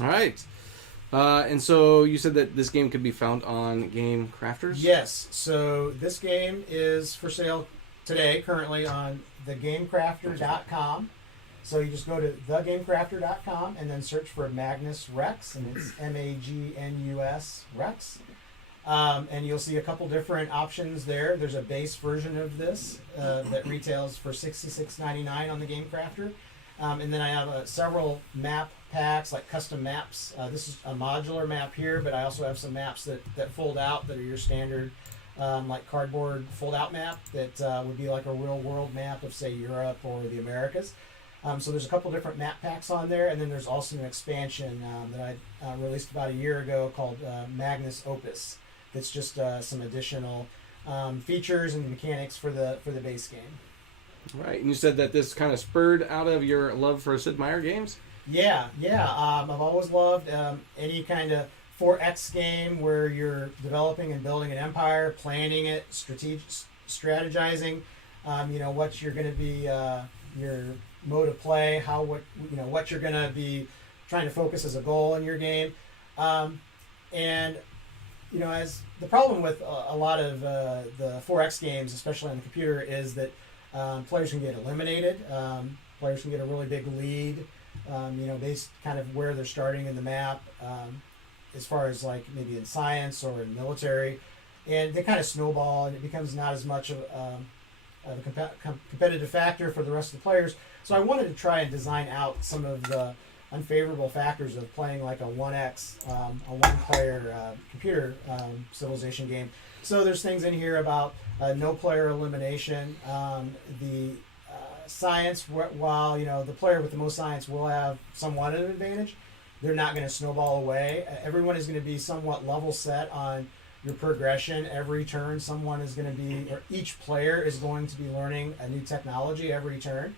All right. And so you said that this game could be found on Game Crafters? Yes. So this game is for sale today, currently on thegamecrafter.com. So you just go to thegamecrafter.com and then search for Magnus Rex, and it's Magnus Rex. And you'll see a couple different options there. There's a base version of this that retails for $66.99 on the Game Crafter. And then I have several map packs, like custom maps. This is a modular map here, but I also have some maps that fold out that are your standard like cardboard fold-out map that would be like a real-world map of, say, Europe or the Americas. So there's a couple different map packs on there, and then there's also an expansion that I released about a year ago called Magnus Opus. That's just some additional features and mechanics for the base game. Right, and you said that this kind of spurred out of your love for Sid Meier games? Yeah. I've always loved any kind of 4X game where you're developing and building an empire, planning it, strategizing. What you're going to be your mode of play, what you're going to be trying to focus as a goal in your game, and as the problem with a lot of the 4X games, especially on the computer, is that players can get eliminated. Players can get a really big lead, based kind of where they're starting in the map, as far as like maybe in science or in military, and they kind of snowball, and it becomes not as much of a competitive factor for the rest of the players. So I wanted to try and design out some of the unfavorable factors of playing like a 1X, a one-player computer civilization game. So there's things in here about no player elimination. The science, while the player with the most science will have somewhat of an advantage, they're not going to snowball away. Everyone is going to be somewhat level set on your progression every turn. Each player is going to be learning a new technology every turn.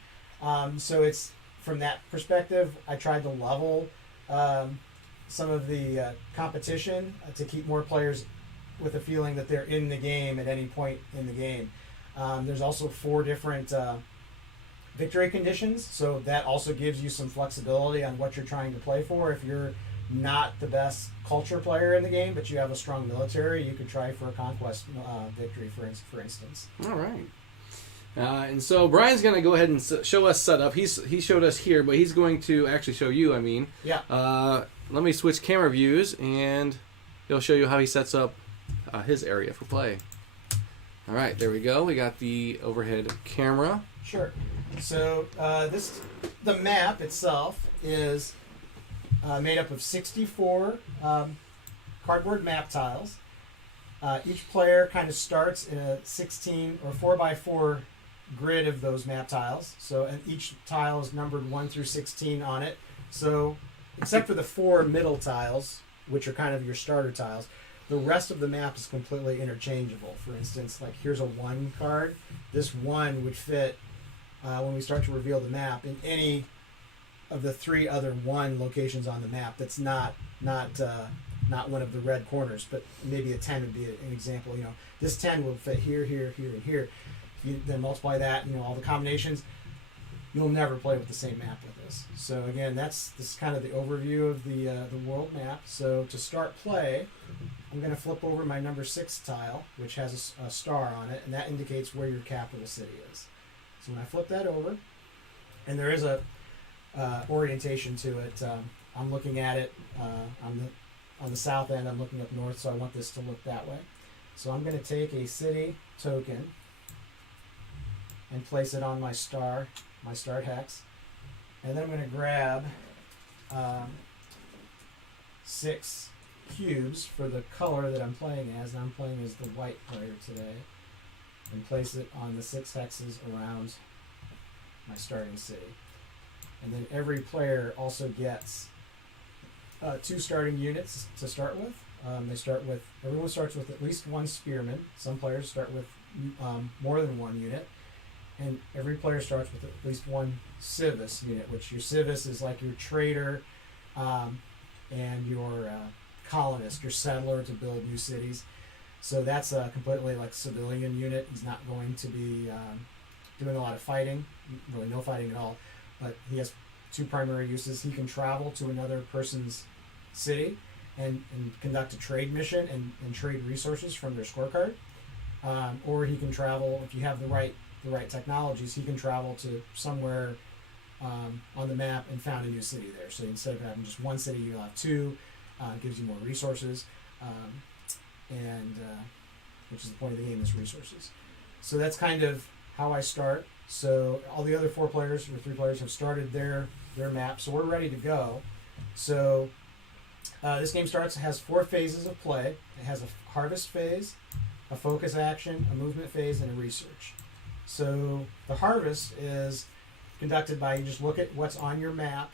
So it's from that perspective, I tried to level some of the competition to keep more players with a feeling that they're in the game at any point in the game. There's also 4 different victory conditions, so that also gives you some flexibility on what you're trying to play for. If you're not the best culture player in the game, but you have a strong military, you could try for a conquest victory, for instance. All right. And so Brian's going to go ahead and show us setup. He showed us here, but he's going to actually show you, Yeah. Let me switch camera views, and he'll show you how he sets up his area for play. All right, there we go. We got the overhead camera. Sure. So the map itself is made up of 64 cardboard map tiles. Each player kind of starts in a 16 or 4x4 grid of those map tiles. So, and each tile is numbered 1 through 16 on it. So, except for the 4 middle tiles, which are kind of your starter tiles, the rest of the map is completely interchangeable. For instance, like here's a 1 card. This 1 would fit when we start to reveal the map in any of the 3 other 1 locations on the map. That's not one of the red corners, but maybe a 10 would be an example. This 10 will fit here, here, here, and here. If you then multiply that, all the combinations, you'll never play with the same map with this. So again, this is kind of the overview of the world map. So to start play, I'm going to flip over my number 6 tile, which has a star on it, and that indicates where your capital city is. So when I flip that over, and there is a orientation to it, I'm looking at it on the south end. I'm looking up north, so I want this to look that way. So I'm going to take a city token and place it on my star hex, and then I'm going to grab 6 cubes for the color that I'm playing as, and I'm playing as the white player today, and place it on the 6 hexes around my starting city. And then every player also gets 2 starting units to start with. Everyone starts with at least 1 spearman. Some players start with more than 1 unit. And every player starts with at least 1 civis unit, which your civis is like your trader and your colonist, your settler to build new cities. So that's a completely like civilian unit. He's not going to be doing a lot of fighting, really no fighting at all. But he has two primary uses. He can travel to another person's city and conduct a trade mission and trade resources from their scorecard. Or he can travel, if you have the right technologies, he can travel to somewhere on the map and found a new city there. So instead of having just one city, you'll have two. It gives you more resources, which is the point of the game, is resources. So that's kind of how I start. So all the other 4 players or 3 players have started their map, so we're ready to go. So this game has 4 phases of play. It has a harvest phase, a focus action, a movement phase, and a research. So the harvest is conducted by, you just look at what's on your map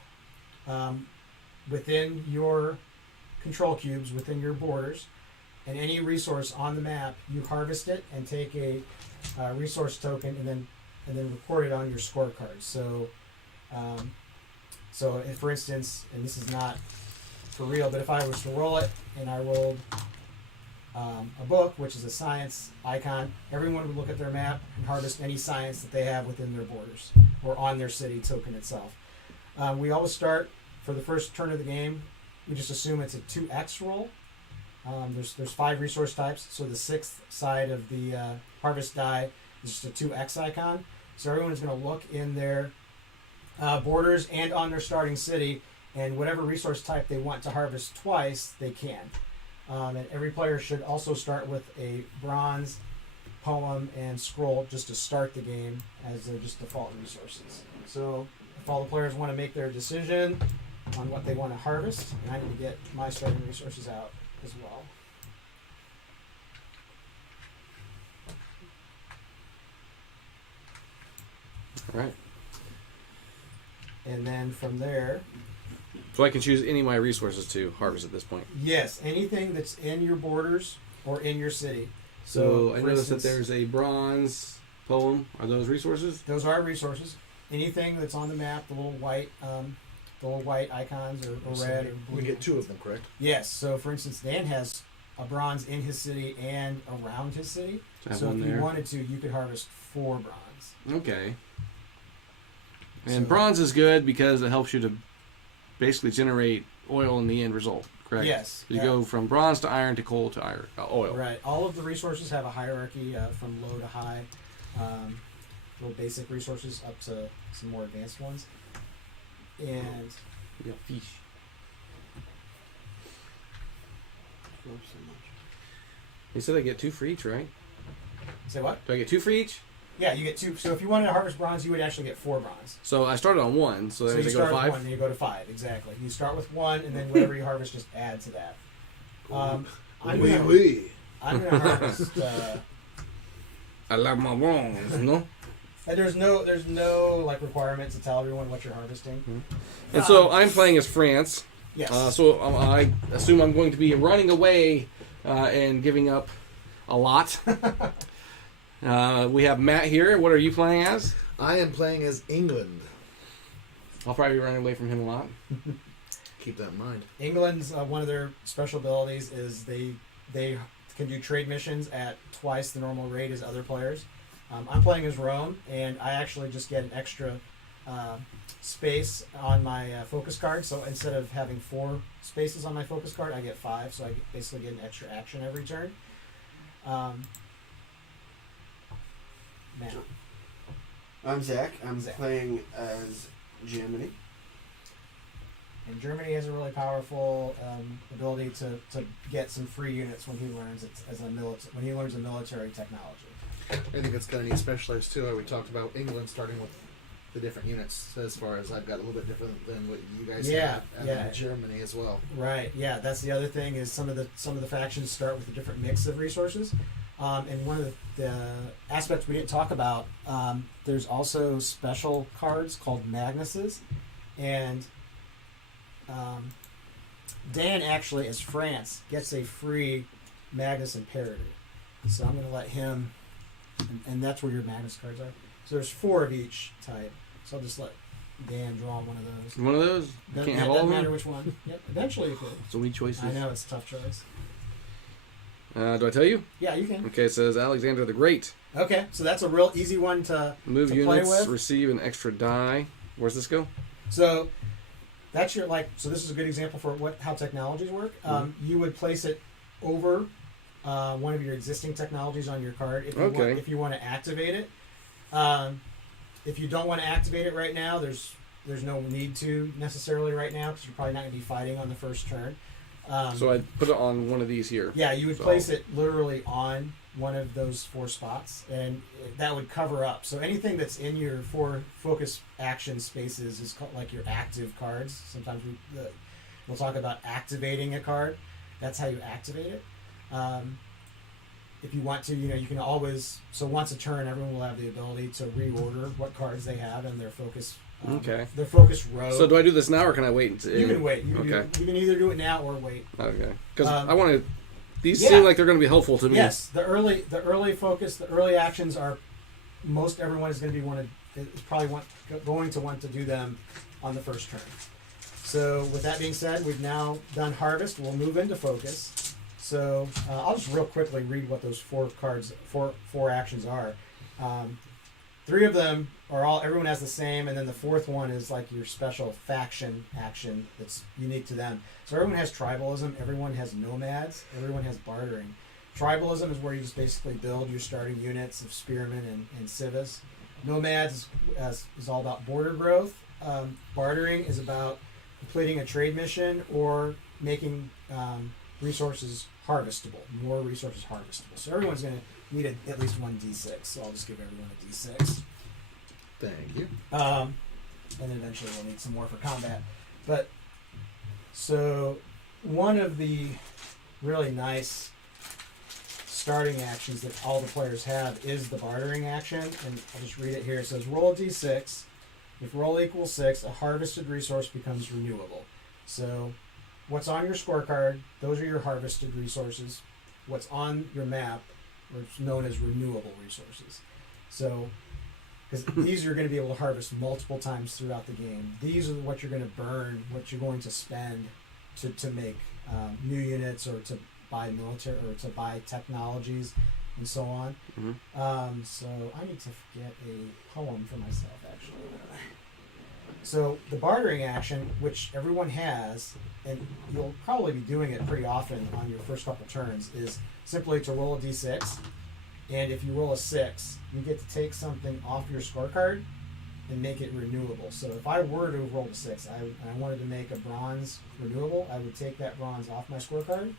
within your control cubes, within your borders, and any resource on the map, you harvest it and take a resource token and then record it on your scorecard. So, if, for instance, and this is not for real, but if I was to roll it and I rolled a book, which is a science icon, everyone would look at their map and harvest any science that they have within their borders or on their city token itself. We always start, for the first turn of the game, we just assume it's a 2x roll. There's 5 resource types, so the 6th side of the harvest die is just a 2x icon. So everyone's going to look in their borders and on their starting city, and whatever resource type they want to harvest twice, they can. And every player should also start with a bronze, poem, and scroll just to start the game as their just default resources. So if all the players want to make their decision on what they want to harvest, and I need to get my starting resources out as well. All right. And then from there... So I can choose any of my resources to harvest at this point? Yes, anything that's in your borders or in your city. So I noticed that there's a bronze poem. Are those resources? Those are resources. Anything that's on the map, the little white icons or red or blue. We get 2 of them, correct? Yes. So, for instance, Dan has a bronze in his city and around his city. So if you wanted to, you could harvest 4 bronze. Okay. And bronze is good because it helps you to basically generate oil in the end result, correct? Yes. You go from bronze to iron to coal to iron, oil. Right. All of the resources have a hierarchy from low to high. Little basic resources up to some more advanced ones. And you got fish. You said I get 2 for each, right? Say what? Do I get 2 for each? Yeah, you get 2. So if you wanted to harvest bronze, you would actually get 4 bronze. So I started on 1, so then you I go start to 5? with 1, and you go to 5, exactly. You start with 1, and then whatever you harvest, just add to that. I'm going to harvest... I like my bronze, no? There's no like requirement to tell everyone what you're harvesting. Mm-hmm. And so I'm playing as France. Yes. So I assume I'm going to be running away and giving up a lot. We have Matt here. What are you playing as? I am playing as England. I'll probably be running away from him a lot. Keep that in mind. England's one of their special abilities is they can do trade missions at twice the normal rate as other players. I'm playing as Rome, and I actually just get an extra space on my focus card. So instead of having 4 spaces on my focus card, I get 5. So I basically get an extra action every turn. Matt. I'm Zach. I'm playing as Germany. And Germany has a really powerful ability to get some free units when he learns when he learns a military technology. I think it's kind of neat specialized too. How we talked about England starting with the different units. As far as I've got a little bit different than what you guys have, and then Germany as well. Right. Yeah, that's the other thing is some of the factions start with a different mix of resources. And one of the aspects we didn't talk about, there's also special cards called Magnuses, and Dan actually, as France, gets a free Magnus Imperator. So I'm going to let him, and that's where your Magnus cards are. So there's 4 of each type. So I'll just let Dan draw one of those. One of those? You can't have all of them? Doesn't matter which one. Yep, eventually you could. So many choices. I know, it's a tough choice. Do I tell you? Yeah, you can. Okay, it says Alexander the Great. Okay, so that's a real easy one to Move play units, with. receive an extra die. Where's this go? So that's your So this is a good example for how technologies work. You would place it over one of your existing technologies on your card if you want to activate it. If you don't want to activate it right now, there's no need to necessarily right now because you're probably not going to be fighting on the first turn. So I'd put it on one of these here. Yeah, you would place it literally on one of those 4 spots, and that would cover up. So anything that's in your 4 focus action spaces is called like your active cards. Sometimes we'll talk about activating a card. That's how you activate it. If you want to, you can always. So once a turn, everyone will have the ability to reorder what cards they have in their focus. Their focus row. So do I do this now, or can I wait? You can wait. You can either do it now or wait. Okay. Because I want to. These seem like they're going to be helpful to me. Yes, the early focus, the early actions are. Most everyone is going to be going to want to do them on the first turn. So with that being said, we've now done harvest. We'll move into focus. So I'll just real quickly read what those 4 actions are. 3 of them are everyone has the same, and then the 4th one is like your special faction action that's unique to them. So everyone has tribalism, everyone has nomads, everyone has bartering. Tribalism is where you just basically build your starting units of spearmen and civis. Nomads is all about border growth. Bartering is about completing a trade mission or making resources harvestable, more resources harvestable. So everyone's going to need at least 1 d6, so I'll just give everyone a d6. Thank you. And then eventually we'll need some more for combat. But so one of the really nice starting actions that all the players have is the bartering action, and I'll just read it here. It says roll a d6. If roll equals 6, a harvested resource becomes renewable. So what's on your scorecard, those are your harvested resources. What's on your map is known as renewable resources. So because these you're going to be able to harvest multiple times throughout the game. These are what you're going to burn, what you're going to spend to make new units or to buy military or to buy technologies and so on. Mm-hmm. So I need to get a poem for myself, actually. So the bartering action, which everyone has, and you'll probably be doing it pretty often on your first couple turns, is simply to roll a d6. And if you roll a 6, you get to take something off your scorecard and make it renewable. So if I were to roll a 6, I wanted to make a bronze renewable, I would take that bronze off my scorecard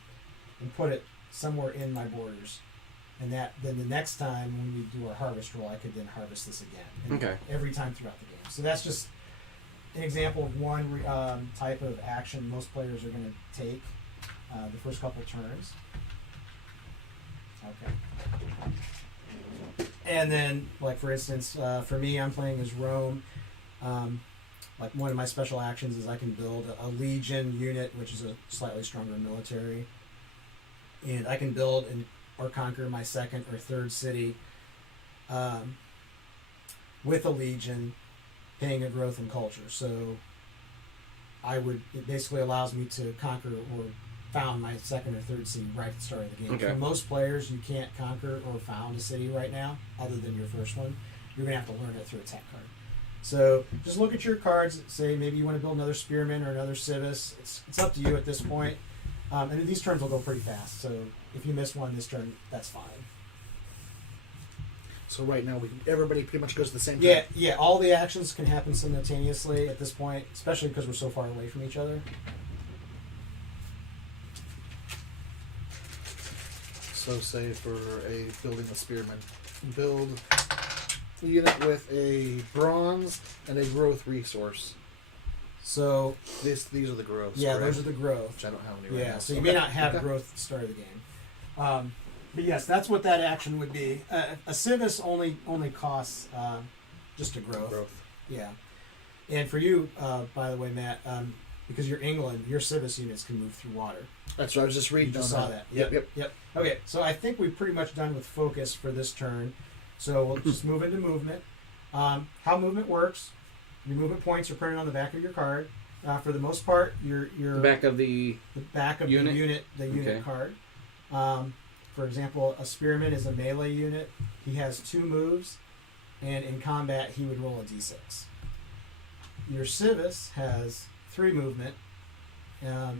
and put it somewhere in my borders. And then the next time when we do our harvest roll, I could then harvest this again. And every time throughout the game. So that's just an example of one type of action most players are going to take the first couple turns. Okay. And then, like for instance, for me, I'm playing as Rome. Like one of my special actions is I can build a legion unit, which is a slightly stronger military, and I can build or conquer my 2nd or 3rd city with a legion, paying a growth in culture. So it basically allows me to conquer or found my 2nd or 3rd city right at the start of the game. Okay. For most players, you can't conquer or found a city right now, other than your first one. You're going to have to learn it through a tech card. So just look at your cards, say maybe you want to build another spearman or another civis. It's up to you at this point. And these turns will go pretty fast, so if you miss one this turn, that's fine. So right now, everybody pretty much goes to the same time? Yeah, all the actions can happen simultaneously at this point, especially because we're so far away from each other. So say for building a spearman, build a unit with a bronze and a growth resource. So these are the growths. Yeah, correct? those are the growth. Which I don't have any right now. So you may not have growth at the start of the game. But yes, that's what that action would be. A civis only costs just a growth. Yeah. And for you, by the way, Matt, because you're England, your civis units can move through water. That's what I was just reading. You just saw that. Yep. Okay, so I think we've pretty much done with focus for this turn. So we'll just move into movement. How movement works, your movement points are printed on the back of your card. For the most part, your the back of the unit, the unit card. For example, a spearman is a melee unit. He has 2 moves, and in combat, he would roll a d6. your civis has 3 movement.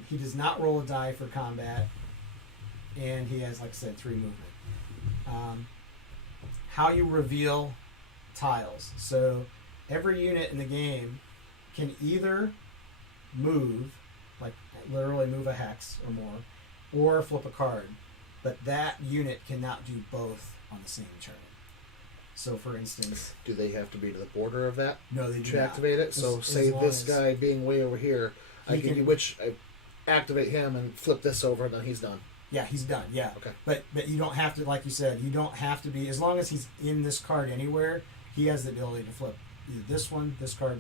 He does not roll a die for combat, and he has, like I said, 3 movement. How you reveal tiles. So every unit in the game can either move, like literally move a hex or more, or flip a card. But that unit cannot do both on the same turn. So, for instance, Do they have to be to the border of that no, they do to not. activate it? So, As say long this as guy being way over here, I he can can- activate him and flip this over, and then he's done. Yeah, he's done. Yeah. Okay. But you don't have to, like you said, you don't have to be, as long as he's in this card anywhere, he has the ability to flip either this one, this card,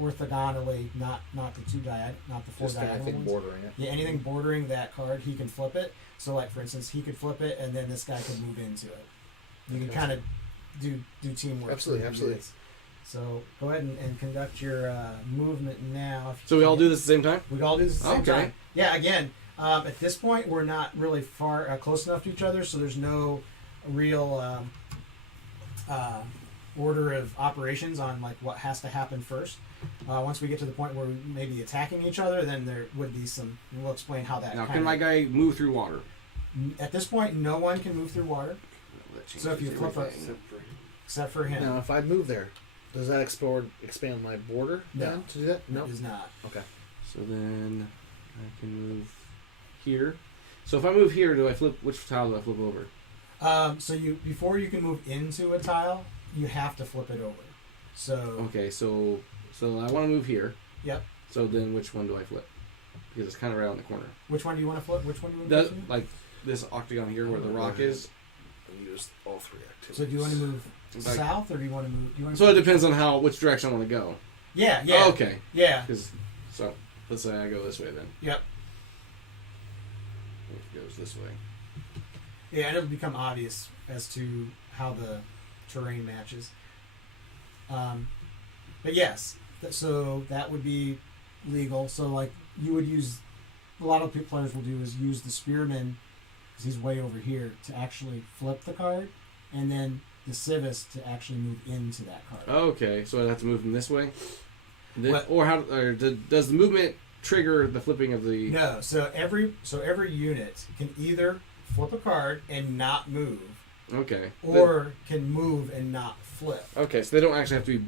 orthogonally, not the 2 not the 4 Just diagonal anything ones. bordering it. Yeah, anything bordering that card, he can flip it. So, like for instance, he could flip it, and then this guy could move into it. You can Okay. kind of do teamwork. Absolutely, for absolutely. units. So go ahead and conduct your movement now. If you So we all can. do this at the same time? We all do this at the same Okay. time. Yeah. Again, at this point, we're not really far close enough to each other, so there's no real order of operations on like what has to happen first. Once we get to the point where we may be attacking each other, then there would be some. And we'll explain how that. Now, kinda, can my guy move through water? At this point, no one can move through water So if you flip a- Except for except for him. Now, if I move there, does that expand my border No. then to do that? No. It is not. Okay. So then I can move here. So if I move here, do I flip? Which tile do I flip over? So before you can move into a tile, you have to flip it over. So Okay, so I want to move here. Yep. So then which one do I flip? Because it's kind of right on the corner. which one do you want to flip? Which one do you want to That, move? like this octagon here where the rock is. And use all 3 activities. So do you want to move Like- south, or do you want to move? Do you want to So it depends on which direction I want to go. Yeah. Yeah. Oh, okay. Yeah. So let's say I go this way then. Yep. It goes this way. Yeah, and it'll become obvious as to how the terrain matches. But yes, so that would be legal. So like you would use, a lot of players will do is use the spearman, because he's way over here, to actually flip the card, and then the civis to actually move into that card. Okay, so I have to move them this way. What- Does the movement trigger the flipping of the? No, so every unit can either flip a card and not move, Okay. or can move and not flip. Okay, so they don't actually have to be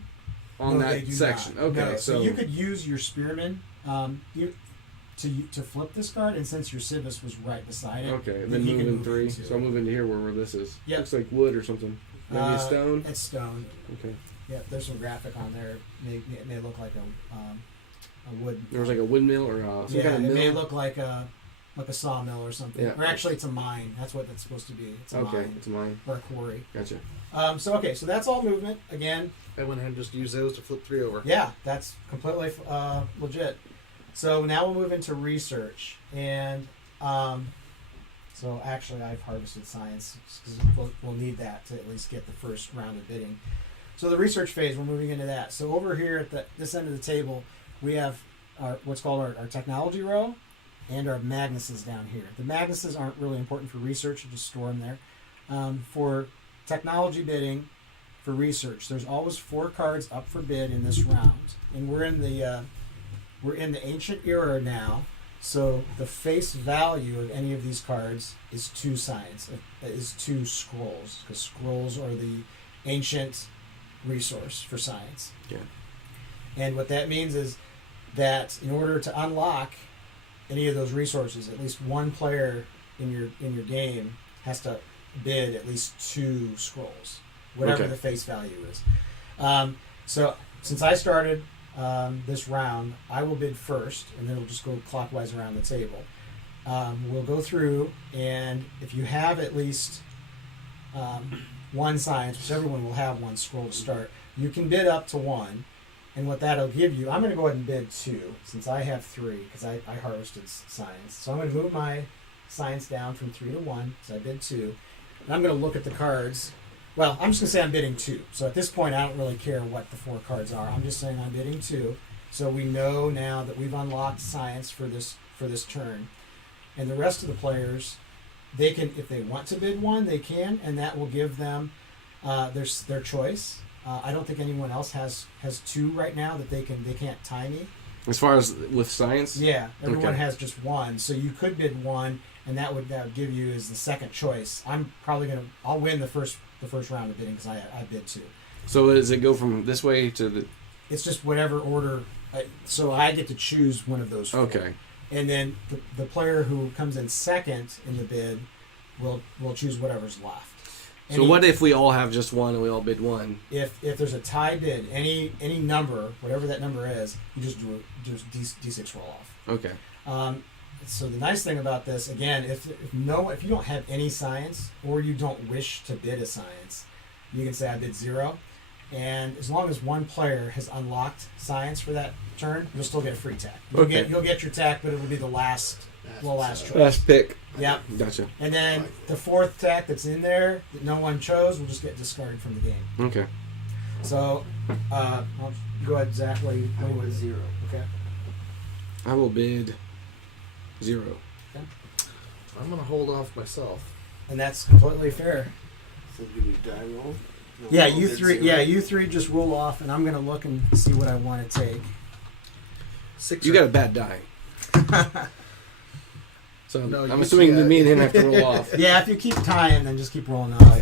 on No, they that do section. not. Okay, No, so you could use your spearman to flip this card, and since your civis was right beside it, okay, and then then he move can in 3. into So I'll it. move into here where this is. Yep. Looks like wood or something. Maybe a stone. It's stone. Okay. Yeah, there's some graphic on there. It may look like a wood. There was like a windmill or some yeah, kind of it mill. may look like a sawmill or something. Yeah. Or actually, it's a mine. That's what it's supposed to be. It's a Okay, mine it's mine. or a quarry. Gotcha. So that's all movement. Again, I went ahead and just used those to flip 3 over. yeah, that's completely legit. So now we'll move into research, and so actually I've harvested science because we'll need that to at least get the first round of bidding. So the research phase, we're moving into that. So over here at this end of the table, we have what's called our technology row, and our Magnuses down here. The Magnuses aren't really important for research; you just store them there. For technology bidding, for research, there's always 4 cards up for bid in this round, and we're in the ancient era now. So the face value of any of these cards is 2 science, is 2 scrolls, because scrolls are the ancient resource for science. Yeah. And what that means is that in order to unlock any of those resources, at least one player in your game has to bid at least 2 scrolls, whatever Okay. the face value is. So since I started this round, I will bid first, and then we'll just go clockwise around the table. We'll go through, and if you have at least 1 science, which everyone will have 1 scroll to start, you can bid up to 1. And what that'll give you, I'm going to go ahead and bid 2, since I have 3, because I harvested science. So I'm going to move my science down from 3 to 1, so I bid 2. And I'm going to look at the cards. Well, I'm just going to say I'm bidding 2. So at this point, I don't really care what the 4 cards are. I'm just saying I'm bidding 2. So we know now that we've unlocked science for this turn. And the rest of the players, they can, if they want to bid 1, they can, and that will give them their choice. I don't think anyone else has 2 right now that they can't tie me. As far as with science? Yeah, everyone Okay. has just 1, so you could bid 1, and that would give you as the second choice. I'm probably I'll win the first round of bidding because I bid 2. So does it go from this way to the? It's just whatever order. So I get to choose one of those 4. Okay. And then the player who comes in second in the bid will choose whatever's left. So what if we all have just 1 and we all bid 1? If there's a tie bid, any number, whatever that number is, you just do D6 roll off. Okay. So the nice thing about this, again, if you don't have any science or you don't wish to bid a science, you can say I bid 0, and as long as one player has unlocked science for that turn, you'll still get a free tack. You'll get your tack, but it will be the last choice. Last pick. Yep. Gotcha. And then the 4th tack that's in there that no one chose will just get discarded from the game. Okay. So, I'll go ahead, Zach. What do you was 0. Okay. I will bid 0. I'm going to hold off myself. And that's completely fair. So give me a die roll. No, Yeah, roll you bid 3. 0. Yeah, you 3 just roll off, and I'm gonna look and see what I want to take. 6. You got a bad die. So No, I'm you assuming see, me and him have to roll off. Yeah, if you keep tying, then just keep rolling off.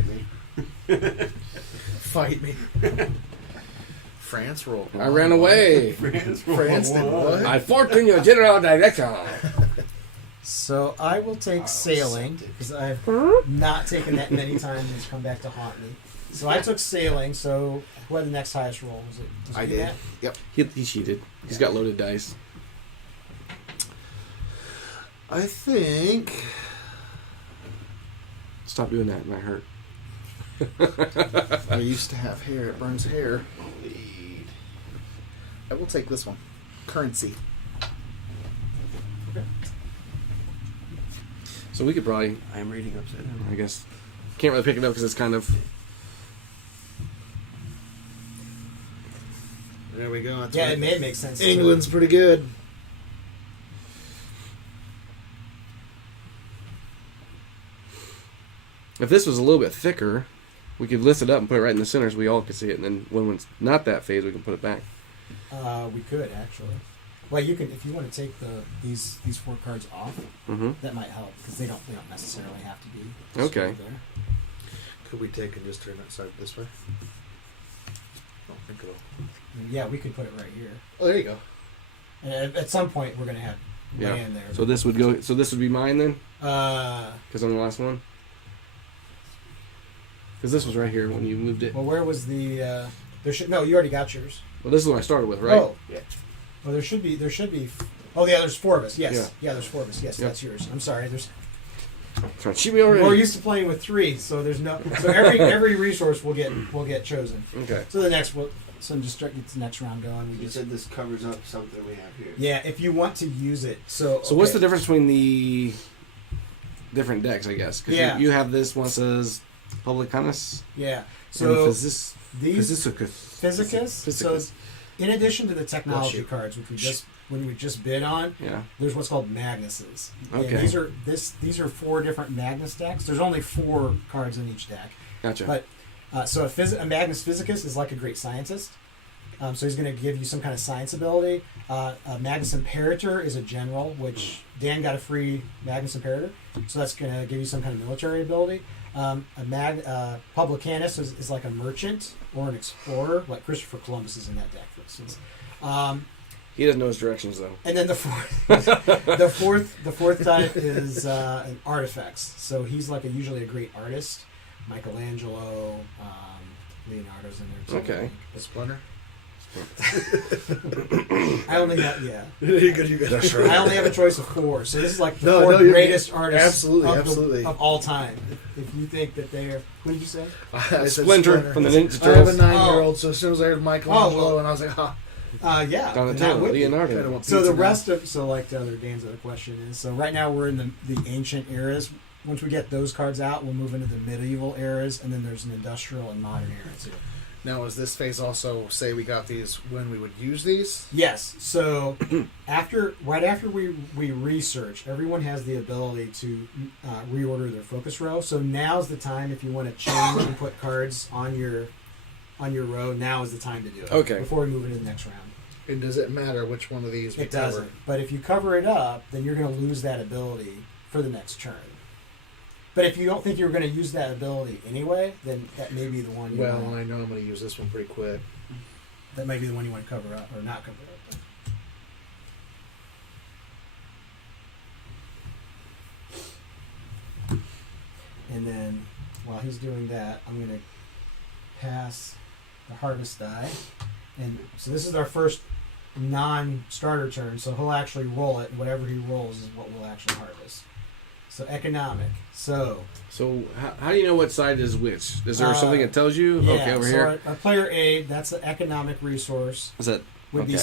Fight me. France roll. I ran away. France did what? I fought in your general direction. So I will take sailing because I've not taken that many times and it's come back to haunt me. So I took sailing. So who had the next highest roll? Was it I you, did. Matt? Yep. He cheated. He's got loaded dice. I think. Stop doing that. It might hurt. I used to have hair. It burns hair. Lead. I will take this one. Currency. Okay. So we could probably, I'm reading upside down. I guess, can't really pick it up because it's kind of. There we go. That's Yeah, right. it may make sense. England's pretty good. If this was a little bit thicker, we could lift it up and put it right in the center so we all could see it. And then when it's not that phase, we can put it back. We could actually. Well, you can if you want to take these 4 cards off. Mm-hmm. That might help because they don't necessarily have to be. Okay. straight there. Could we take and just turn that side this way? I don't think it'll. Yeah, we could put it right here. Oh, there you go. And at some point, we're gonna have Yeah. land there. So this would go. So this would be mine then, Uh, because I'm the last one. Because this was right here when you moved it. well, where was the? No, you already got yours. Well, this is what I started with, right? Oh, Yeah. well, there should be. Oh, yeah, there's 4 of us. Yes, Yeah. there's 4 of us. Yes, Yep. that's yours. I'm sorry. There's. Trying to cheat me already. We're used to playing with 3, so there's no. So every resource will get chosen. Okay. So the next so just start get the next round going. We You just said this covers up something we have here. yeah. If you want to use it, so What's the okay. difference between the different decks? I guess. 'Cause Yeah. You have this one says Publicanus. Yeah. And So Physicus. these Physicus. Physicus. So in addition to the technology you. cards, which we just bid on, Yeah. there's what's called Magnuses. Okay. And these are 4 different Magnus decks. There's only 4 cards in each deck. Gotcha. But so a Magnus Physicus is like a great scientist. So he's going to give you some kind of science ability. A Magnus Imperator is a general, which Dan got a free Magnus Imperator. So that's going to give you some kind of military ability. Publicanus is like a merchant or an explorer, like Christopher Columbus is in that deck, for instance. He doesn't know his directions though. And then the fourth type is an artifacts. So he's like usually a great artist. Michelangelo, Leonardo's in there too. Okay. Splinter. I only have You got I only have a choice of 4. So this is like the No, 4 no, you're- greatest artists absolutely. of all time. If you think that they are, what did you say? I said Splinter from the Ninja I have a Turtles. 9-year-old, so as soon as I heard Michelangelo, Oh, well. and I was like, ha. Yeah, that Donatello, would be. Leonardo. Kinda want So pizza the now. rest of like the other Dan's other question is so right now we're in the ancient eras. Once we get those cards out, we'll move into the medieval eras, and then there's an industrial and modern era too. Now, is this phase also say we got these when we would use these? Yes. So right after we research, everyone has the ability to reorder their focus row. So now's the time if you want to change and put cards on your on your row, now is the time to do it. Okay. Before we move into the next round. And does it matter which one of these we It cover? doesn't. But if you cover it up, then you're going to lose that ability for the next turn. But if you don't think you're going to use that ability anyway, then that may be the one you Well, want. I know I'm going to use this one pretty quick. That might be the one you want to cover up or not cover up. And then while he's doing that, I'm going to pass the harvest die. And so this is our first non-starter turn, so he'll actually roll it, and whatever he rolls is what we'll actually harvest. So economic. So how do you know what side is which? Is there something that tells you? yeah, Okay, over so here. our player aid, that's the economic resource. Is that Would be okay.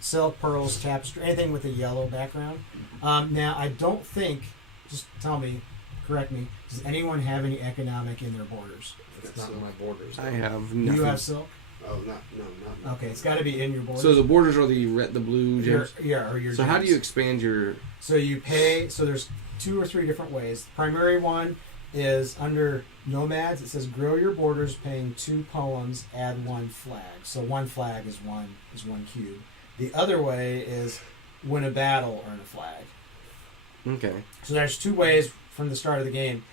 silk, pearls, tapestry, anything with a yellow background. Now I don't think. Just tell me, correct me. Does anyone have any economic in their borders? It's not in my borders. I have Do nothing. you have silk? Oh, not. Okay, it's got to be in your borders. So the borders are the red, the blue your, gems. or your. So how do gems. you expand your? So you pay. So there's 2 or 3 different ways. The primary one is under nomads. It says grow your borders, paying 2 poems, add 1 flag. So 1 flag is one cube. The other way is win a battle, earn a flag. Okay. So there's 2 ways from the start of the game.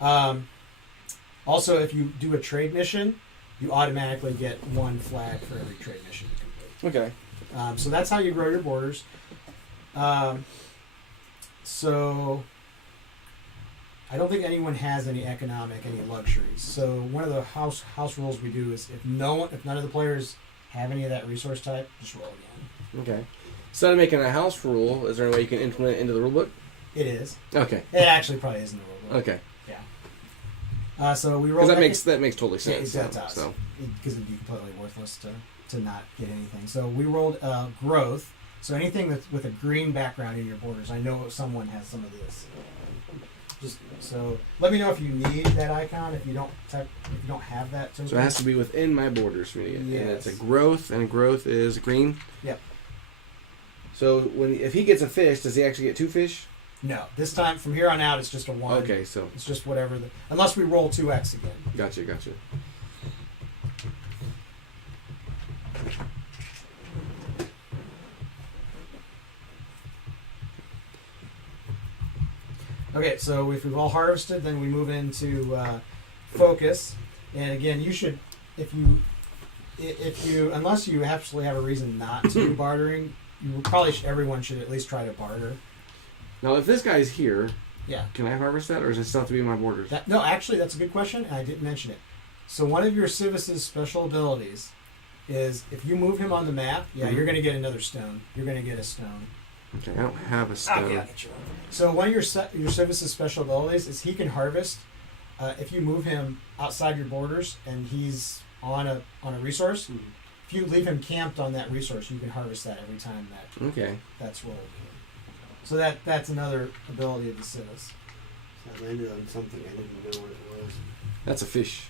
Also, if you do a trade mission, you automatically get 1 flag for every trade mission you complete. Okay. So that's how you grow your borders. So I don't think anyone has any economic, any luxuries. So one of the house rules we do is if none of the players have any of that resource type, just roll again. Okay. Instead of making a house rule, is there any way you can implement it into the rulebook? It is. Okay. It actually probably is in the rule book. Okay. Yeah. So we roll. Because that makes totally sense. Yeah, it does. So Because it'd be completely worthless to not get anything. So we rolled growth. So anything that's with a green background in your borders. I know someone has some of this. So let me know if you need that icon. If you don't have that token. So it has to be within my borders for me. Yes. And it's a growth, and growth is green. Yep. So if he gets a fish, does he actually get 2 fish? No, this time from here on out, it's just a 1. Okay, so It's just whatever unless we roll 2x again. gotcha. Okay, so if we've all harvested, then we move into focus. And again, you should, if you, unless you absolutely have a reason not to do bartering, everyone should at least try to barter. Now, if this guy's here, Yeah. can I harvest that, or does it still have to be in my borders? No, actually, that's a good question, and I didn't mention it. So one of your Civis's special abilities is if you move him on the map, you're going to get another stone. You're going to get a stone. Okay, I don't have a stone. Okay, I'll get you one. So one of your Civis's special abilities is he can harvest if you move him outside your borders and he's on a resource. Mhm. If you leave him camped on that resource, you can harvest that every time Okay. that's rolled. So that's another ability of the Civis. I landed on something I didn't know what it was. That's a fish.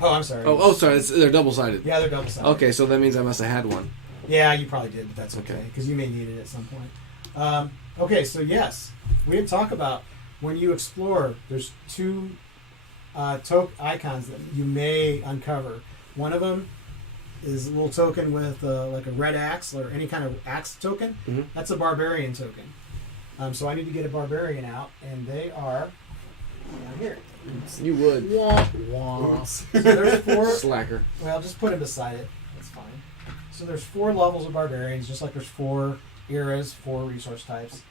Oh, I'm sorry. Oh, sorry. They're double-sided. Yeah, they're double-sided. Okay, so that means I must have had one. Yeah, you probably did, but that's okay Okay. because you may need it at some point. Okay, so yes, we didn't talk about when you explore. There's 2 icons that you may uncover. One of them is a little token with like a red axe or any kind of axe token. Mm-hmm. That's a barbarian token. So I need to get a barbarian out, and they are down here. You would. So there's 4. Slacker. Well, just put it beside it. That's fine. So there's 4 levels of barbarians, just like there's 4 eras, 4 resource types.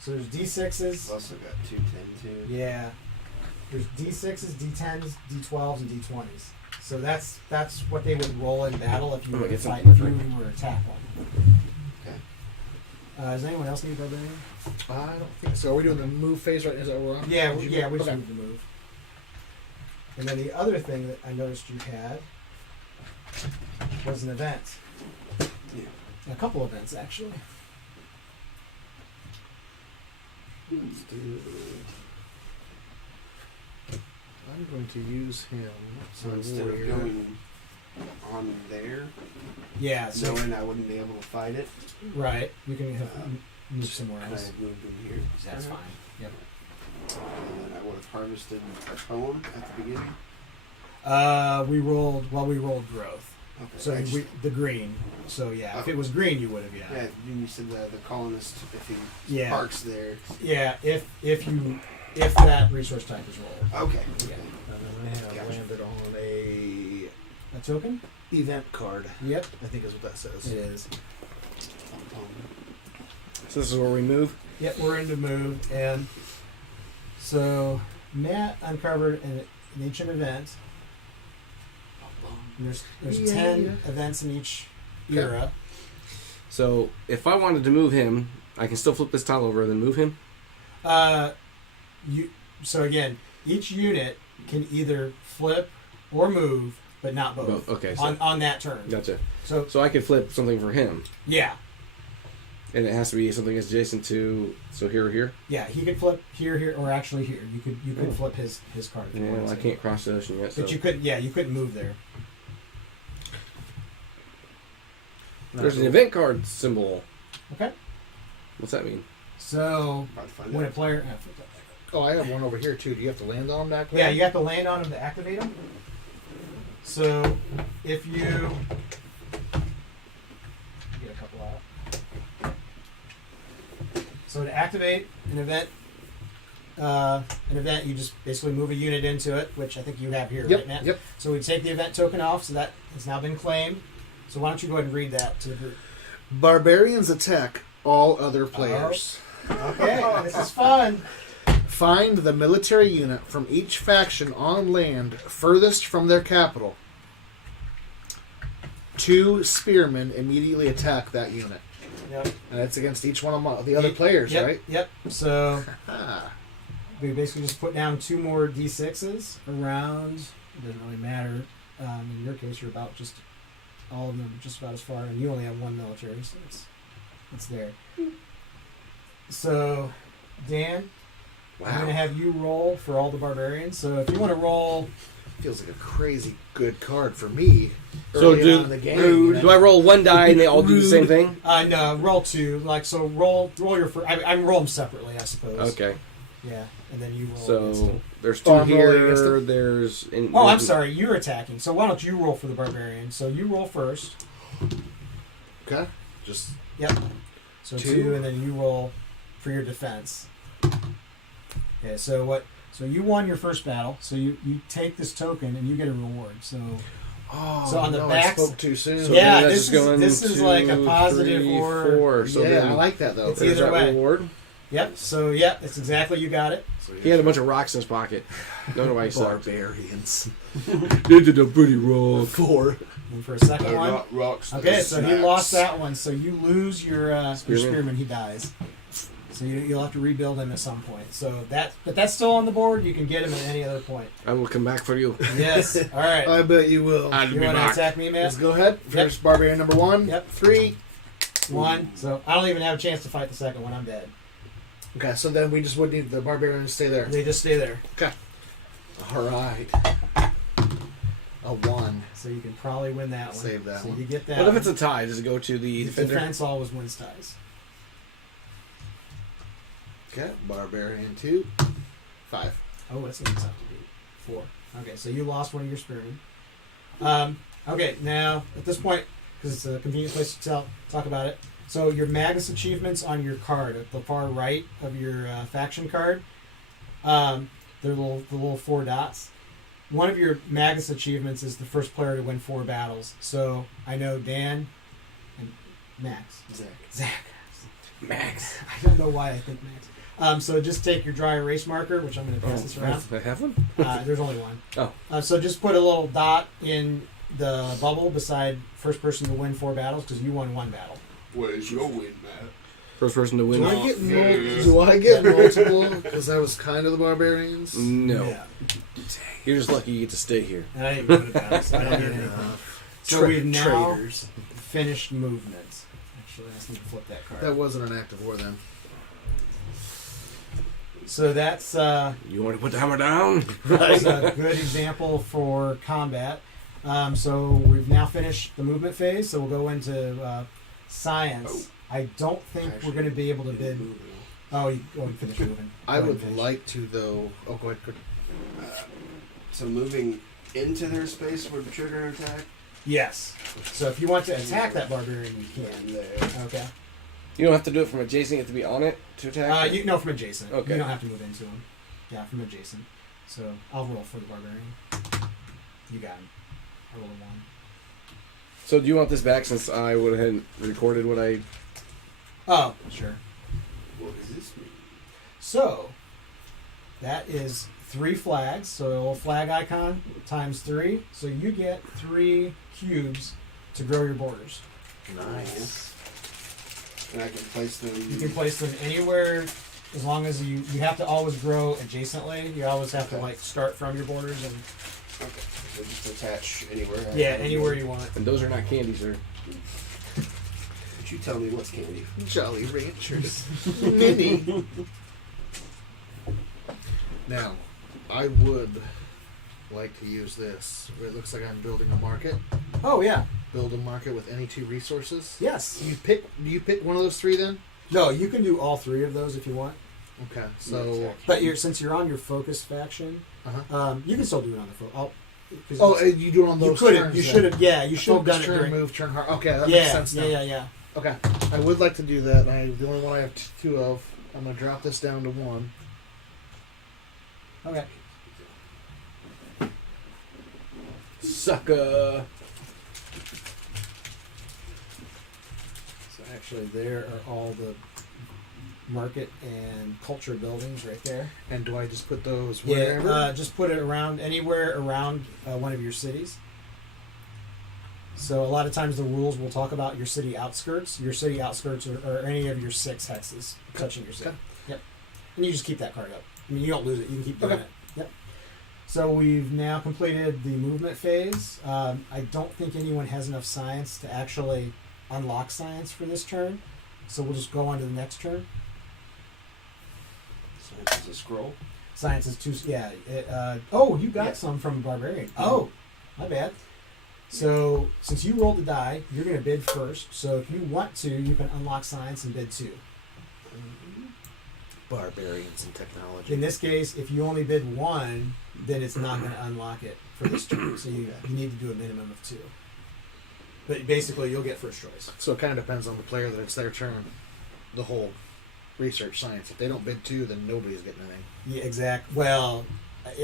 So there's D6s. I've also got 210 too. Yeah. There's D6s, D10s, D12s, and D20s. So that's what they would roll in battle if you were to fight, if you were to attack one. Okay. Does anyone else need a barbarian? I don't think so. Are we doing the move phase right now? Is that what we're on? Yeah, we just Okay. moved the move. And then the other thing that I noticed you had was an event. Yeah. A couple events, actually. Let's do. I'm going to use him. So instead of warrior. going on there, Yeah, so knowing I wouldn't be able to fight it, right, you can have move somewhere could I else. have moved him here? That's fine. Yep. And then I would have harvested a poem at the beginning. We rolled growth. Okay. So the green. So yeah, if it was green, you would have Yeah, you said the colonist, if he parks there. Yeah, if that resource type is rolled. Okay. Yeah. And then I have landed on a token. event card. Yep, I think is what that says. it is. So this is where we move. Yep, we're into move, and so Matt uncovered an ancient event. And there's 10 events in each era. So if I wanted to move him, I can still flip this tile over and then move him. So again, each unit can either flip or move, but not both. Okay. So On that turn. gotcha. So I could flip something for him, yeah, and it has to be something that's adjacent to. So here or here. yeah, he could flip here, or actually here. You could flip his card. If you Yeah, wanted well, I to. can't cross the ocean yet. So. But you couldn't move there. There's an event card symbol. Okay. What's that mean? So About to find when a out. player, Oh, I have one over here too. Do you have to land on them to activate? yeah, you have to land on him to activate him. So if you get a couple out. So to activate an event, you just basically move a unit into it, which I think you have here, right, Matt? Yep. So we take the event token off, so that has now been claimed. So why don't you go ahead and read that to the group? Barbarians attack all other players. Okay, this is fun. Find the military unit from each faction on land furthest from their capital. 2 spearmen immediately attack that unit. Yep. And it's against each one of the other players, Yep, right? Yep. So Ah. we basically just put down 2 more d6s around. It doesn't really matter. In your case, you're about just all of them just about as far, and you only have 1 military, so it's there. So, Dan, I'm going to have you roll for all the barbarians. So if you want to roll, Feels like a crazy good card for me. So early on in the game. do I roll 1 die and they all do the same thing? no, roll 2. Like so, roll your first. I roll them separately, I suppose. Okay. Yeah, and then you roll. against So them. there's 2 I'm rolling against here. it? There's. Oh, I'm sorry. You're attacking. So why don't you roll for the barbarian? So you roll first. Okay. Just Yep. So 2, and then you roll for your defense. Okay. So what? So you won your first battle. So you take this token and you get a reward. So So on the no, backs- I spoke too soon. So Yeah, maybe this that's is going like a 2, positive 3, or- 4. So yeah, then I like that though. It's there's either that way. reward. yep. So yep, that's exactly you got it. So, He had a bunch of rocks in his pocket. No, nobody sucked. barbarians. They did a pretty roll. 4. And for a second one. Rocks. Okay, so he snaps. lost that one. So you lose your Spearman. spearman. He dies. So you'll have to rebuild him at some point. So but that's still on the board. You can get him at any other point. I will come back for you. Yes. All right. I bet you will. I'll You be want to back. attack me, Let's Matt? go ahead. First barbarian number 1. Yep. 3. 1. So I don't even have a chance to fight the second one. I'm dead. Okay, so then we just would need the barbarian to stay there. They just stay there. All right. A 1. So you can probably win that one. Save that so one. you get that. What if one. it's a tie? Does it go to the defender? Defense always wins ties. Okay, barbarian 2. 5. Oh, that's what it's up to be. 4. Okay, so you lost one of your spearmen. Okay, now at this point, because it's a convenient place to talk about it. So your Magnus achievements on your card at the far right of your faction card, they're the little 4 dots. One of your Magnus achievements is the first player to win 4 battles. So I know Dan and Max. Zach. Max. I don't know why I think Max. So just take your dry erase marker, which I'm going to pass this around. I have one? There's only one. Oh. So just put a little dot in the bubble beside first person to win 4 battles because you won 1 battle. Where's your win, Matt? First person to win. Do I get multiple? Because I was kind of the barbarians. No. Yeah. You're just lucky you get to stay here. And I didn't go to battle, so I don't get anything. So we've now Traitors. finished movement. Actually, I just need to flip that card. That wasn't an active war then. So that's You want to put the hammer down? that's a good example for combat. So we've now finished the movement phase, so we'll go into science. I don't think we're going to be able to bid. Oh, you finish moving. I Go ahead would and finish. like to, though. Oh, go ahead. So moving into their space for the trigger attack? Yes. So if you want to attack that barbarian, you can. There. Okay. You don't have to do it from adjacent. You have to be on it to attack. No, from adjacent. Okay. You don't have to move into him. Yeah, from adjacent. So I'll roll for the barbarian. You got him. I rolled a 1. So do you want this back since I went ahead and recorded what I... Oh, sure. What does this mean? So that is 3 flags. So a little flag icon times 3. So you get 3 cubes to grow your borders. Nice. And I can place them. You can place them anywhere as long as you have to always grow adjacently. You always have to like start from your borders and Okay. So just attach anywhere. anywhere you want. And those are not candy, sir. But you tell me what's candy. Jolly Ranchers. Mini. Now, I would like to use this. It looks like I'm building a market. Oh yeah. Build a market with any 2 resources. Yes. Do you pick one of those 3 then? No, you can do all 3 of those if you want. Okay, so But since you're on your focus faction, you can still do it on the focus. you do it on those. You could have. turns You then. should have. Yeah, you should have done Focus, it turn, during. move, turn hard. Okay, that makes sense now. Yeah. Okay, I would like to do that. The only one I have 2 of. I'm gonna drop this down to 1. Okay. Sucker. So actually, there are all the market and culture buildings right there. And do I just put those Yeah, wherever? just put it around anywhere around one of your cities. So a lot of times the rules will talk about your city outskirts. Your city outskirts are any of your 6 hexes touching your city. Okay. Yep. And you just keep that card up. I mean, you don't lose it. You can keep doing Okay. it. Yep. So we've now completed the movement phase. I don't think anyone has enough science to actually unlock science for this turn. So we'll just go on to the next turn. So it's a scroll. Science is 2. Yeah. You got some from Barbarian. Oh, my bad. So since you rolled the die, you're going to bid first. So if you want to, you can unlock science and bid 2. Barbarians and technology. In this case, if you only bid 1, then it's not going to unlock it for this turn. So you need to do a minimum of 2. But basically, you'll get first choice. So it kind of depends on the player that it's their turn. The whole research science. If they don't bid 2, then nobody's getting anything. Yeah, exact. Well,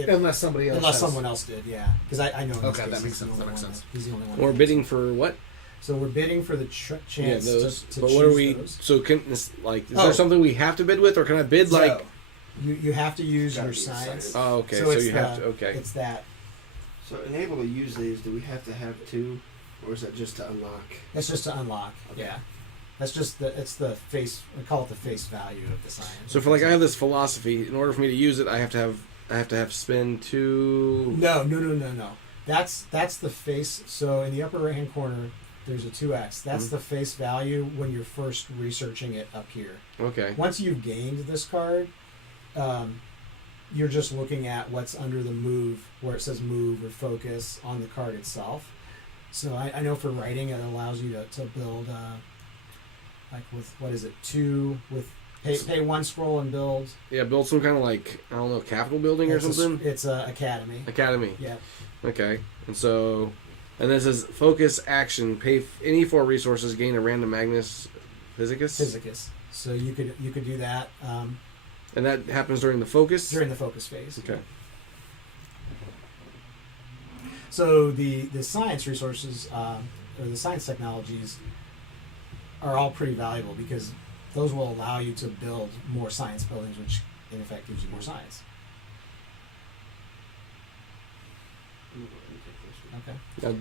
Unless somebody else. unless has- someone else did, yeah. Because I know. In this Okay, case, that makes he's the sense, only that makes one sense. He's the only one. We're bidding for what? So we're bidding for the chance those. to But choose what are we? those. So can this like? Is Oh. there something we have to bid with, or can I bid like? So, you have to use Gotta your be science. science. Oh, okay. So it's you have to. Okay. It's that. So enable to use these, do we have to have 2? Or is that just to unlock? That's just to unlock. Okay. Yeah. That's just it's the face. I call it the face value of the science. So for like, I have this philosophy. In order for me to use it, I have to have spend 2. No. That's the face. So in the upper right hand corner, there's a 2x. That's the face value when you're first researching it up here. Okay. Once you've gained this card, you're just looking at what's under the move, where it says move or focus on the card itself. So I know for writing, it allows you to build, like with, what is it, 2, with pay 1 scroll and build. Yeah, build some kind of like, I don't know, Capitol building or something. It's a academy. Academy. Yeah. Okay. And so, and then it says focus action. Pay any 4 resources. Gain a random Magnus Physicus. So you could do that And that happens during the focus. during the focus phase. Okay. So the science resources or the science technologies are all pretty valuable because those will allow you to build more science buildings, which in effect gives you more science. Okay. Now,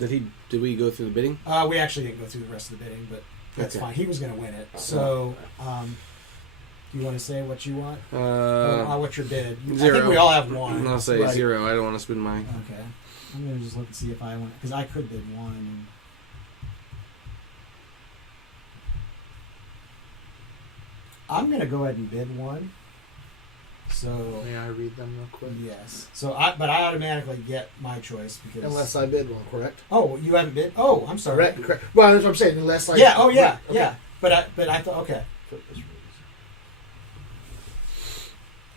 did we go through the bidding? We actually didn't go through the rest of the bidding, but that's Okay. fine. He was going to win it. So, do you want to say what you want? What's your bid? I 0. think we all have 1. I'll say Right. 0. I don't want to spend mine. Okay. I'm going to just look and see if I want, because I could bid 1. And I'm going to go ahead and bid 1. So May I read them real quick? yes. So but I automatically get my choice because Unless I bid one, correct? Oh, you haven't bid. Oh, I'm sorry. Correct. Well, that's what I'm saying. Unless I. Yeah. Oh, yeah. Right, okay. Yeah. But I thought okay.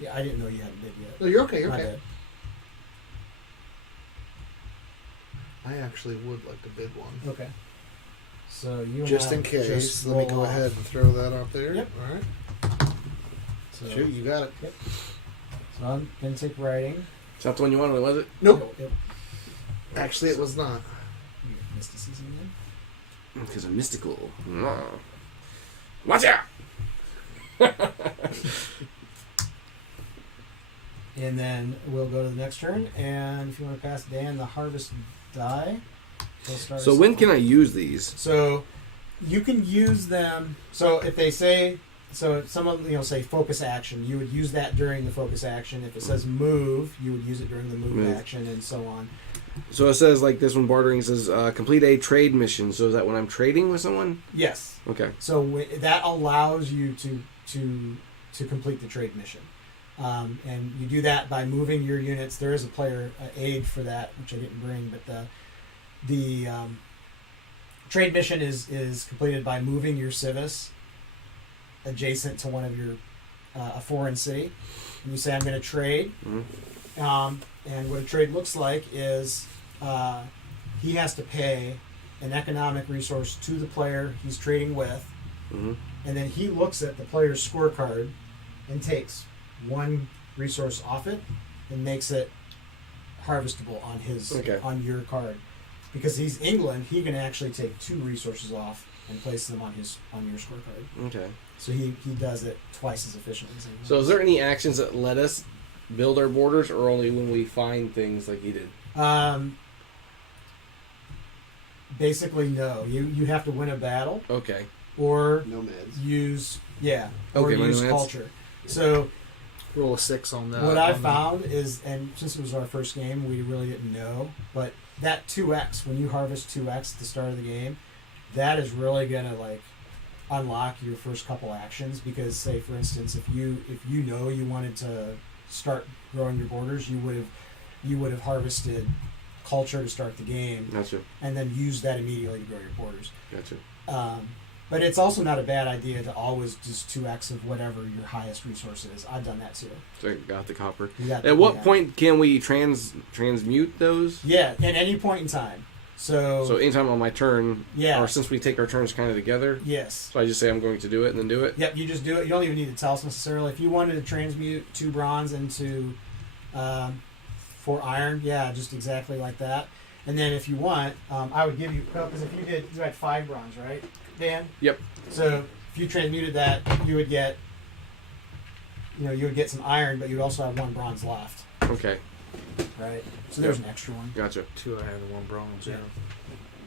Yeah, I didn't know you hadn't bid yet. No, you're okay. You're My okay. bad. I actually would like to bid one. Okay. So you Just and I in case, just let me roll go off. ahead and throw that out there. Yep. All right. So, Shoot, you got it. Yep. So I'm gonna take writing. Is that the one you wanted, was it? Nope. Yep. Actually, it was not. You get mysticism then. Because I'm mystical. Watch out! And then we'll go to the next turn. And if you want to pass Dan the harvest die, we'll start. So us when off. can I use these? So you can use them. So if they say, so if someone say focus action, you would use that during the focus action. If it says move, you would use it during the move action, and so on. So it says like this one, bartering says complete a trade mission. So is that when I'm trading with someone? Yes. Okay. So that allows you to complete the trade mission, and you do that by moving your units. There is a player aid for that, which I didn't bring, but the trade mission is completed by moving your civis adjacent to one of your a foreign city, and you say I'm going to trade. Mm-hmm. And what a trade looks like is he has to pay an economic resource to the player he's trading with, Mm-hmm. and then he looks at the player's scorecard and takes one resource off it and makes it harvestable on his on your card. Because he's England, he can actually take 2 resources off and place them on your scorecard. Okay. So he does it twice as efficiently as England. So is there any actions that let us build our borders, or only when we find things like he did? Basically, no. You have to win a battle. Okay. Or Nomads. use or Okay, use nomads. culture. So Roll a 6 on that. what I found is, and since it was our first game, we really didn't know, but that 2x, when you harvest 2x at the start of the game, that is really gonna unlock your first couple actions. Because say for instance, if you know you wanted to start growing your borders, you would have harvested culture to start the game. Gotcha. And then use that immediately to grow your borders. Gotcha. But it's also not a bad idea to always just 2x of whatever your highest resource is. I've done that too. So I got the copper. At what point can we transmute those? Yeah, at any point in time. So anytime on my turn, yeah. or since we take our turns kind of together, Yes. so I just say I'm going to do it and then do it? Yep, you just do it. You don't even need to tell us necessarily. If you wanted to transmute 2 bronze into 4 iron, yeah, just exactly like that. And then if you want, I would give you, because if you had 5 bronze, right, Dan? Yep. So if you transmuted that, you would get some iron, but you'd also have 1 bronze left. Okay. Right. So there's an extra one. Gotcha. 2 iron and 1 bronze. Yeah.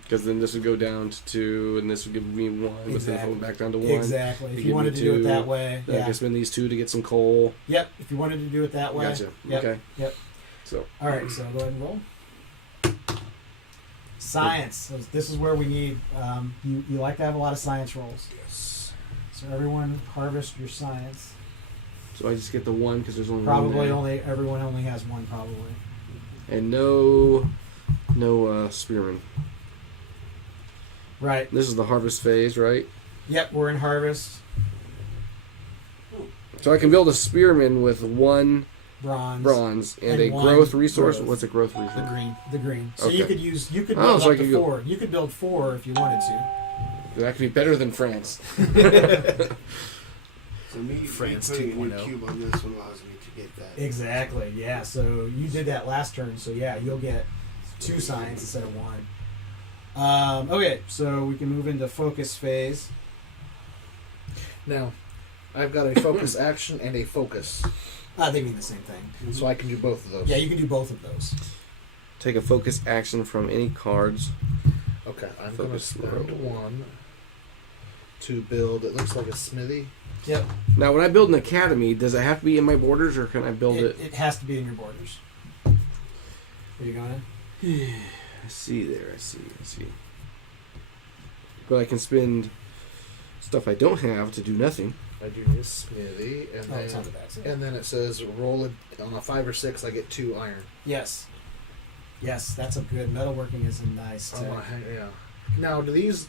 Because then this would go down to 2, and this would give me 1, but then if I went back down to 1. Exactly. If you you give wanted me to do it 2, that way, then I can spend these 2 to get some coal. Yep. If you wanted to do it that way. Gotcha. Yep. Okay. Yep. So. All right. So go ahead and roll. Science. So this is where we need. You like to have a lot of science rolls. Yes. So everyone harvest your science. So I just get the 1 because there's only 1 Probably there. everyone only has 1 probably. And no spearmen. Right. This is the harvest phase, right? Yep. We're in harvest. So I can build a spearman with 1 Bronze. and a 1 growth resource. growth. What's a growth resource? The green. So Okay. you could build so I up could to go- 4. You could build 4 if you wanted to. That could be better than France. So me France putting a new 2.0. cube on this one allows me to get that. Exactly. Yeah. So you did that last turn. So yeah, you'll get 2 science instead of 1. Okay. So we can move into focus phase. Now, I've got a focus action and a focus. They mean the same thing. So I can do both of those. Yeah, you can do both of those. Take a focus action from any cards. Okay, I'm going to Focus spend roll. 1 to build, it looks like a smithy. Yep. Now, when I build an academy, does it have to be in my borders, or can I build it? It has to be in your borders. Where you going? I see there. I see. But I can spend stuff I don't have to do nothing. I do need a smithy, and Oh, it's on then the back side. and then it says roll it on a 5 or 6. I get 2 iron. Yes. Yes, that's a good metalworking is a nice tech. Yeah. Now, do these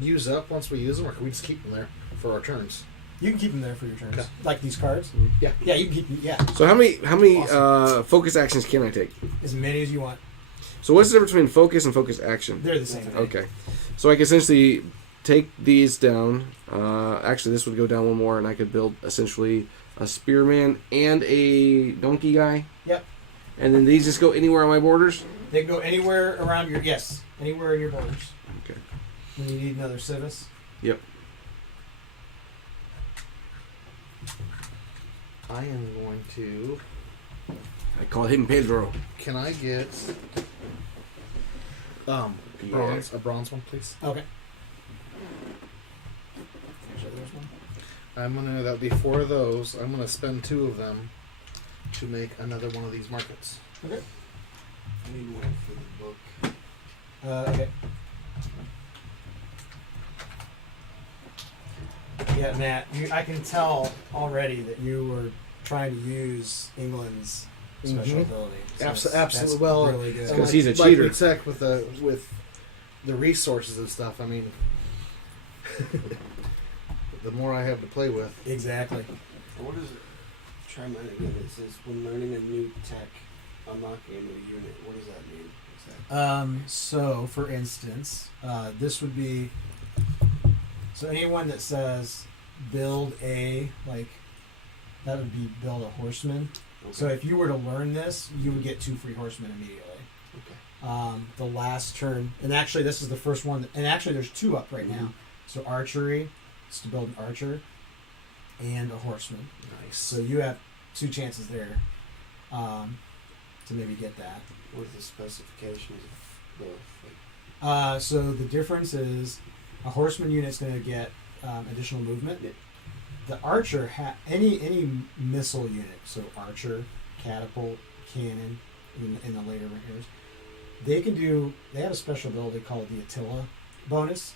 use up once we use them, or can we just keep them there for our turns? You can keep them there for your turns. Okay. Like these cards. Yeah. Yeah, you can keep. Yeah, So how many Awesome. focus actions can I take? as many as you want. So what's the difference between focus and focus action? They're the same thing. Okay. So I can essentially take these down. Actually, this would go down one more, and I could build essentially a spearman and a donkey guy. Yep. And then these just go anywhere on my borders? They can go anywhere around your, yes, anywhere in your borders. Okay. And you need another civis. Yep. I am going to. I call him Pedro. Can I get bronze? A bronze one, please. Okay. Actually, there's one. I'm gonna. That'll be 4 of those. I'm gonna spend 2 of them to make another one of these markets. Okay. I need one for the book. Okay. Yeah, Matt, I can tell already that you were trying to use England's special Mhm. ability. Absolutely. That's Well, really good. Because he's a like cheater. we said with the resources and stuff. I mean, the more I have to play with. Exactly. What is it? Try mine again. It says when learning a new tech, unlocking a new unit. What does that mean exactly? So, for instance, this would be so anyone that says build a that would be build a horseman. Okay. So if you were to learn this, you would get 2 free horsemen immediately. Okay. The last turn, and actually this is the first one, and actually there's 2 up right now. So archery, it's to build an archer and a horseman. Nice. So you have 2 chances there to maybe get that. What are the specifications of both? So the difference is a horseman unit's going to get additional movement. Yeah. The archer, any missile unit, so archer, catapult, cannon, in the later years, they have a special ability called the Attila Bonus.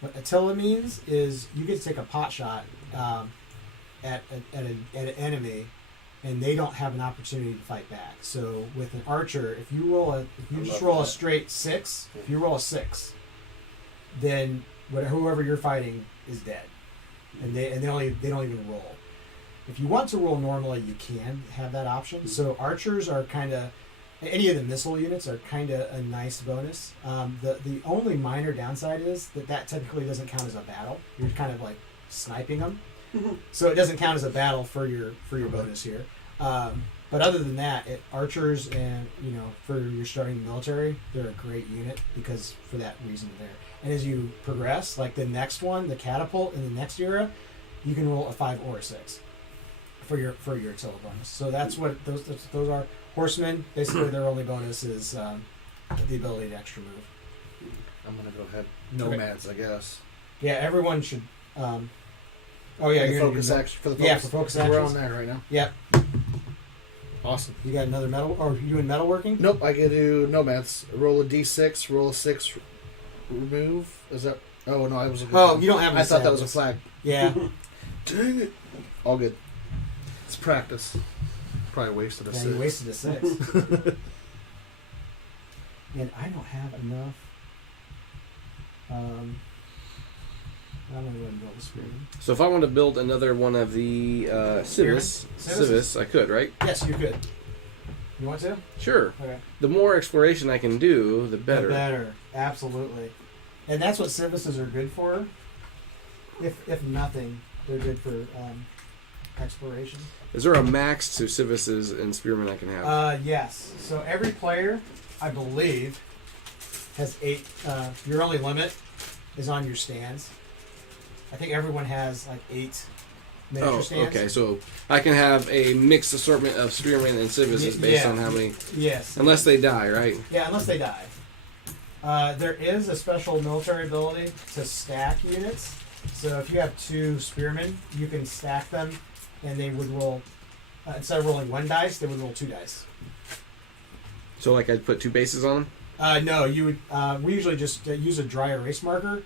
What Attila means is you get to take a pot shot at an enemy, and they don't have an opportunity to fight back. So with an archer, if you just roll a straight 6, if you roll a 6, then whoever you're fighting is dead, and they don't even roll. If you want to roll normally, you can have that option. So archers are kind of, any of the missile units are kind of a nice bonus. The only minor downside is that technically doesn't count as a battle. You're kind of like sniping them, so it doesn't count as a battle for your bonus here. But other than that, archers and for your starting military, they're a great unit because for that reason there. And as you progress, like the next one, the catapult in the next era, you can roll a 5 or a 6 for your Attila bonus. So that's what those are. Horsemen, basically their only bonus is the ability to extra move. I'm gonna go ahead. Nomads, I guess. Yeah, everyone should. Oh yeah, For you're the gonna focus do action. For the Yeah, focus. for focus We're actions. on there right now. Yep. Awesome. You got another metal? Or are you doing metalworking? Nope, I can do nomads. Roll a d6, roll a 6, remove. Is that? Oh no, I was. Oh, you don't have. I thought that was a samples. flag. Yeah. Dang it! All good. It's practice. Probably wasted a Yeah, 6. you wasted a 6. And I don't have enough. I'm gonna go ahead and build a spearman. So if I want to build another one of the Civis, I could, right? Yes, you could. You want to? Sure. Okay. The more exploration I can do, the better. The better, absolutely. And that's what civises are good for. If nothing, they're good for exploration. Is there a max to Civises and Spearmen I can have? Yes. So every player, I believe, has 8. Your only limit is on your stands. I think everyone has like 8 miniature stands. Okay. So I can have a mixed assortment of Spearmen and Civises based Yeah. on how many. Yes. Unless they die, right? Yeah, unless they die. There is a special military ability to stack units. So if you have 2 spearmen, you can stack them, and they would roll. Instead of rolling 1 dice, they would roll 2 dice. So like I'd put 2 bases on them? No, you would. We usually just use a dry erase marker.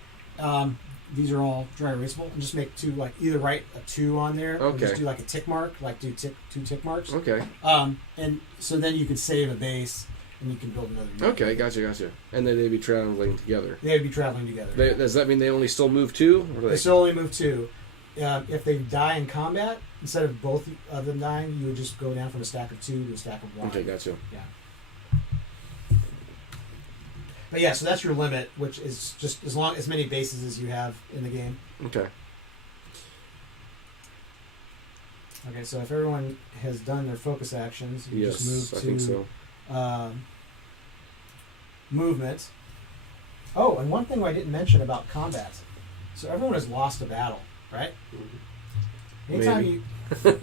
These are all dry erasable, and just make 2. Like either write a 2 on there, or just Okay. do like a tick mark, like do 2 tick marks. Okay. And so then you can save a base, and you can build another unit. Okay, gotcha. And then they'd be traveling together. They'd be traveling together. Does that mean they only still move 2? Or do They still only move 2. If they die in combat, instead of both of them dying, you would just go down from a stack of 2 to a stack of 1. Okay, gotcha. Yeah. But yeah, so that's your limit, which is just as many bases as you have in the game. Okay. Okay, so if everyone has done their focus actions, you Yes, just move to I think so. Movement. Oh, and one thing I didn't mention about combat. So everyone has lost a battle, right? Maybe.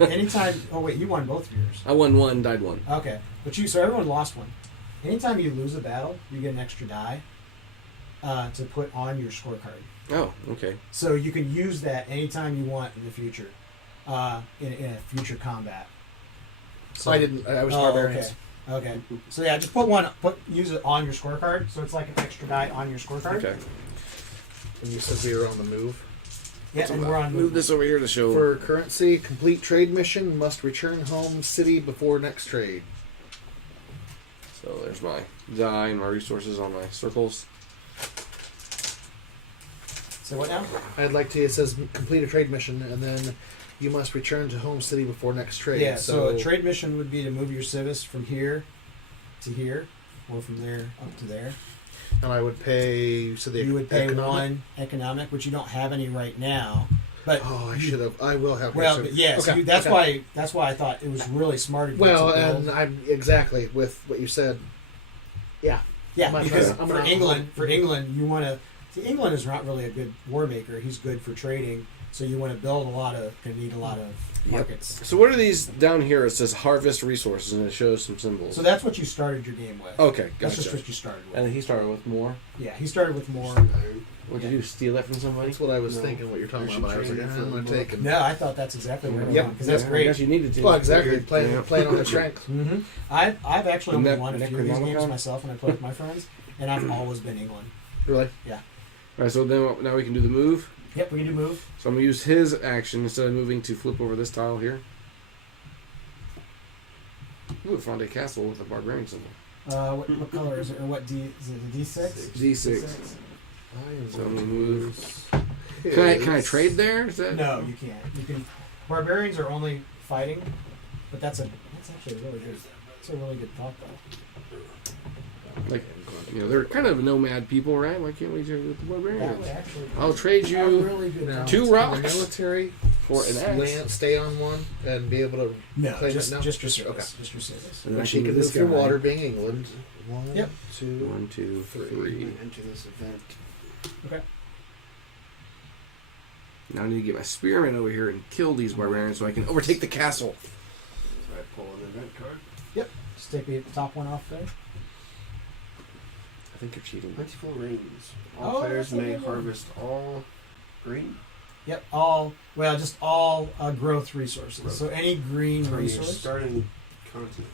Anytime. Oh wait, you won both of yours. I won one, died one. Okay, so everyone lost one. Anytime you lose a battle, you get an extra die to put on your scorecard. Oh, okay. So you can use that anytime you want in the future, in a future combat. So I didn't. I was barbarians. Okay. So yeah, just use it on your scorecard. So it's like an extra die on your scorecard. Okay. And you said we were on the move. Yeah, and we're on Move this over here to show. For currency, complete trade mission, must return home city before next trade. So there's my die and my resources on my circles. So what now? I'd like to. It says complete a trade mission, and then you must return to home city before next trade. Yeah. So a trade mission would be to move your civis from here to here, or from there up to there. And I would pay. So you would pay one economic, which you don't have any right now. But I should have. I will have. Well, but yes, okay. that's why I thought it was really smart of you. Well, to build. and I'm exactly with what you said. Yeah. Because for England, you want to. See, England is not really a good war maker. He's good for trading, so you want to build need a lot of markets. So what are these down here? It says harvest resources, and it shows some symbols. So that's what you started your game with. Okay, That's gotcha. just what you started with. And then he started with more. Yeah, he started with more. What did you do? Steal it from somebody? That's what I was thinking. What you're talking about. I was like, I'm going to take it. No, I thought that's exactly what Yep. because that's I great. guess you needed to. Well, exactly. Playing on the strength. Mm-hmm. I've actually only won a few of these Necronomicon? games myself when I play with my friends, and I've always been England. Really? Yeah. All right, so then now we can do the move. Yep, we can do move. So I'm going to use his action instead of moving to flip over this tile here. Ooh, I found a castle with a barbarian symbol. What color is it? Or what D? Is it a D6? D6. So I'm going to move. Can I His- trade there? Is that No, you can't. You can. Barbarians are only fighting, but that's actually a really good. It's a really good thought though. like, they're kind of nomad people, right? Why can't we trade with the That barbarians? would actually. I'll trade a you really good. Now, Two in the rocks military for an axe. land, stay on one and be able to. No, claim just it now? your service. Okay. Just your service. And then I She can can move move this through guy. water, being England. One, Yep. 2, 1, 2, 3. Enter this event. Okay. Now I need to get my spearman over here and kill these barbarians so I can overtake the castle. So I pull an event card. Just take the top one off there. I think you're cheating. Plentiful rains. All Oh, players that's a may good one. harvest all green. Yep. Just all growth resources. Growth. So any green From your resource. starting continent.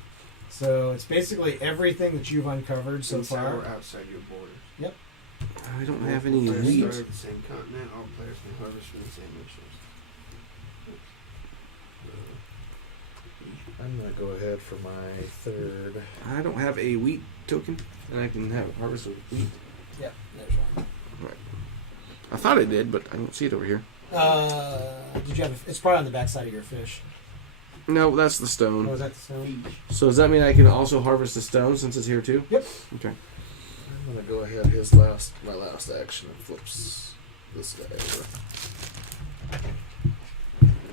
So it's basically everything that you've uncovered so inside far. or outside your borders. I don't have any All players wheat. start at the same continent. All players may harvest from the same resource. I'm going to go ahead for my third. I don't have a wheat token, and I can have harvest with wheat. Yep. There's one. I thought I did, but I don't see it over here. Did you have? It's probably on the back side of your fish. No, that's the Oh, stone. is that the stone? So does that mean I can also harvest the stone since it's here too? Yep. Okay. I'm going to go ahead. My last action and flips this guy over.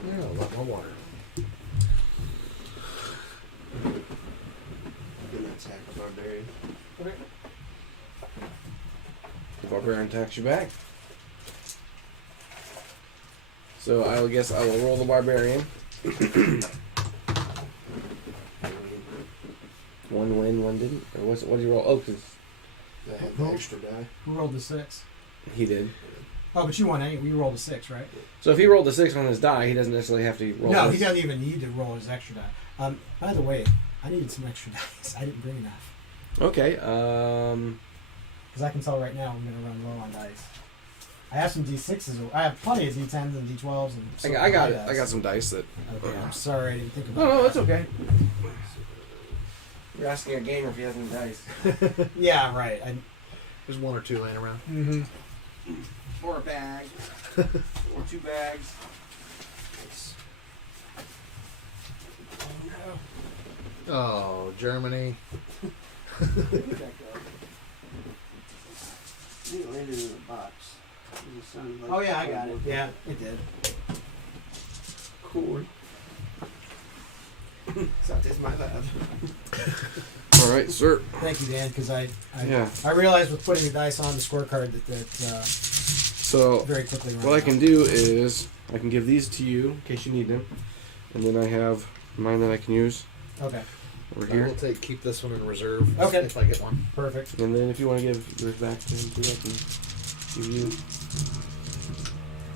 Yeah, a lot more water. And attack a barbarian. Okay. The barbarian attacks you back. So I guess I will roll the barbarian. One win, one didn't. Or what did you roll? Oh, because That had the extra die. Who rolled the 6? he did. Oh, but you won anyway. You rolled a 6, right? So if he rolled a 6 on his die, he doesn't necessarily have to roll. No, his. he doesn't even need to roll his extra die. By the way, I needed some extra dice. I didn't bring enough Okay. because I can tell right now I'm going to run low on dice. I have some D6s. I have plenty of D10s and D12s and. some I got high it. dice. I got some dice that. Okay, I'm sorry I didn't think about. No, that. it's okay. You're asking a gamer if he has any dice. Yeah, right. There's one or two laying around. Mm-hmm. Or a bag. Or 2 bags. Oh, Germany. think it landed in a box. It sounded like Oh yeah, I got it. Yeah, it did. Cool. So that's my bad. All right, sir. Thank you, Dan, because I Yeah. realized with putting the dice on the scorecard that So very quickly runs what I out. can do is I can give these to you in case you need them, and then I have mine that I can use Okay, over I here. will keep this one in reserve Okay. if I get one. perfect. And then if you want to give yours back to him, too, I can give you.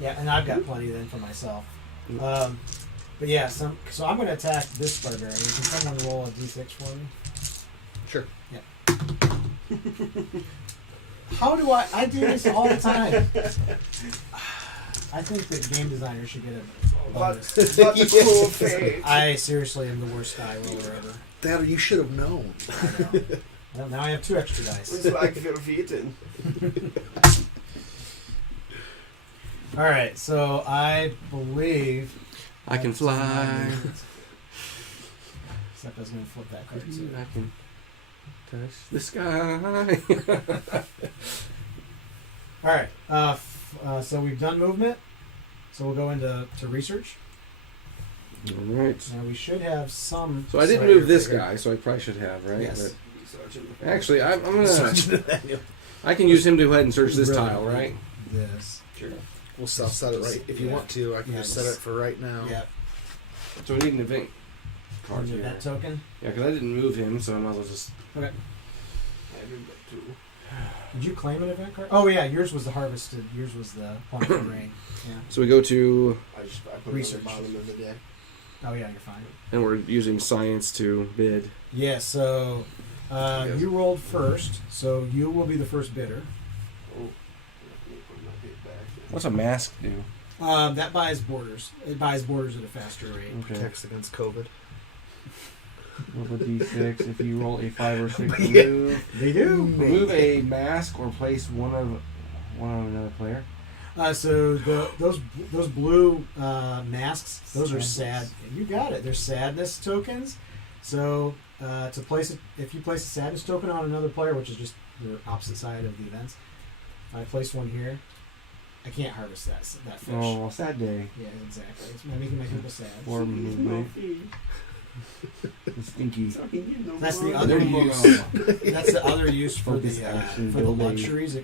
Yeah, and I've got plenty then for myself. Mm. But yeah, so I'm going to attack this barbarian. Can someone roll a d6 for me? Sure. How do I do this all the time? I think that game designers should get a bonus. But the cool face. I seriously am the worst die roller ever. Dad, you should have known. I know. Well, now I have 2 extra dice. It's like verweten. All right, so I believe I can fly. Except I was going to flip that card too. I can touch the sky. All right, so we've done movement. So we'll go into research. All right. Now we should have some. So I didn't move this guy, so I probably should have, right? Yes. But actually, I'm gonna. I can use him to go ahead and search this Really? tile, right? This. Sure. We'll set it right. If you want to, I can Yeah, just set it for right now. Yeah. So we need an event card Is it here. that token? Yeah, because I didn't move him, so I might as well just. Okay. I did that too. Did you claim an event card? Oh yeah, yours was the harvested. Yours was the point of rain. Yeah. So we go to, I put Research. it on the bottom of the deck. Oh yeah, you're fine. and we're using science to bid. Yeah. So Yes. you rolled first, so you will be the first bidder. Oh, let me put my bid back. What's a mask do? That buys borders. It buys borders at a faster rate. Okay. Protects against COVID. Roll a d6. If you roll a 5 or 6, Yeah. remove. They do. Remove a mask or place one on another player. So those blue masks, those are sad. You got it. They're sadness tokens. So to place it, if you place a sadness token on another player, which is just the opposite side of the events, I place one here. I can't harvest that fish. Oh, well, sad day. Yeah, exactly. It's making my people sad. Or No movement. fee. Stinky. Sorry, you know That's the more. other There you use. go. That's the other use for Focus the action, for the building. luxuries. You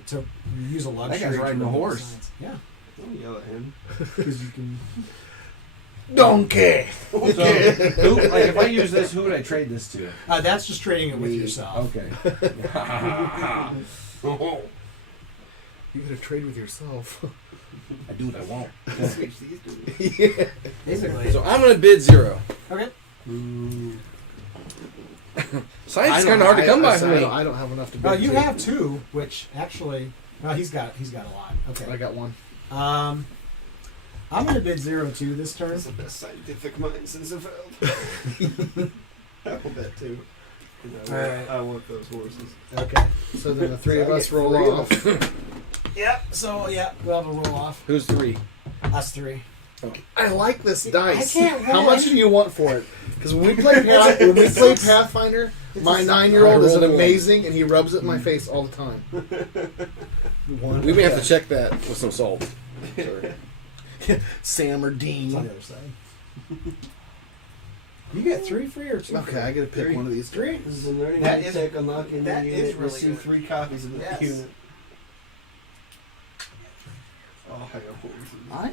use a luxury. guy's to riding a remove horse. signs. Yeah, Don't yell at him. because you can. Donkey. So, who, like, if I use this, who would I trade this to? That's just trading it with Me. yourself. Okay. Oh. You gotta trade with yourself. I do what I want. Switch these two. Yeah. Basically. So I'm gonna bid 0. Okay. Science is kind of hard to come by for me. I don't have enough to bid. You to. have 2, which actually, well, he's got a lot. I Okay. got one. I'm gonna bid 0 2 this turn. That's the best scientific mind since the felt. I will bet too. Alright. I want those horses. Okay. So then the three of I us get roll 3 off. Yep. So yeah, we'll have a roll off. Who's 3? Us 3. I like this dice. I can't How roll. much do you want for it? Because when we play Pathfinder, my 9-year-old is I rolled one. amazing, and he rubs it in my face all the time. We may have to check that with some salt. Sorry. Sam or It's on Dean. the other side. You get 3 free or 2 Okay, free? I gotta pick 3. one of these. 3. This is a learning That new is- tech unlocking the that unit. is really Receive good. 3 copies of the Yes. unit. Oh, I got horses.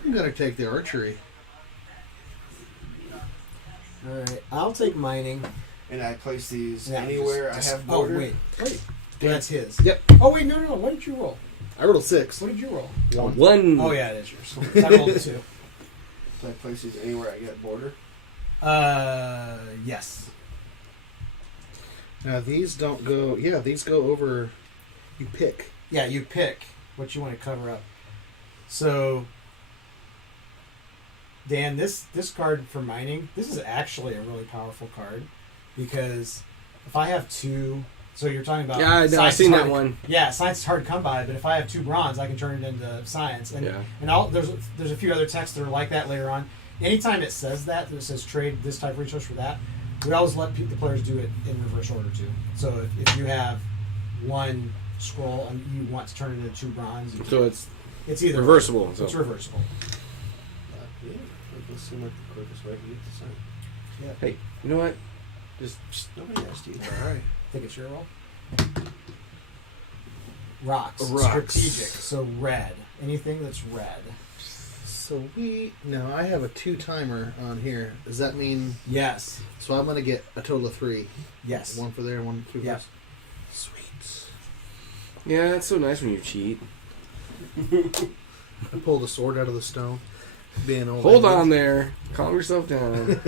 I'm gonna take the archery. All right. I'll take mining. And I place these Yeah, anywhere just- I have Oh border. wait. That's his. Yep. Oh wait, no. What did you roll? I rolled a 6. What did you roll? 1. Oh yeah, it is yours. I rolled a 2. So I place these anywhere I get border. Yes. Now these don't go. Yeah, these go over. You pick. Yeah, you pick what you want to cover up. So, Dan, this card for mining, this is actually a really powerful card because if I have 2, so you're talking about Yeah, I know. I've science seen is that hard- one. Yeah, science is hard to come by, but if I have 2 bronze, I can turn it into science. And Yeah. there's a few other texts that are like that later on. Anytime it says that it says trade this type of resource for that, we always let the players do it in reverse order too. So if you have 1 scroll and you want to turn it into 2 bronze, you So can. it's either reversible. way. So. It's reversible. Yeah, that does seem like the quickest way to get the sign. Yeah. Hey, you know what? Just Nobody asked you. All right. Think it's your roll. Rocks. Rocks. Strategic. So red. Anything that's red. So no, I have a 2 timer on here. Does that mean? Yes. So I'm gonna get a total of 3. Yes. 1 for there, and 1 for Yeah. this. Sweet. yeah, it's so nice when you cheat. I pulled a sword out of the stone. Being old. Hold on there. Calm yourself down.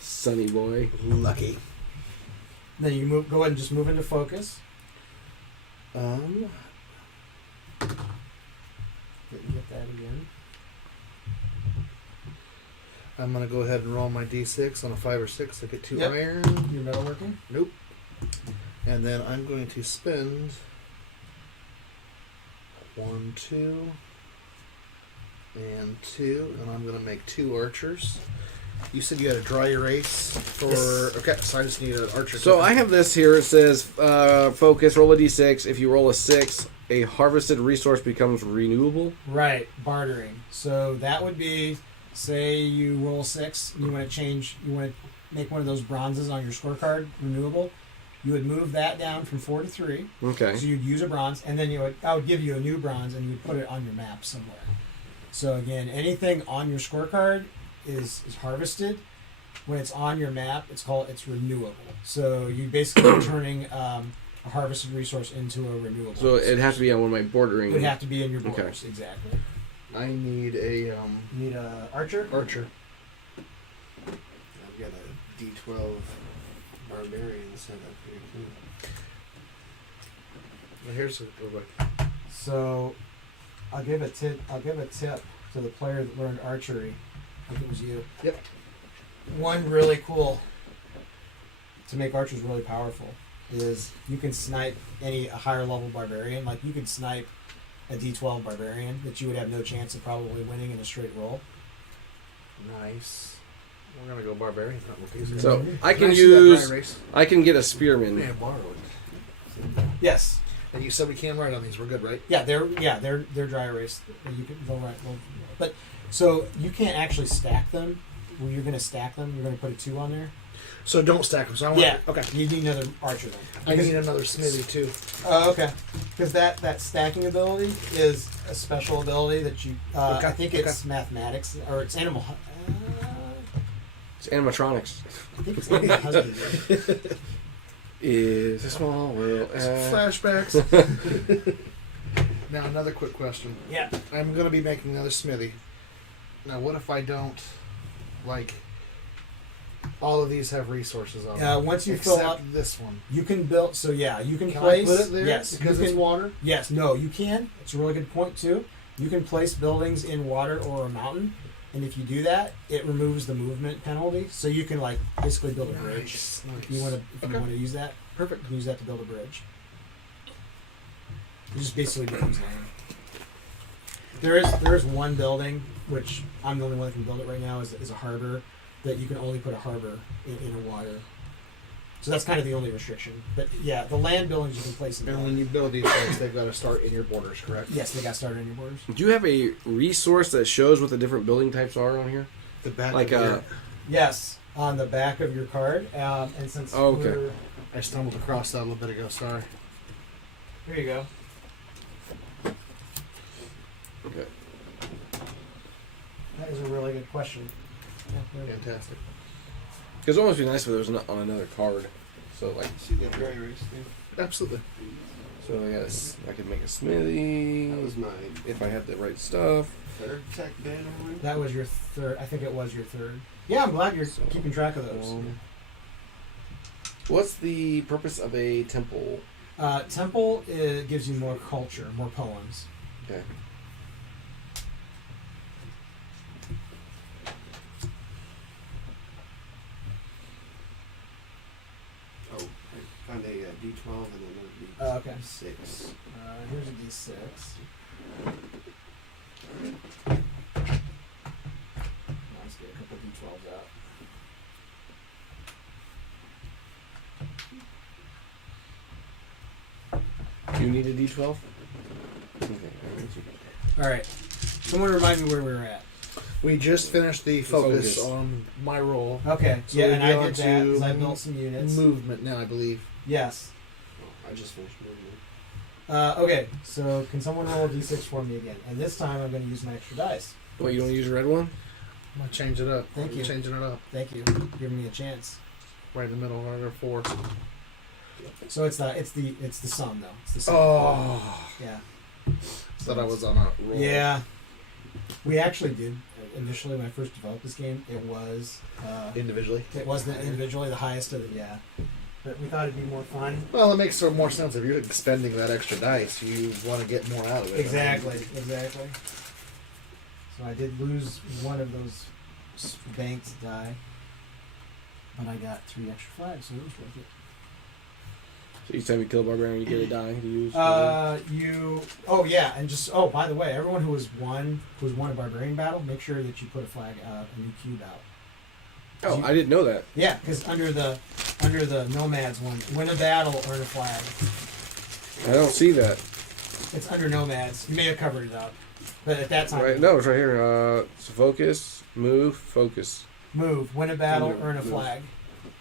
Sonny boy. Lucky. Then you move. Go ahead and just move into focus. Get that again. I'm gonna go ahead and roll my d6 on a 5 or 6. I get 2 Yep. iron. Your metalworking. Nope. And then I'm going to spend 1, 2, and 2, and I'm going to make 2 archers. You said you had a dry erase for. Yes. Okay, so I just need an archer. So I have this here. It says focus, roll a d6. If you roll a 6, a harvested resource becomes renewable. Right. Bartering. So that would be, say you roll 6, and you want to make one of those bronzes on your scorecard renewable. You would move that down from 4 to 3. Okay. So you'd use a bronze, and then I would give you a new bronze, and you'd put it on your map somewhere. So again, anything on your scorecard is harvested. When it's on your map, it's renewable. So you basically are turning a harvested resource into a renewable. So it'd have to be on one of my bordering. It would have to be in your Okay. borders, exactly. I need a You need a archer. archer. I've got a D12 barbarian set up here too. Well, here's a look. So I'll give a tip to the player that learned archery. I think it was you. Yep. One really cool to make archers really powerful is you can snipe a higher level barbarian. Like you could snipe a D12 barbarian that you would have no chance of probably winning in a straight roll. Nice. We're gonna go barbarian. Not with these guys. So I can see that dry use. erase? I can get a May spearman. have borrowed. Yes. And you said we can write on these. We're good, right? Yeah, they're dry erase. You can go right. But so you can't actually stack them. When you're going to stack them, you're going to put a 2 on there. So don't stack them. So I want. Yeah. Okay. You need another archer then. I need another smithy too. Oh, okay. Because that stacking ability is a special ability that you. Okay, I think it's mathematics or it's animal. It's animatronics. I think it's animal husbandry. Is a small world. Flashbacks. Now another quick question. Yeah. I'm gonna be making another smithy. Now what if I don't like? All of these have resources on them. Once you except fill up, this one. you can build. So yeah, you can Can place. I put it there? Yes, Because you it's can, water. Yes, no, you can. It's a really good point too. You can place buildings in water or a mountain, and if you do that, it removes the movement penalty. So you can like basically build a bridge. Nice. If you want to, Okay. use that, Perfect. you can use that to build a bridge. It just basically becomes land. There is one building which I'm the only one that can build it right now is a harbor that you can only put a harbor in a water. So that's kind of the only restriction. But yeah, the land buildings you can place in. And when you build these things, they've got to start in your borders, correct? Yes, they got started in your borders. Do you have a resource that shows what the different building types are on here? The back. Like of your- Yes, on the back of your card. And since Okay. I stumbled across that a little bit ago. Sorry. Here you go. Okay. That is a really good question. Fantastic. Because it would almost be nice if it was on another card. So like, See that dry erase thing? Absolutely. so I could make a smithy That was my if I had the right stuff. third tech banner one. That was your third. I think it was your third. Yeah, I'm glad you're keeping track of those. What's the purpose of a temple? Temple gives you more culture, more poems. Okay. Oh, I found a D12 and then a Okay. D6. Here's a D6. Let's get a couple D12s out. You need a D12? Okay. All right. Someone remind me where we were at. We just finished the focus focus. on my roll. Okay. So yeah, we'd and be I on did that because I to built some units. Movement now, I believe. Yes. Oh, I just finished moving. Okay. So can someone roll a d6 for me again? And this time I'm going to use my extra dice. Wait, you want to use a red one? I'm gonna change it up. Thank I'm you. Changing it up. Thank you. Giving me a chance. Right in the middle, right there, 4. So it's the sum though. It's the sum. Oh, Yeah. thought I was on a roll. Yeah. We actually did initially when I first developed this game. It was Individually. it wasn't individually the highest of the but we thought it'd be more fun. Well, it makes more sense if you're expending that extra dice. You want to get more out of it. Exactly. So I did lose one of those banked die, but I got 3 extra flags, so it was worth it. So each time you kill a barbarian, you get a die to use. And by the way, everyone who's won a barbarian battle, make sure that you put a flag, a new cube out. Oh, I didn't know that. Yeah, because under the nomads one, win a battle, earn a flag. I don't see that. It's under nomads. You may have covered it up, but at that time, Right? No, it's right here. So focus, move, focus. move, win a battle, Move, earn a move. flag.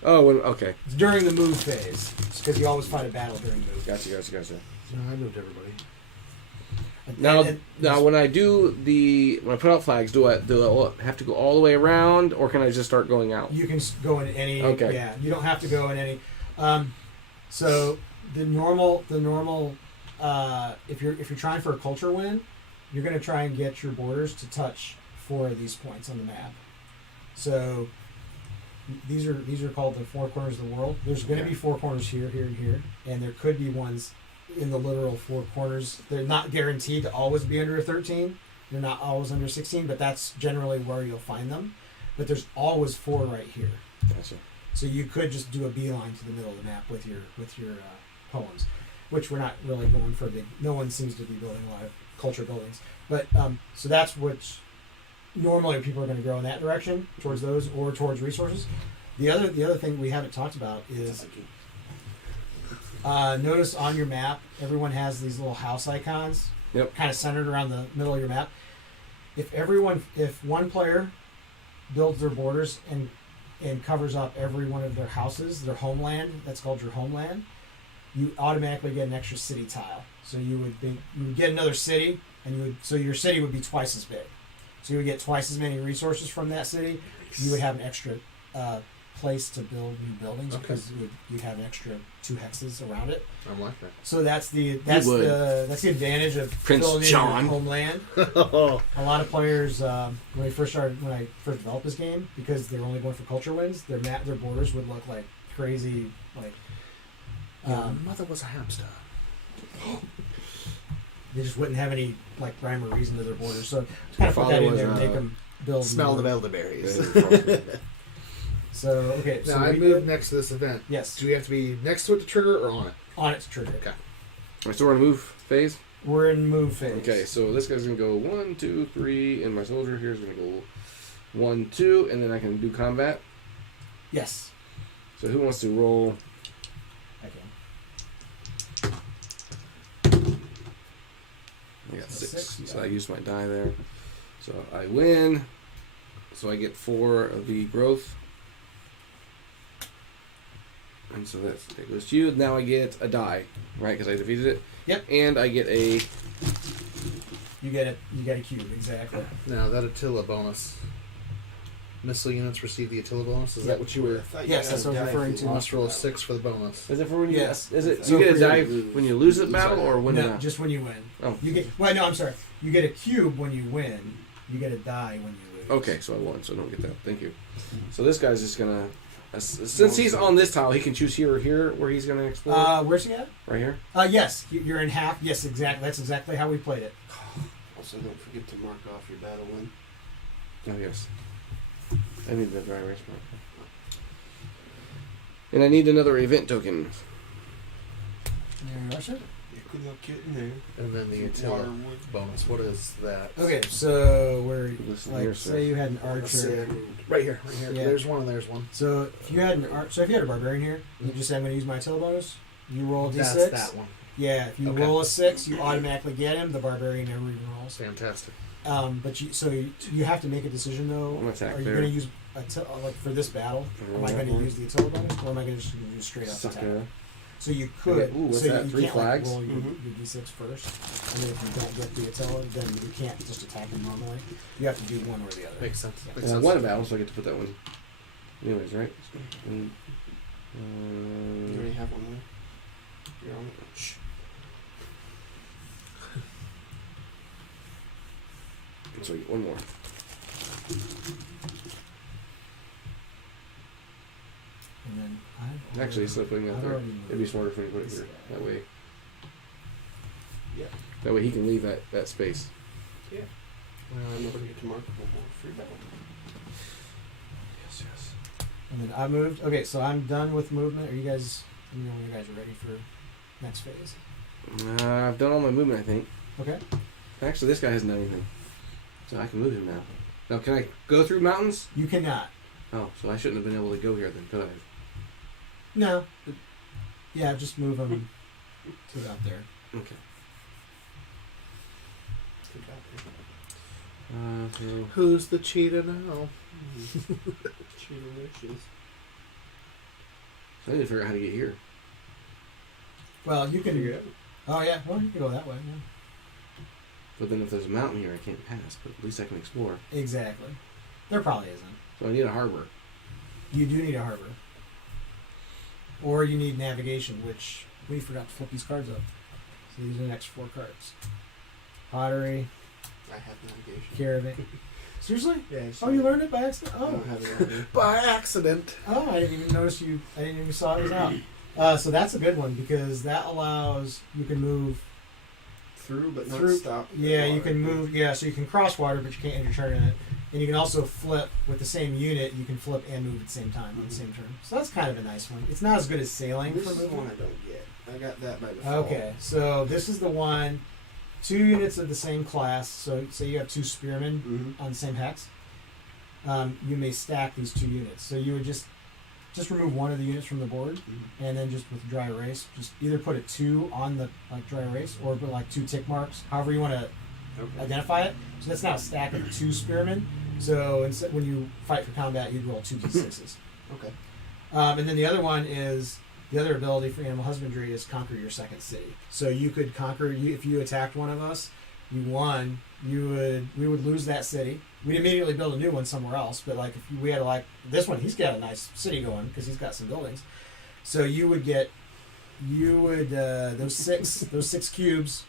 Oh, okay. It's during the move phase, because you always fight a battle during move. Gotcha. No, I moved everybody. Now, when I put out flags, do I have to go all the way around, or can I just start going out? you can go in any. Okay. Yeah, you don't have to go in any. So the normal. If you're trying for a culture win, you're going to try and get your borders to touch 4 of these points on the map. So these are called the 4 corners of the world. There's going to be 4 corners here, here, and here, and there could be ones in the literal 4 corners. They're not guaranteed to always be under 13. They're not always under 16, but that's generally where you'll find them. But there's always 4 right here. Gotcha. So you could just do a beeline to the middle of the map with your poems, which we're not really going for big. No one seems to be building a lot of culture buildings, but so that's what normally people are going to grow in that direction towards those or towards resources. The other thing we haven't talked about is notice on your map everyone has these little house icons. Yep. Kind of centered around the middle of your map. If one player builds their borders and covers up every one of their houses, their homeland, that's called your homeland, you automatically get an extra city tile. So you would get another city, and so your city would be twice as big. So you would get twice as many resources from that city. You would have an extra place to build new buildings because you'd have an extra 2 hexes around it. I like that. So that's the advantage of Prince building John. your homeland. A lot of players when I first developed this game, because they were only going for culture wins, their borders would look like crazy, like My mother was a hamster. they just wouldn't have any like rhyme or reason to their borders. So kind of put Father that in was, there and make them build. Smell more. of elderberries. So okay, Now so I we moved did, next to this event. yes, Do we have to be next to it to trigger or on it? on its trigger. Okay. Alright, so we're in move phase. We're in move phase. Okay, so this guy's gonna go 1, 2, 3, and my soldier here's gonna go 1, 2, and then I can do combat. Yes, So who wants to roll? I can. I got So 6. six, So yeah. I used my die there. So I win. So I get 4 of the growth. And so that goes to you. Now I get a die, right? Because I defeated it. Yep. And I get a. You get a cube, exactly. Now that Attila bonus. Missile units receive the Attila bonus. Is that what you were? Yes, that's what I was referring to. Must roll a 6 for the bonus. Is it for when you? Yes. Is it? So You get a for die your- when you lose the battle, or when? No, just when you win. Oh. You get. Well, no, I'm sorry. You get a cube when you win. You get a die when you lose. Okay, so I won. So I don't get that. Thank you. So this guy's just gonna. Since he's on this tile, he can choose here or here where he's gonna explore. Where's he at? Right here. Yes, you're in half. Yes, exactly. That's exactly how we played it. Also, don't forget to mark off your battle win. Oh yes. I need the dry erase marker. And I need another event token. Yeah, sure. Yeah, good luck getting there. And then the Attila bonus. What is that? Okay, so we're Listen like, here, say sir. you had an Let's see, I archer. moved. Right here. Right here. Yeah. There's one and there's one. So if you had a barbarian here, you just say I'm going to use my Attila bonus. You roll a d6. That's that one. Yeah, if you Okay. roll a 6, you automatically get him. The barbarian never even rolls. Fantastic. But you have to make a decision though. I'm gonna attack Are you there. going to use like for this battle? Am I going to use the Attila bonus, or am I going to just use straight up attack? Sucker. So you could. Ooh, what's so that? You 3 can't flags? Like, roll your d6 first, and then if you don't get the Attila, then you can't just attack him normally. You have to do one or the other. Makes sense. Yeah. Makes I sense. won a battle, so I get to put that one. Anyways, right? And, You already have one there. You're on it. Shh. so I get one more. And then Actually, instead of putting that I've there, already it'd be smarter for me to put it here. That way. Yeah. That way he can leave that space. Yeah. I'm not going to get to mark one more free battle. Yes, yes. And then I moved. Okay, so I'm done with movement. Are you guys? Let me know when you guys are ready for next phase. I've done all my movement, I think. Okay. Actually, this guy hasn't done anything. So I can move him now. Now, can I go through mountains? You cannot. Oh, so I shouldn't have been able to go here then, could I? No. Yeah, just move them to about there. Okay. Good job, So Who's the cheater now? Cheater wishes. I need to figure out how to get here. Well, you can. Figure it out. Oh yeah. Well, you can go that way. Yeah. But then if there's a mountain here, I can't pass. But at least I can explore. Exactly. There probably isn't. So I need a harbor. You do need a harbor. Or you need navigation, which we forgot to flip these cards up. So these are the next 4 cards. Pottery, I have navigation. caravan. Seriously? Yeah. Oh, you learned it by accident? I Oh. don't have it on here. By accident. Oh, I didn't even notice you. I didn't even saw it was out. So that's a good one because that allows you can move Through, but not through. stop. Yeah, you can move. Yeah, so you can cross water, but you can't end your turn in it. And you can also flip with the same unit. You can flip and move at the same time on the same turn. So that's kind of a nice one. It's not as good as sailing This for is the one movement. I don't get. I got that by default. Okay, so this is the one. 2 units of the same class. So say you have 2 spearmen Mm-hmm. on the same hex. You may stack these 2 units. So you would just remove one of the units from the board, and then just with dry erase, just either put a 2 on the dry erase, or put 2 tick marks. However you want to Okay. identify it. So that's now a stack of 2 spearmen. So instead, when you fight for combat, you'd roll 2 d6s. Okay. And then the other one is the other ability for animal husbandry is conquer your second city. So you could conquer if you attacked one of us, you won. We would lose that city. We'd immediately build a new one somewhere else. But if we had this one, he's got a nice city going because he's got some buildings. So those six cubes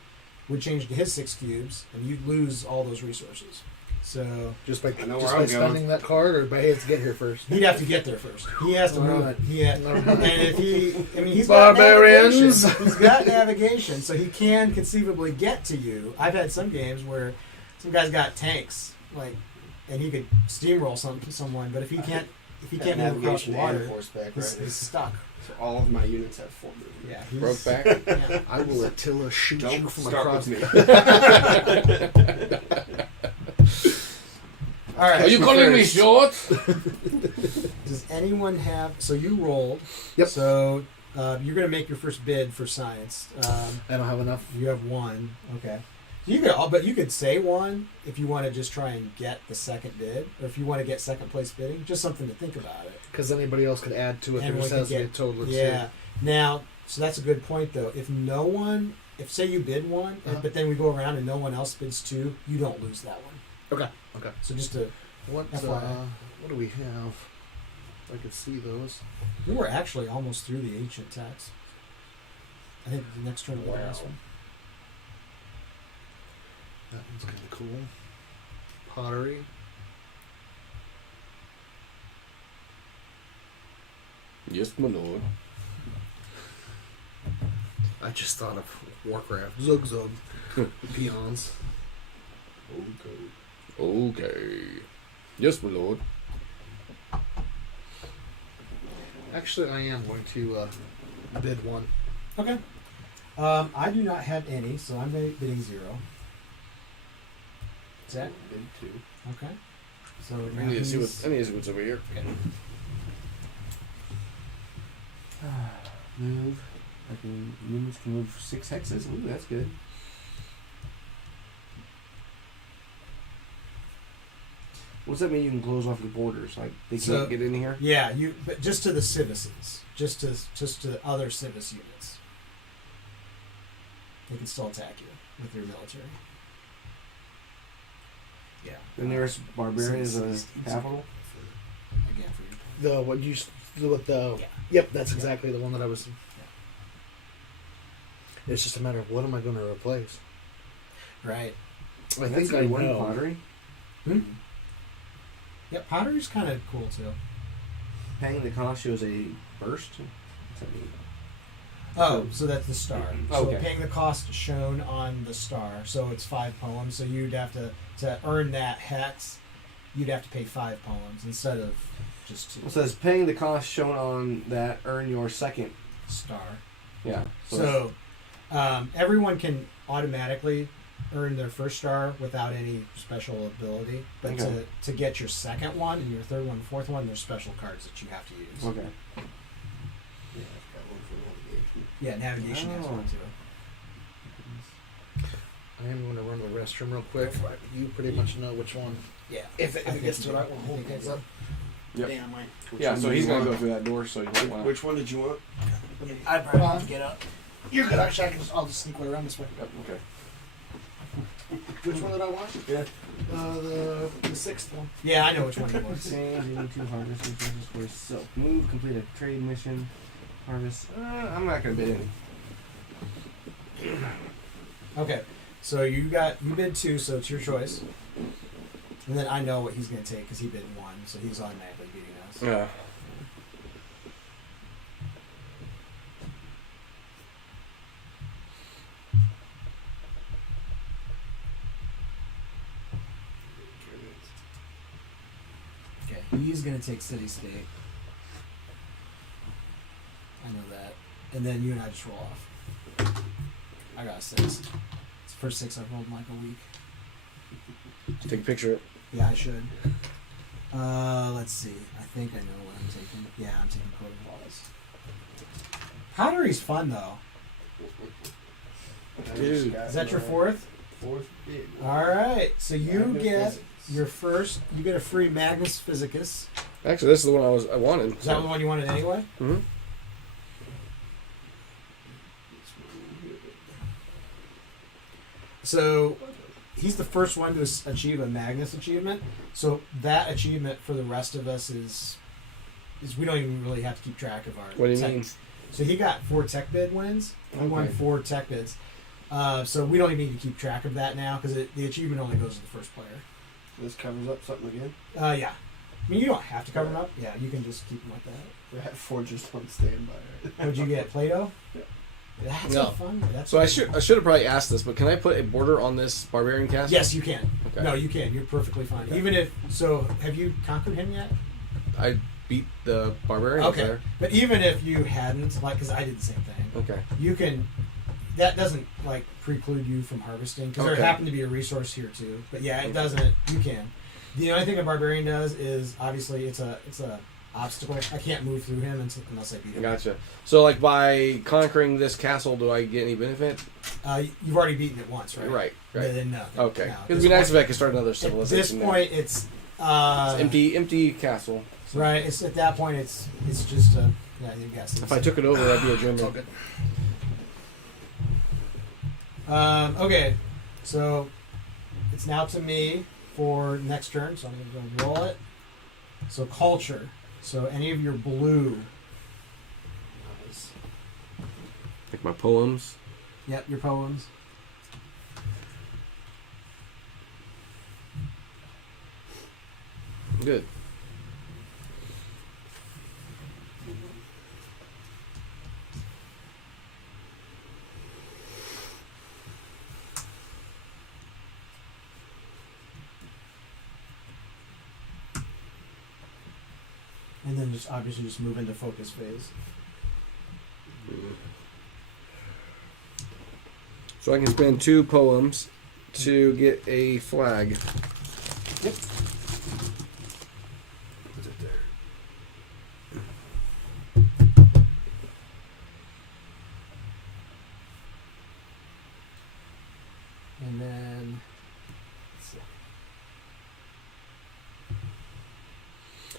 would change to his 6 cubes, and you'd lose all those resources. So Just by, I know just where by I'm going. spending that card, or by he has to get here first? he'd have to get there first. He has to move it. And if he's Barbarians. got navigation. He's got navigation, so he can conceivably get to you. I've had some games where some guy's got tanks, and he could steamroll someone, but if he can't move across navigation and water, horseback, he's right? stuck. So all of my units have 4 movement. Yeah, he's Broke back. Yeah. I will Attila shoot you Don't from start across with me. All right. Are you calling me short? Does anyone have? So you rolled. Yep. So you're going to make your first bid for science. I don't have enough. You have 1. Okay. You could say 1 if you want to just try and get the second bid, or if you want to get second place bidding. Just something to think about it. Because anybody else could add to it. And There we just has could to be a total of 2. Yeah. Now, so that's a good point though. If say you bid 1, but then we go around and no one else bids 2, you don't lose that one. Okay. Okay. So just to What FYI. what do we have? I could see those. we were actually almost through the ancient text. I think the next turn will be the last Wow. one. That one's kind of cool. Pottery. Yes, my lord. I just thought of Warcraft. Zug Zug. Peons. Okay. Yes, my lord. Actually, I am going to bid 1. Okay. I do not have any, so I'm bidding 0. Zach? Bid 2. Okay. So I now need to see he's- what's over here. Move. Units can move 6 hexes. Ooh, that's good. What's that mean? You can close off your borders, like they can't get in here. Yeah, but just to the civices, just to other civis units. They can still attack you with your military. Yeah. The nearest barbarian is a capital. Again, for your point. Yep, that's exactly the one that I was. It's just a matter of what am I going to replace. Right. I think I know. Pottery. Yeah, pottery's kind of cool too. Paying the cost shows a burst. What's that mean? Oh, so that's the star. So Okay. paying the cost shown on the star. So it's 5 poems. So you'd have to earn that hex, you'd have to pay 5 poems instead of just 2. It says paying the cost shown on that earn your second Star. Yeah. So everyone can automatically earn their first star without any special ability. But Okay. to get your second one and your third one and fourth one, there's special cards that you have to use. Okay. Yeah, I've got one for navigation. Yeah, navigation has one too. I am going to run to the restroom real quick. You pretty much know which one. Yeah. If I it gets to think the you right do. one, I hold think hands you do. up. Yep. Damn, I. Yeah. So he's gonna want? go through that door. So you might want. Which one did you want? I probably have to get up. You're good. Actually, I'll just sneak way around this way. Yep, okay. Which one did I want? Yeah. The 6th one. Yeah, I know which one you want. Exchange, you need to harvest resources for silk. Move, complete a trade mission. Harvest. I'm not gonna bid any. Okay, so you bid 2, so it's your choice. And then I know what he's going to take because he bid 1, so he's automatically beating us. Yeah. Okay, he's going to take city state. I know that. And then you and I just roll off. I got a 6. It's the first 6 I've rolled in like a week. Take a picture of it. Yeah, I should. Let's see. I think I know what I'm taking. Yeah, I'm taking Code of Laws. Pottery's fun though. Dude. Is that your 4th? 4th bid. All right. So you Magnus get Physics. your first. You get a free Magnus Physicus. Actually, this is the one I wanted. Is that the one you wanted anyway? Mm-hmm. So he's the first one to achieve a Magnus achievement. So that achievement for the rest of us is we don't even really have to keep track of our. What do you tech. mean? So he got 4 tech bid wins. He won Okay. 4 tech bids. So we don't even need to keep track of that now because the achievement only goes to the first player. This covers up something again? Yeah. I mean, you don't have to cover them up. Yeah, you can just keep them like that. We had 4 just on standby, right? What'd you get? Play-Doh? Yeah. That's No. fun. That's So I fun. should have probably asked this, but can I put a border on this barbarian castle? Yes, you can. Okay. No, you can. You're perfectly fine. Okay. Even if so, have you conquered him yet? I beat the barbarian Okay. there. But even if you hadn't, like, because I did the same thing, Okay. you can. That doesn't like preclude you from harvesting because Okay. there happened to be a resource here too. But yeah, it Okay. doesn't. You can. The only thing a barbarian does is obviously it's a obstacle. I can't move through him unless I beat him. Gotcha. So, like, by conquering this castle, do I get any benefit? You've already beaten it once, right? Right. Then no. Okay. No. It'd be nice if I could start another At civilization. this there. point, it's It's empty castle. right. It's at that point, it's just a you got If I took it over, that'd be a German. Okay, so it's now to me for next turn, so I'm going to roll it. So culture. So any of your blue. Nice. Like my poems. Yep, your poems. Good. And then just obviously just move into focus phase. So I can spend 2 poems to get a flag. Yep. Put it there.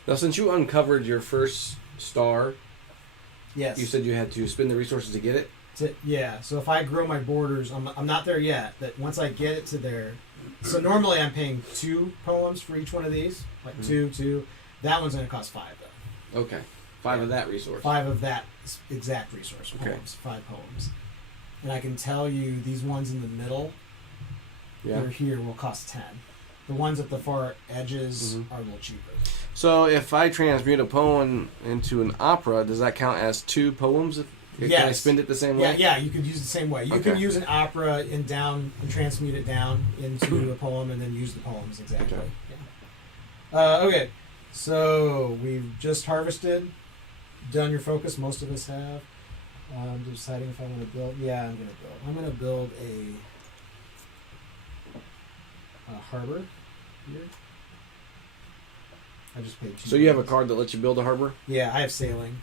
Now, since you uncovered your first star, Yes. you said you had to spend the resources to get it. Yeah. So if I grow my borders, I'm not there yet. But once I get it to there, so normally I'm paying 2 poems for each one of these, like Mm-hmm. two. That one's going to cost 5 though. Okay, 5 of that resource. 5 of that exact resource Okay. poems. 5 poems. And I can tell you these ones in the middle, Yeah. that are here, will cost 10. The ones at the far edges Mhm. are a little cheaper. So if I transmute a poem into an opera, does that count as 2 poems? Can I Yes. spend it the same Yeah, way? yeah, you could use it the same way. You can Okay. use an opera and transmute it down into a poem, and then use the poems exactly. Okay. Yeah. Okay, so we've just harvested, done your focus. Most of us have. I'm deciding if I want to build. Yeah, I'm going to build. I'm going to build a harbor here. I just paid 2. So you have a points. card that lets you build a harbor? Yeah, I have sailing.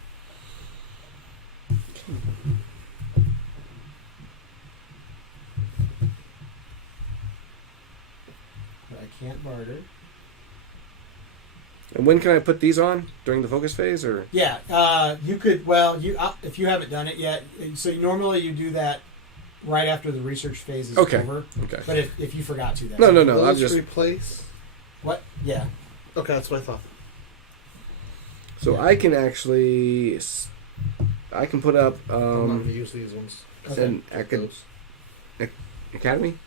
But I can't barter. And when can I put these on? During the focus phase, or? Yeah, you could. Well, if you haven't done it yet, so normally you do that right after the research phase is Okay. over. Okay. But if you forgot to, that's No, okay. I'm Those just. replace. What? Yeah. Okay, that's what I thought. So Yeah. I can actually. I can put up I'm not going to use these ones. Okay. an academy.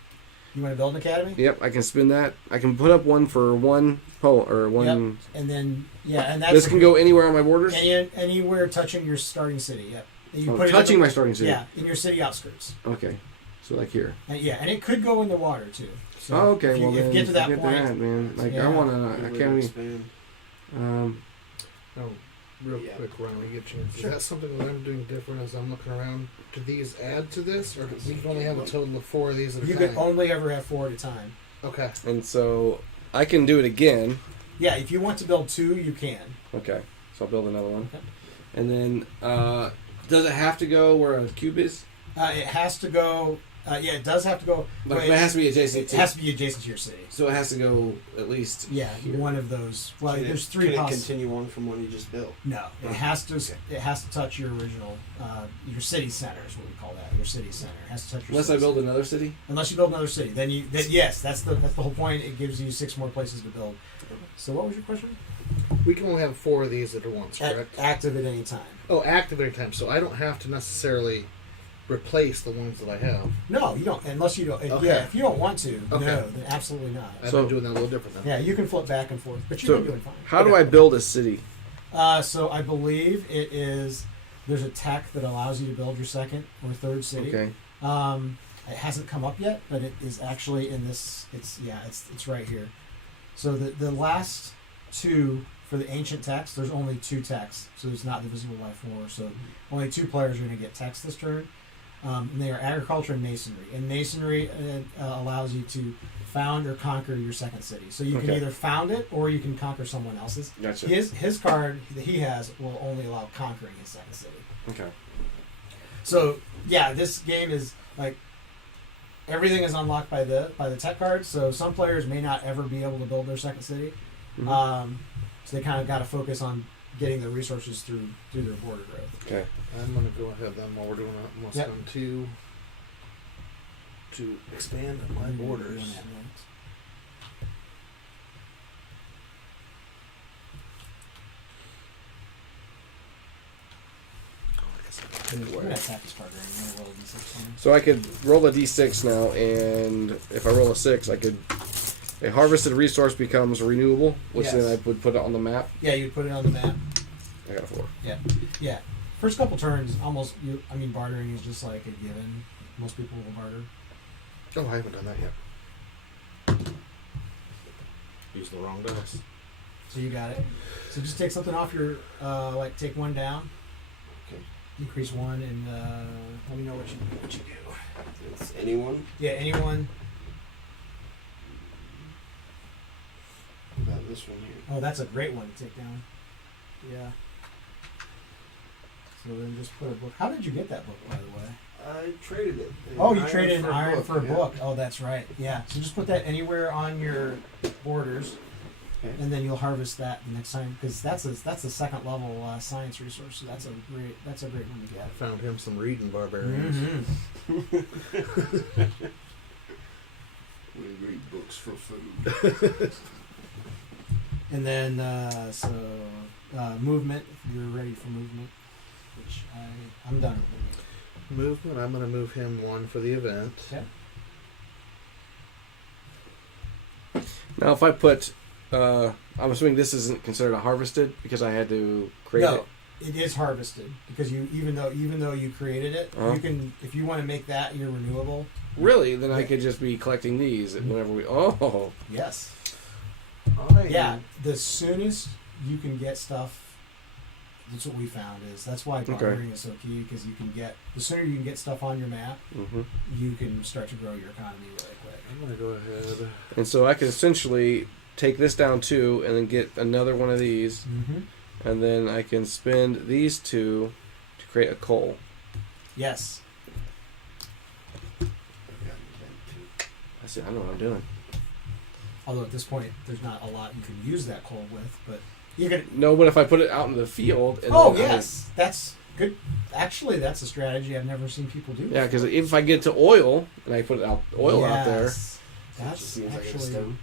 You want to build an academy? Yep, I can spin that. I can put up one for 1 poem or 1. And then and that's This can go anywhere on my borders. anywhere touching your starting city. Yep. And you Oh, put it touching in my starting city. Yeah, in your city outskirts. Okay. So like here. And it could go in the water too. So Oh, okay. If you, Well, if then you get to that forget point, that, man. Like Yeah. I want to Really academy. expand. Oh, real Yeah. quick, Ron, when you get a chance. Sure. Is that something that I'm doing different as I'm looking around? Do these add to this, or do we can only have a total of 4 of these at a you time? could only ever have 4 at a time. Okay. And so I can do it again. Yeah, if you want to build 2, you can. Okay. So I'll build another one. Okay. And then does it have to go where a cube is? It has to go. It does have to go. Like wait, it has to be adjacent it to. has to be adjacent to your city. So it has to go at least. Yeah, here. one of those. Well, Can there's it, 3 Can it possible. continue on from what you just built? No, it has to. It has to touch your original, your city center is what we call that. Your city center it has to touch your. Unless I city build center. another city. Unless you build another city, then yes, that's the whole point. It gives you 6 more places to build. So what was your question? We can only have 4 of these at once, correct? Active at any time. Oh, active every time, so I don't have to necessarily replace the ones that I have. No, you don't. Unless you don't. Okay. Yeah, if you don't want to, Okay. no, then absolutely not. I've So- been doing that a little different then. Yeah, you can flip back and forth, but you've So, been doing fine. How do I build a city? So I believe it is. There's a tech that allows you to build your 2nd or 3rd city. Okay. It hasn't come up yet, but it is actually in this. It's right here. So the last 2 for the ancient text, there's only 2 texts, so it's not divisible by 4. So only 2 players are going to get text this turn, and they are agriculture and masonry. And masonry allows you to found or conquer your 2nd city. So you can Okay. either found it or you can conquer someone else's. Gotcha. His card that he has will only allow conquering his 2nd city. Okay. So yeah, this game is like everything is unlocked by the tech cards. So some players may not ever be able to build their 2nd city. Mhm. So they kind of got to focus on getting the resources through their border growth. Okay. I'm going to go ahead then while we're doing that. I'm going to Yep. spend 2 to expand my Doing borders. that next. I'm gonna attack this card. I'm gonna roll a d6 on him. So I could roll a d6 now, and if I roll a 6, I could. A harvested resource becomes renewable, which Yes. then I would put it on the map. Yeah, you'd put it on the map. I got a 4. Yeah. First couple turns, bartering is just like a given. Most people will barter. Oh, I haven't done that yet. Use the wrong dice. So you got it. So just take something off your, take 1 down. Okay. Increase 1, and let me know what you do. It's anyone? Yeah, anyone. What about this one here? Oh, that's a great one to take down. Yeah. So then just put a book. How did you get that book, by the way? I traded it. Oh, you traded an iron for a yeah. book. Oh, that's right. Yeah. So just put that anywhere on your borders. Okay. and then you'll harvest that the next time because that's a second level science resource. So that's a great one to I get. found him some reading barbarians. Mm-hmm. We read books for food. And then movement. If you're ready for movement, which I'm done with movement. Movement. I'm going to move him 1 for the event. Okay. Now, if I put, I'm assuming this isn't considered a harvested because I had to create No, it. it is harvested because even though you created it, you can if you want to make that your renewable. Really? Then I could just be collecting these whenever we. Oh. Yes. I Yeah. The soonest you can get stuff. That's what we found that's why bartering is so key because the sooner you can get stuff on your map, you can start to grow your economy really quick. I'm going to go ahead. And so I can essentially take this down 2 and then get another one of these. Mm-hmm. And then I can spend these 2 to create a coal. Yes. I see. I know what I'm doing. Although at this point, there's not a lot you can use that coal with, but you can. No, but if I put it out in the field. And Oh then yes, that's good. Actually, that's a strategy I've never seen people do. Yeah, because if I get to oil and I put out out there. That's actually.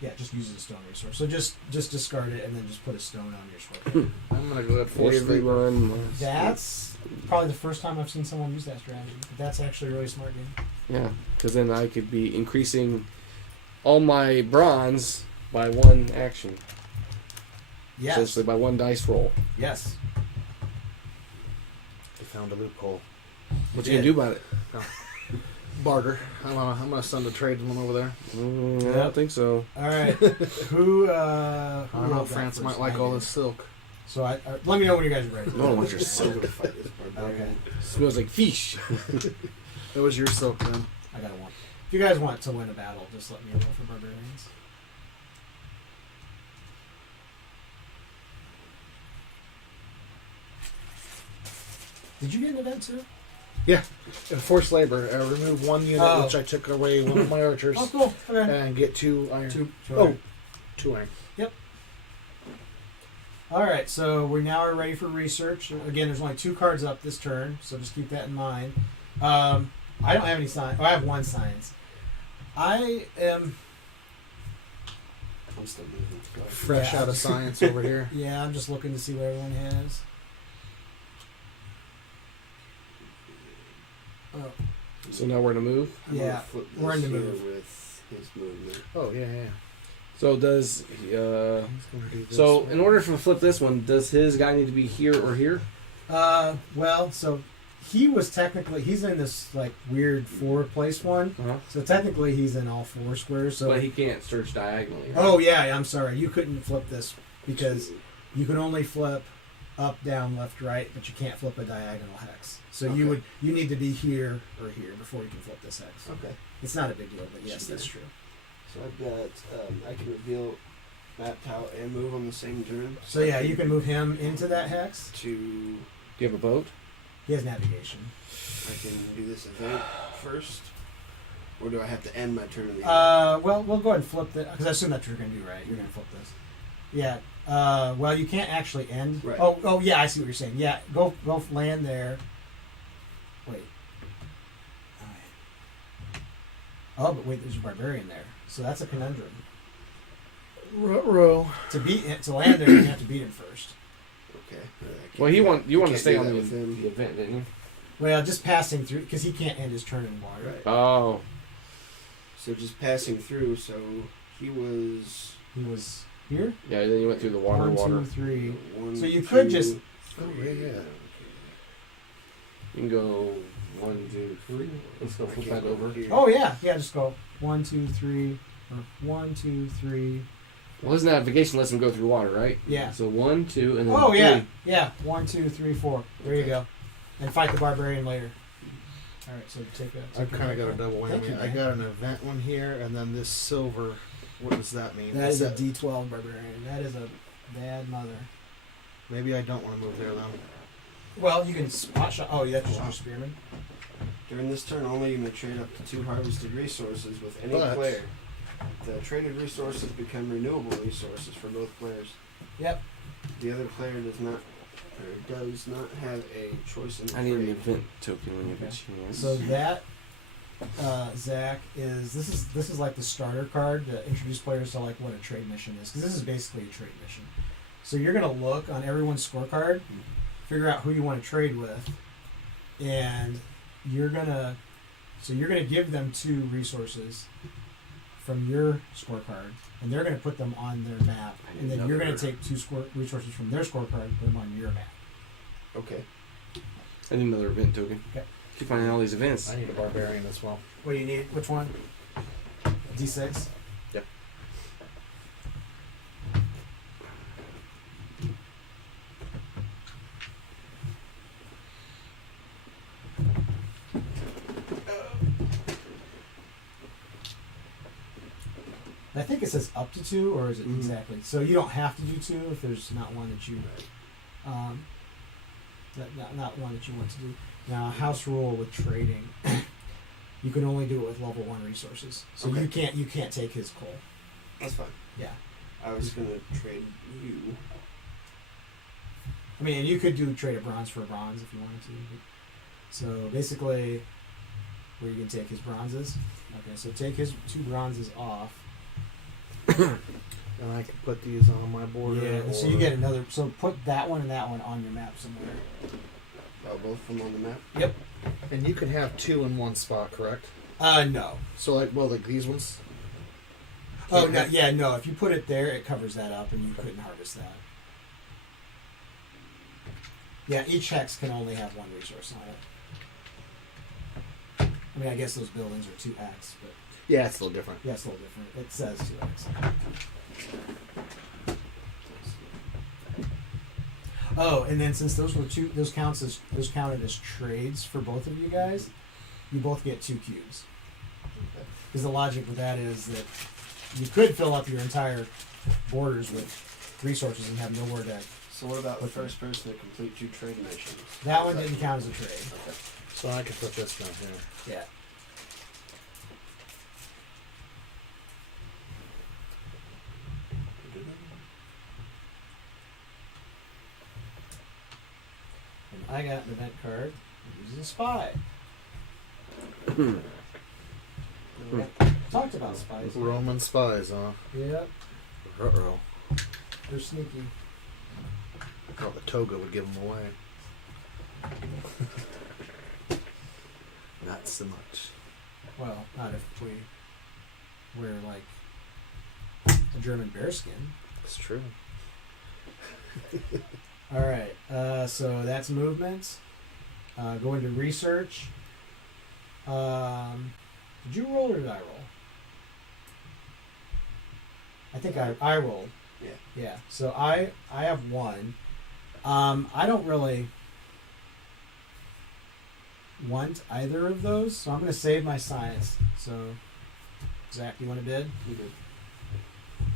Yeah, just use a stone resource. So just discard it and then just put a stone on your sword. I'm going to go ahead force favor. Everyone. That's probably the first time I've seen someone use that strategy. But that's actually a really smart game. Yeah, because then I could be increasing all my bronze by 1 action. Yes. Essentially by 1 dice roll. Yes. I found a loophole. What you gonna do about it? Barter. I'm gonna send a trade one over there. I don't think so. All right. Who? I don't know. France might like all this silk. So let me know when you guys are ready. No one wants your silk. Okay. Smells like fish. That was your silk then. I got one. If you guys want to win a battle, just let me roll for barbarians. Did you get an event too? Yeah. In forced labor, remove 1 unit, which I took away 1 of my archers, Oh, cool. Okay. and get 2 iron. Two Oh, 2 iron. All right, so we now are ready for research. Again, there's only 2 cards up this turn, so just keep that in mind. I don't have any science. Oh, I have 1 science. I'm still moving. Go ahead. Fresh out of science over here. Yeah, I'm just looking to see what everyone has. Oh, So now we're gonna move. I'm Yeah, gonna flip we're in this the here move. with his movement. Oh, yeah. So does He's gonna do this so one. in order to flip this one, does his guy need to be here or here? well, so he's in this like weird 4-place one. Uh-huh. So technically he's in all 4 squares. So But he can't search diagonally. Right? oh yeah, I'm sorry, you couldn't flip this because you can only flip up, down, left, right, but you can't flip a diagonal hex. So Okay. you need to be here or here before you can flip this hex. Okay. It's not a big deal, but yes, that's true. So I've got, I can reveal map tile and move on the same turn. So yeah, you can move him into that hex. To, Do you have a boat? He has navigation. I can do this event first, or do I have to end my turn in the Well, we'll go ahead and flip that because I assume that's what you're gonna do, right? You're gonna flip this. Yeah. Well, you can't actually end. Right. Oh, yeah. I see what you're saying. Yeah, go land there. Wait. Oh, but wait, there's a barbarian there, so that's a conundrum. Ruh-roh. To land there, you have to beat him first. Okay. Well, you want to can't stay do on that the with him. event, didn't you? Well, just passing through because he can't end his turn in water. Right. Oh, So just passing through. So he was He was here. yeah. Then you went through the water. 1, water. 2, 3. 1. So you could just- Oh, yeah. You can go 1, 2, 3. Let's go flip that over. Oh yeah, just go 1, 2, 3, or 1, 2, 3. Well, his navigation lets him go through water, right? Yeah. So 1, 2, and then Oh 3. yeah. 1, 2, 3, 4. There you Okay. go. And fight the barbarian later. All right, so take that. I've kind of got a double Thank whammy. you, I man. got an event one here, and then this silver. What does that mean? That is a D12 barbarian. That is a bad mother. Maybe I don't want to move there then. Well, you can spot shot. Oh, yeah, just your spearman. During this turn only, you may trade up to 2 harvested resources with any But- player. The traded resources become renewable resources for both players. Yep. The other player does not have a choice in the I need an trade. event token when you have a chance. So that, Zach, this is like the starter card to introduce players to like what a trade mission is, because this is basically a trade mission. So you're gonna look on everyone's scorecard, figure out who you want to trade with, and you're gonna give them 2 resources from your scorecard, and they're gonna put them on their map, and then you're gonna take 2 resources from their scorecard and put them on your map. Okay. I need another event token. Okay. Keep finding all these events. I need a barbarian as well. What do you need? Which one? D6. Yep. I think it says up to 2, or is it exactly? So you don't have to do 2 if there's not one that you, not one that you want to do. Now, house rule with trading, you can only do it with level 1 resources. So Okay. you can't take his coal. That's fine. Yeah. I was gonna trade you. I mean, and you could do trade a bronze for a bronze if you wanted to. But, so basically, where you can take his bronzes. Okay, so take his 2 bronzes off. And I can put these on my border. Yeah, so you get another. So put that one and that one on your map somewhere. Oh, both of them on the map? Yep. And you can have 2 in one spot, correct? No. So like these ones. Oh no, yeah, no. If you put it there, it covers that up, and you couldn't harvest that. Yeah, each hex can only have 1 resource on it. I mean, I guess those buildings are 2x, but Yeah, it's a little different. yeah, it's a little different. It says 2x. Oh, and then since those counted as trades for both of you guys, you both get 2 cubes. Because the logic with that is that you could fill up your entire borders with resources and have nowhere to. So what about the first person to complete 2 trade missions? That one didn't count as a trade. Okay. So I can put this down here. Yeah. And I got an event card that uses a spy. Talked about spies. Roman spies, huh? Yep, Uh-oh. they're sneaky. I thought the toga would give them away. Not so much. Well, not if we wear like a German bearskin. It's true. All right, so that's movement. Go into research. Did you roll or did I roll? I think I rolled. Yeah. Yeah. So I have 1. I don't really want either of those, so I'm going to save my science. So, Zach, you want to bid? You good.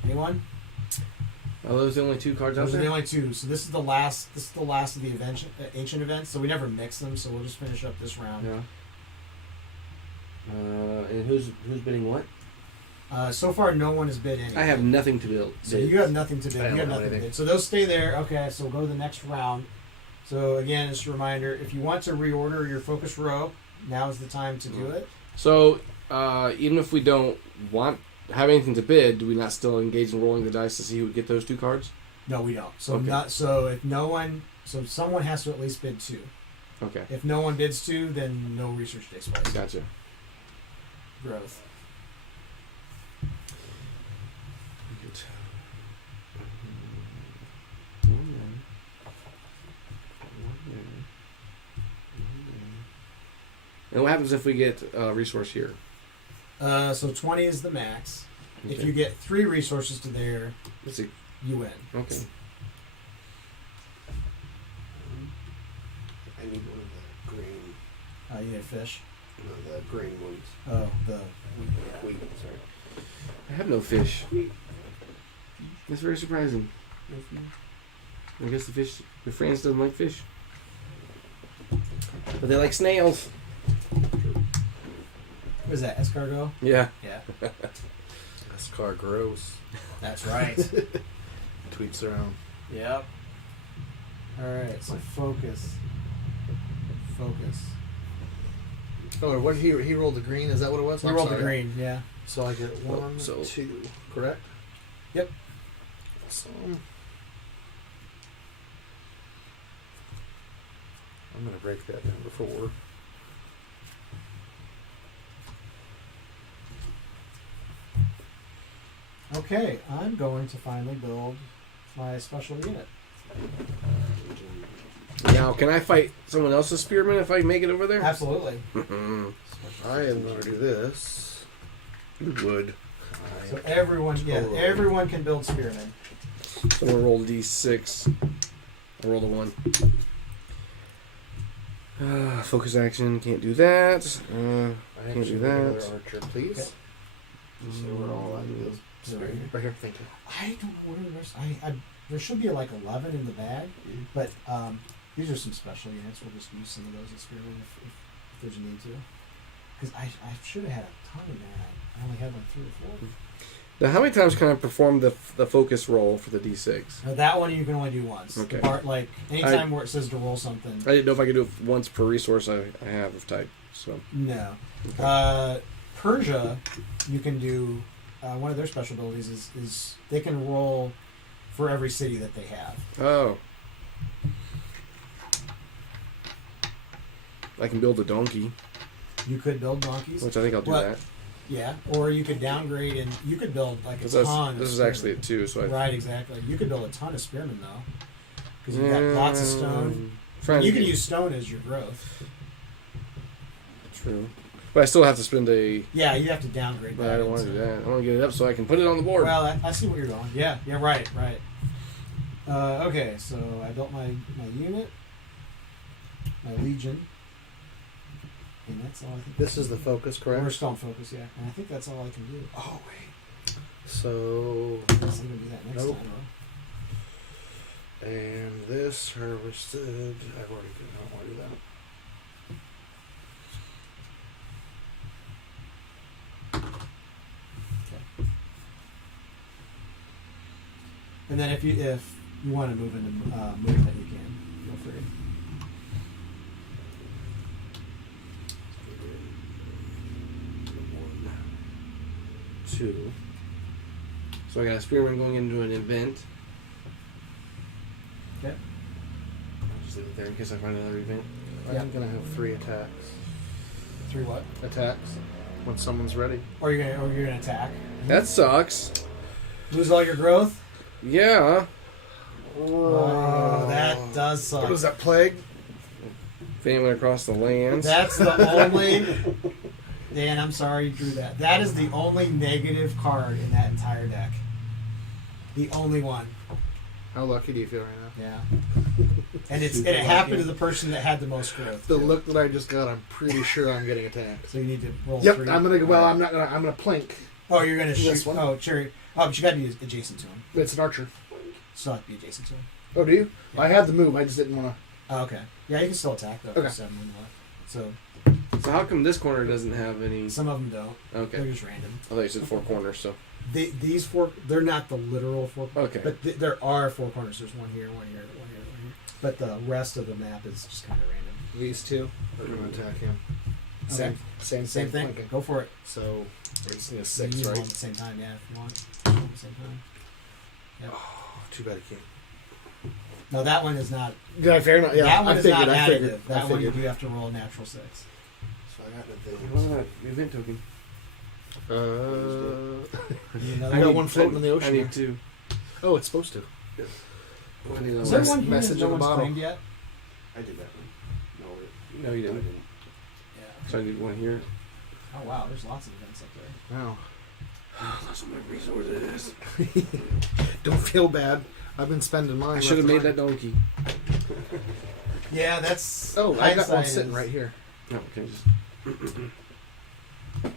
Anyone? Are those the only 2 cards out Those are there? the only 2. So this is the last. This is the last of the ancient events. So we never mix them. So we'll just finish up this round. Yeah. And who's bidding what? So far, no one has bid anything. I have nothing to build. So you have nothing to bid. I You don't have know nothing to anything. bid. So those stay there. Okay, so we'll go to the next round. So again, just a reminder, if you want to reorder your focus row, now is the time to do it. So even if we don't have anything to bid, do we not still engage in rolling the dice to see who would get those 2 cards? No, we don't. So Okay. so someone has to at least bid 2. Okay. If no one bids 2, then no research takes place. Gotcha. Growth. Good. And what happens if we get a resource here? So 20 is the max. If Okay. you get 3 resources to there, Let's see. you win. Okay. I need one of the green. You get fish. No, the green ones. Oh, the Wheat, sorry. I have no fish. That's very surprising. I guess the France doesn't like fish. But they like snails. what is that? Escargot. Yeah. Yeah. This car gross. That's right. Tweets around. Yep. All right. So focus. Oh, what he rolled the green? Is that what it was? We I'm rolled the sorry. green. Yeah. So I get one, so- 2, correct? Yep. Awesome. I'm gonna break that number 4. Okay. I'm going to finally build my special unit. Now, can I fight someone else's spearman if I make it over there? Absolutely. I am gonna do this. You would. So everyone, everyone can build spearmen. So I'm gonna roll D6. I rolled a 1. Focus action, can't do that. I Can't do actually need another that. archer, please. Okay. So we're all out of this. Is it right here? Right here, thank you. I don't know where the rest. There should be like 11 in the bag, but these are some special units. We'll just use some of those as spearmen if there's a need to. Because I should have had a ton in there. I only had like 3 or 4. Now, how many times can I perform the focus roll for the D6? Now that one you can only do once. Okay. The part, like anytime where it says to roll something. I didn't know if I could do it once per resource I have of type. So No. okay. Persia, you can do. One of their special abilities is they can roll for every city that they have. Oh. I can build a donkey, You could build donkeys. which I think I'll do Well, that. Yeah, or you could downgrade and you could build like a This ton. of is spearmen. actually it too. So Right, exactly. You could build a ton of spearmen though, because you've got lots of stone. You can use stone as your growth. True, but I still have to spend a. Yeah, you have to downgrade But that. I don't want to do that. I want to get it up so I can put it on the board. Well, I see where you're going. Yeah, right. Okay, so I built my unit, my legion, and that's all I think. This is the focus, correct? We're still on focus, yeah, and I think that's all I can do. Oh, wait. So, I'm gonna do that next Nope. time. and this harvested. I've already did. I don't want to do that. And then if you want to move into movement, you can. Feel free. Two. So I got a spearman going into an event. Okay. I'll just leave it there in case I find another event. Yeah. I'm gonna have 3 attacks. 3 what? Attacks when someone's ready. Or you're gonna attack. That sucks. Lose all your growth. Yeah. Oh, that does suck. What is that, plague? Famine across the lands. That's the only. Dan, I'm sorry you drew that. That is the only negative card in that entire deck. The only one. How lucky do you feel right now? Yeah. And it happened to the person that had the most growth. The look that I just got, I'm pretty sure I'm getting attacked. So you need to roll Yep, 3. I'm gonna. Well, I'm not gonna. I'm gonna plank. Oh, you're gonna This shoot. one? Oh, sure. Oh, but you got to be adjacent to him. It's an archer. Still have to be adjacent to him. Oh, do you? Yeah. I had the move. I just didn't want to. Oh, okay. Yeah, you can still attack though. Okay. 7 on the left. So So how come this corner doesn't have any? some of them don't. Okay. They're just random. I thought you said 4 corners. So These 4, they're not the literal 4. okay. But there are 4 corners. There's one here, one here, one here, one here. But the rest of the map is just kind of random. These 2 are gonna attack him. Okay. Same Same thing. flanking. Go for it. So I just need a You 6, can roll right? at the same time, yeah, if you want. Roll at the same time. Yep. Oh, too bad he can't. No, that one is not. Yeah, fair enough. Yeah, that one I is figured. not I additive. figured. That I one you figured. do have to roll a natural 6. So I got What is that event token? You need I another got one? one floating in the ocean. I here. need 2. Oh, it's supposed to. I need Is there Mess- one here message that no in the one's bottle. claimed yet? I did that one. No, you I didn't. didn't. Yeah. So I need 1 here. Oh wow, there's lots of events up there. Wow. That's my resources. Don't feel bad. I've been spending mine. I should have left made and that donkey. Yeah, that's. right. Oh, I got one hindsight sitting is- right here. No, okay. Just, Okay.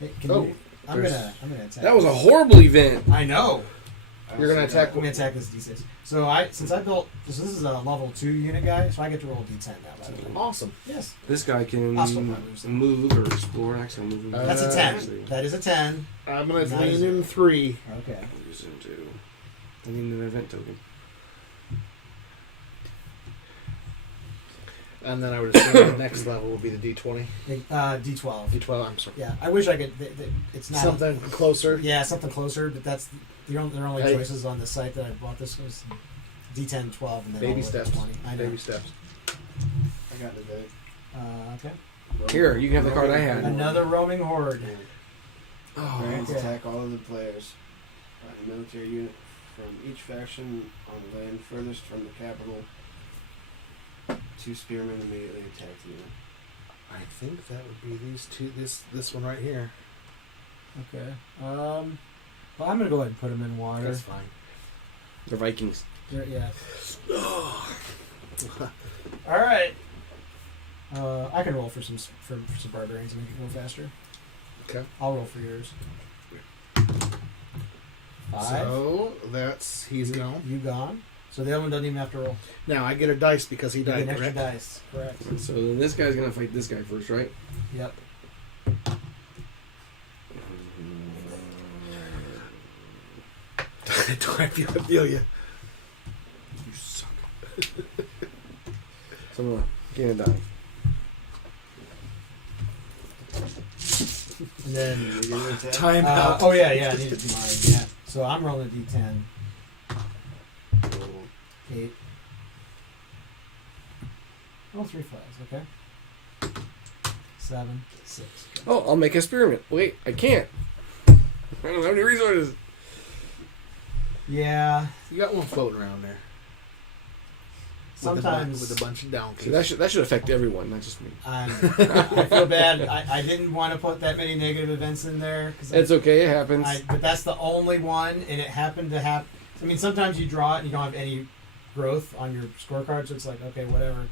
Hey, can Oh, you, I'm there's- gonna attack. that was a horrible event. I know. You're going to attack. I'm gonna attack this D6. So since I built this is a level 2 unit guy, so I get to roll D10 now. By the way. Awesome. Yes. This guy can I'll still probably lose. move or explore. Actually, move. That's a 10. That is a 10. I'm going to Nice. lean in 3. Okay. Use him too. I need an event token. And then I would assume the next level will be the D20. D12. D12, I'm sorry. Yeah, I wish I could. It's not Something closer. Yeah, something closer, but that's their only Hey. choices on the site that I bought. This was D10, 12, and then all Baby the way to steps. 20. I know. Baby steps. I got the day. Okay. Here, you can have the card I had. Another roaming horde. Oh, Grants okay. attack all of the players by a military unit from each faction on land furthest from the capital. 2 spearmen immediately attack the unit. I think that would be these two. This one right here. Okay. Well, I'm gonna go ahead and put them in water. That's fine. the Vikings. Yeah. All right. I can roll for some barbarians and make it go faster. Okay. I'll roll for yours. 5. So he's gone. You gone. So the other one doesn't even have to roll. Now I get a dice because he You get died. an extra Correct. dice. Correct. So then this guy's gonna fight this guy first, right? Yep. I feel you. You suck. So I'm gonna gain a die. And then You're gonna attack? Time out. oh yeah, I need to do mine. Yeah. So I'm rolling a D10. 8. Oh, 3 flags. Okay. 7, 6. Okay. Oh, I'll make an experiment. Wait, I can't. I don't have any resources. Yeah. You got one floating around there. Sometimes with a bunch of donkeys. See, that should affect everyone, not just me. I feel bad. I didn't want to put that many negative events in there. It's okay, it happens. But that's the only one, and it happened to happen. I mean, sometimes you draw it and you don't have any growth on your scorecard, so it's like, okay, whatever.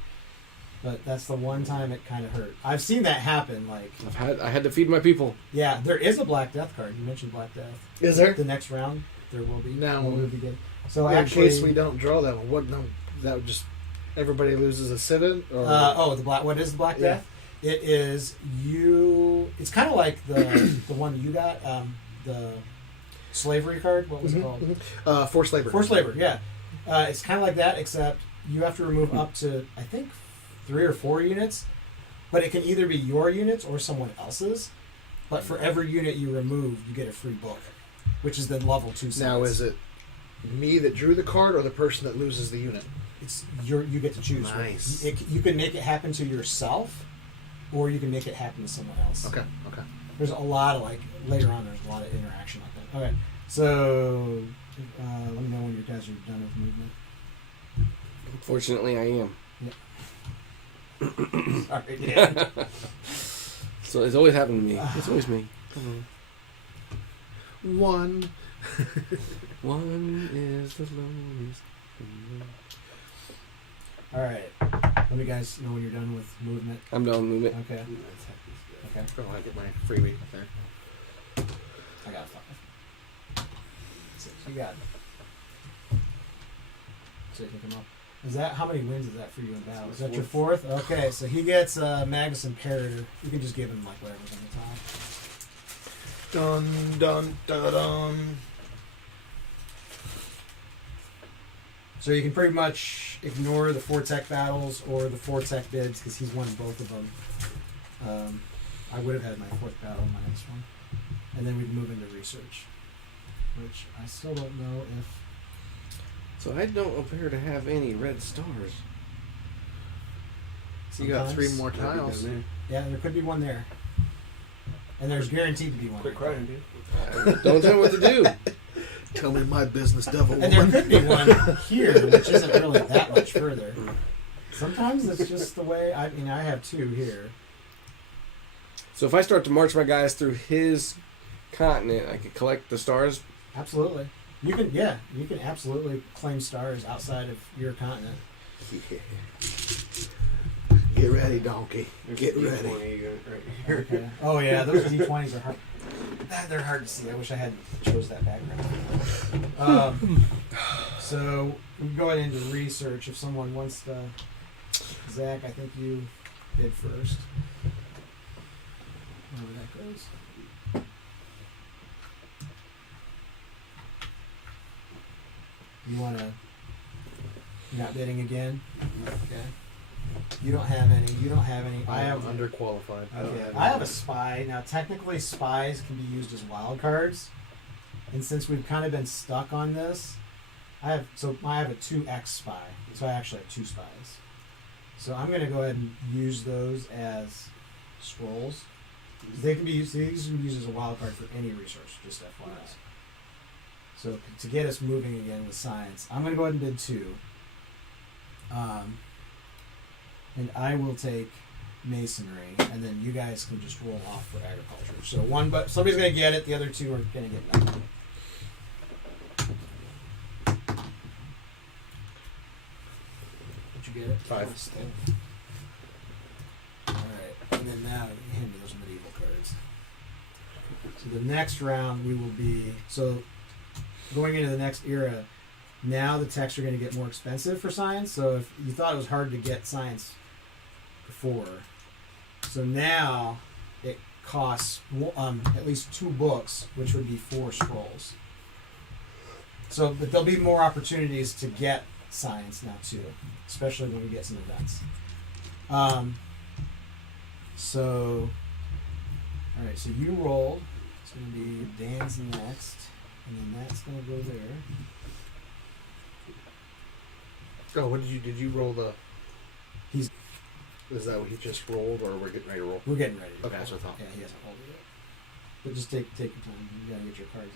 But that's the one time it kind of hurt. I've seen that happen. Like, I had to feed my people. yeah, there is a Black Death card. You mentioned Black Death. Is there? The next round, there will be. No. Will be good. So In actually, case we don't draw that one, what? No, that would just everybody loses a sit-in. Or the black. What is the Black Yeah. Death? It is you. It's kind of like the one you got, the slavery card. What was it called? forced labor. Forced labor. Yeah, it's kind of like that, except you have to remove up to, I think, 3 or 4 units, but it can either be your units or someone else's. But for every unit you remove, you get a free book, which is then level 2. Now, is it me that drew the card or the person that loses the unit? It's you get to choose. Nice. You can make it happen to yourself, or you can make it happen to someone else. Okay. There's a lot of later on. There's a lot of interaction like that. Okay, so let me know when you guys are done with movement. Fortunately, I am. Sorry, yeah. So it's always happened to me. It's always me. One. One is the lowest. All right. Let me guys know when you're done with movement. I'm done with movement. Okay. I'm gonna attack this guy. Okay. Oh, I get my freebie there. I got 5. 6. You got it. So you can come up. Is that how many wins is that for you in battle? Is that your 4th? Okay, so he gets Magnus Imperator. You can just give him whatever's on the top. Dun dun dun dun. So you can pretty much ignore the 4 tech battles or the 4 tech bids because he's won both of them. I would have had my 4th battle in my next one. And then we'd move into research, which I still don't know if... So I don't appear to have any red stars. So you got 3 Sometimes. more Might be tiles. down Yeah, there could be one there. And there's guaranteed to be one there. Quit there. crying, dude. Don't tell me what to do. Tell me my business, devil And there woman. could be one here, which isn't really that much further. Sometimes it's just the way... I have 2 here. So if I start to march my guys through his continent, I could collect the stars. Absolutely. You can absolutely claim stars outside of your continent. Get ready, donkey. There's Get a ready. D20 unit right here. Okay. Oh yeah, those D20s are hard. they're hard to see. I wish I hadn't chose that background. So we can go into research if someone wants to. Zach, I think you did first. Wherever that goes. You want to? You're not bidding again? Okay. You don't have any. You don't have any. I am underqualified. Okay. I have a spy. Now, technically, spies can be used as wild cards. And since we've kind of been stuck on this, I have a 2x spy. So I actually have 2 spies. So I'm going to go ahead and use those as scrolls. They can be used. These can be used as a wild card for any resource. Just FYI. So to get us moving again with science, I'm going to go ahead and bid 2. And I will take masonry, and then you guys can just roll off for agriculture. So but somebody's going to get it. The other 2 are going to get nothing. Did you get it? 5. All right, and then now hand me those medieval cards. So the next round we will be going into the next era. Now the texts are going to get more expensive for science. So if you thought it was hard to get science before, so now it costs at least 2 books, which would be 4 scrolls. So, but there'll be more opportunities to get science now too, especially when we get some events. So, all right. So you rolled. It's going to be Dan's next, and then that's going to go there. Oh, what did you roll the? Is that what he just rolled, or we're getting ready to roll? We're getting ready. Okay, that's what I thought. Yeah, he hasn't rolled it yet. But just take your time. You gotta get your cards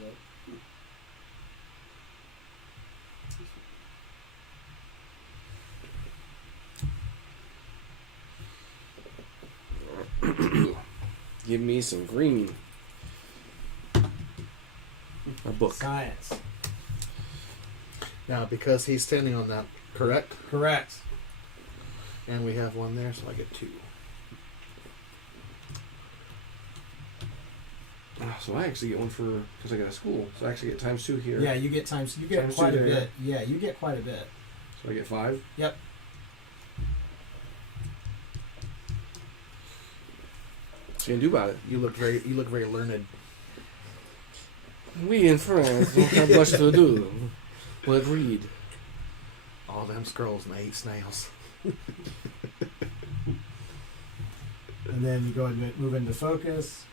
Give me some green. A book. Science. Now, because he's standing on that, correct? Correct. And we have 1 there, so I get 2. So I actually get 1 because I got a school. So I actually get ×2 here. Yeah, you get times. You get Times quite 2 a there. bit. Yeah, you get quite a bit. So I get 5. Yep. What you gonna do about it? You look very learned. We in France don't have much to do but read. All them scrolls and I eat snails. And then you go and move into focus.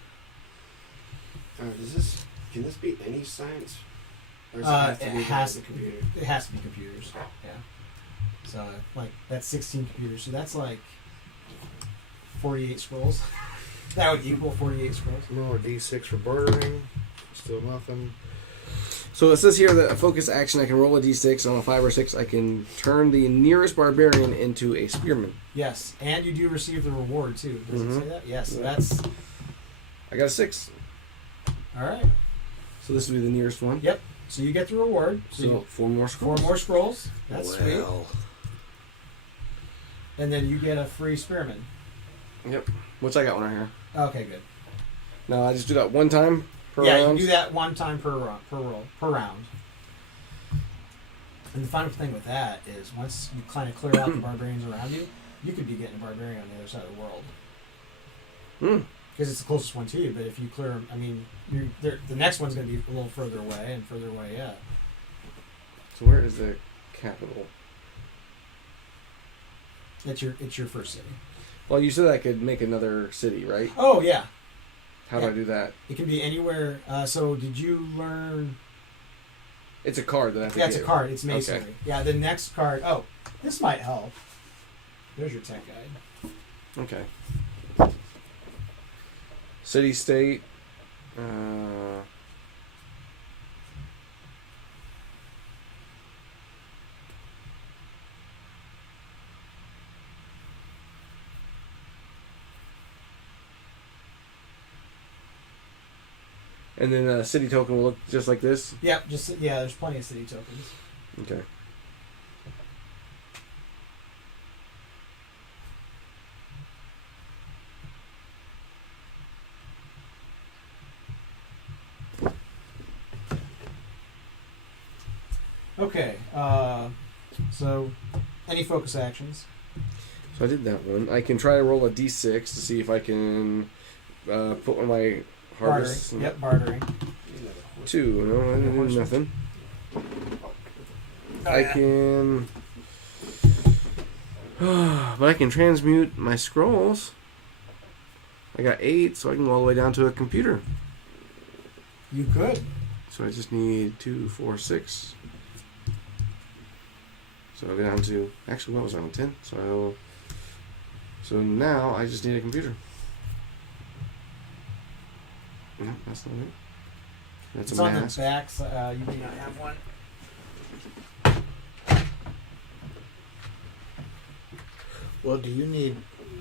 Can this be any science? Or It the has computer? It has to be computers. Yeah. So like that's 16 computers. So that's like 48 scrolls. That would equal 48 scrolls. More D6 for bartering. Still nothing. So it says here that a focus action, I can roll a d6 on a 5 or 6. I can turn the nearest barbarian into a spearman. Yes, and you do receive the reward too. Does it say that? Yes. Yeah. That's I got a 6. all right. So this would be the nearest one. Yep. So you get the reward. So 4 more scrolls. 4 more scrolls. That's sweet. Well. And then you get a free spearman. Yep. Which I got one right here. Okay, good. Now I just do that 1 time per Yeah, round. you do that 1 time per round. And the final thing with that is once you kind of clear out the barbarians around you, you could be getting a barbarian on the other side of the world. Because it's the closest one to you. But if you clear them, I mean, the next one's going to be a little further away and further away yet. So where is the capital? It's your first city. Well, you said I could make another city, right? Oh, yeah. How do I do that? It can be anywhere. So did you learn... It's a card that I have to Yeah, it's a give. card. It's masonry. Okay. Yeah, the next card... Oh, this might help. There's your tech guide. Okay. City, state. And then a city token will look just like this. Yep, there's plenty of city tokens. Okay. Okay. So, any focus actions? So I did that one. I can try to roll a d6 to see if I can put one of my harvests. Bartering. Yep, bartering. 2. No, I didn't do nothing. I can... but I can transmute my scrolls. I got 8, so I can go all the way down to a computer. You could. So I just need 2, 4, 6. So I'll go down to... Actually, what was I on? 10? So now I just need a computer. No, that's not it. That's It's a on mask. the back. You may not have one. Well, do you need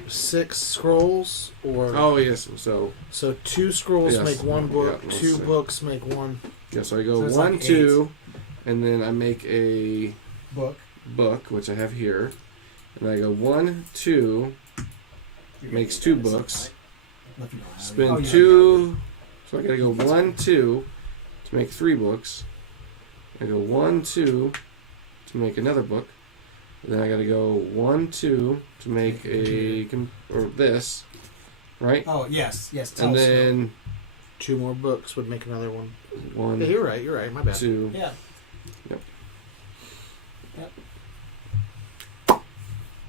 6 scrolls or? Oh, yes. So 2 scrolls Yes. make 1 book. Yeah, 2 let's see. books make 1. yeah, so I go So it's 1, like 2, and then I make a Book. which I have here. And I go 1, 2, makes 2 books. Spend 2. So I gotta go 1, 2 to make 3 books. I go 1, 2 to make another book. And then I gotta go 1, 2 to make or this, right? Oh, yes. And then 2 more books would make another one. 1, Yeah, you're right. My bad. 2. Yeah. Yep.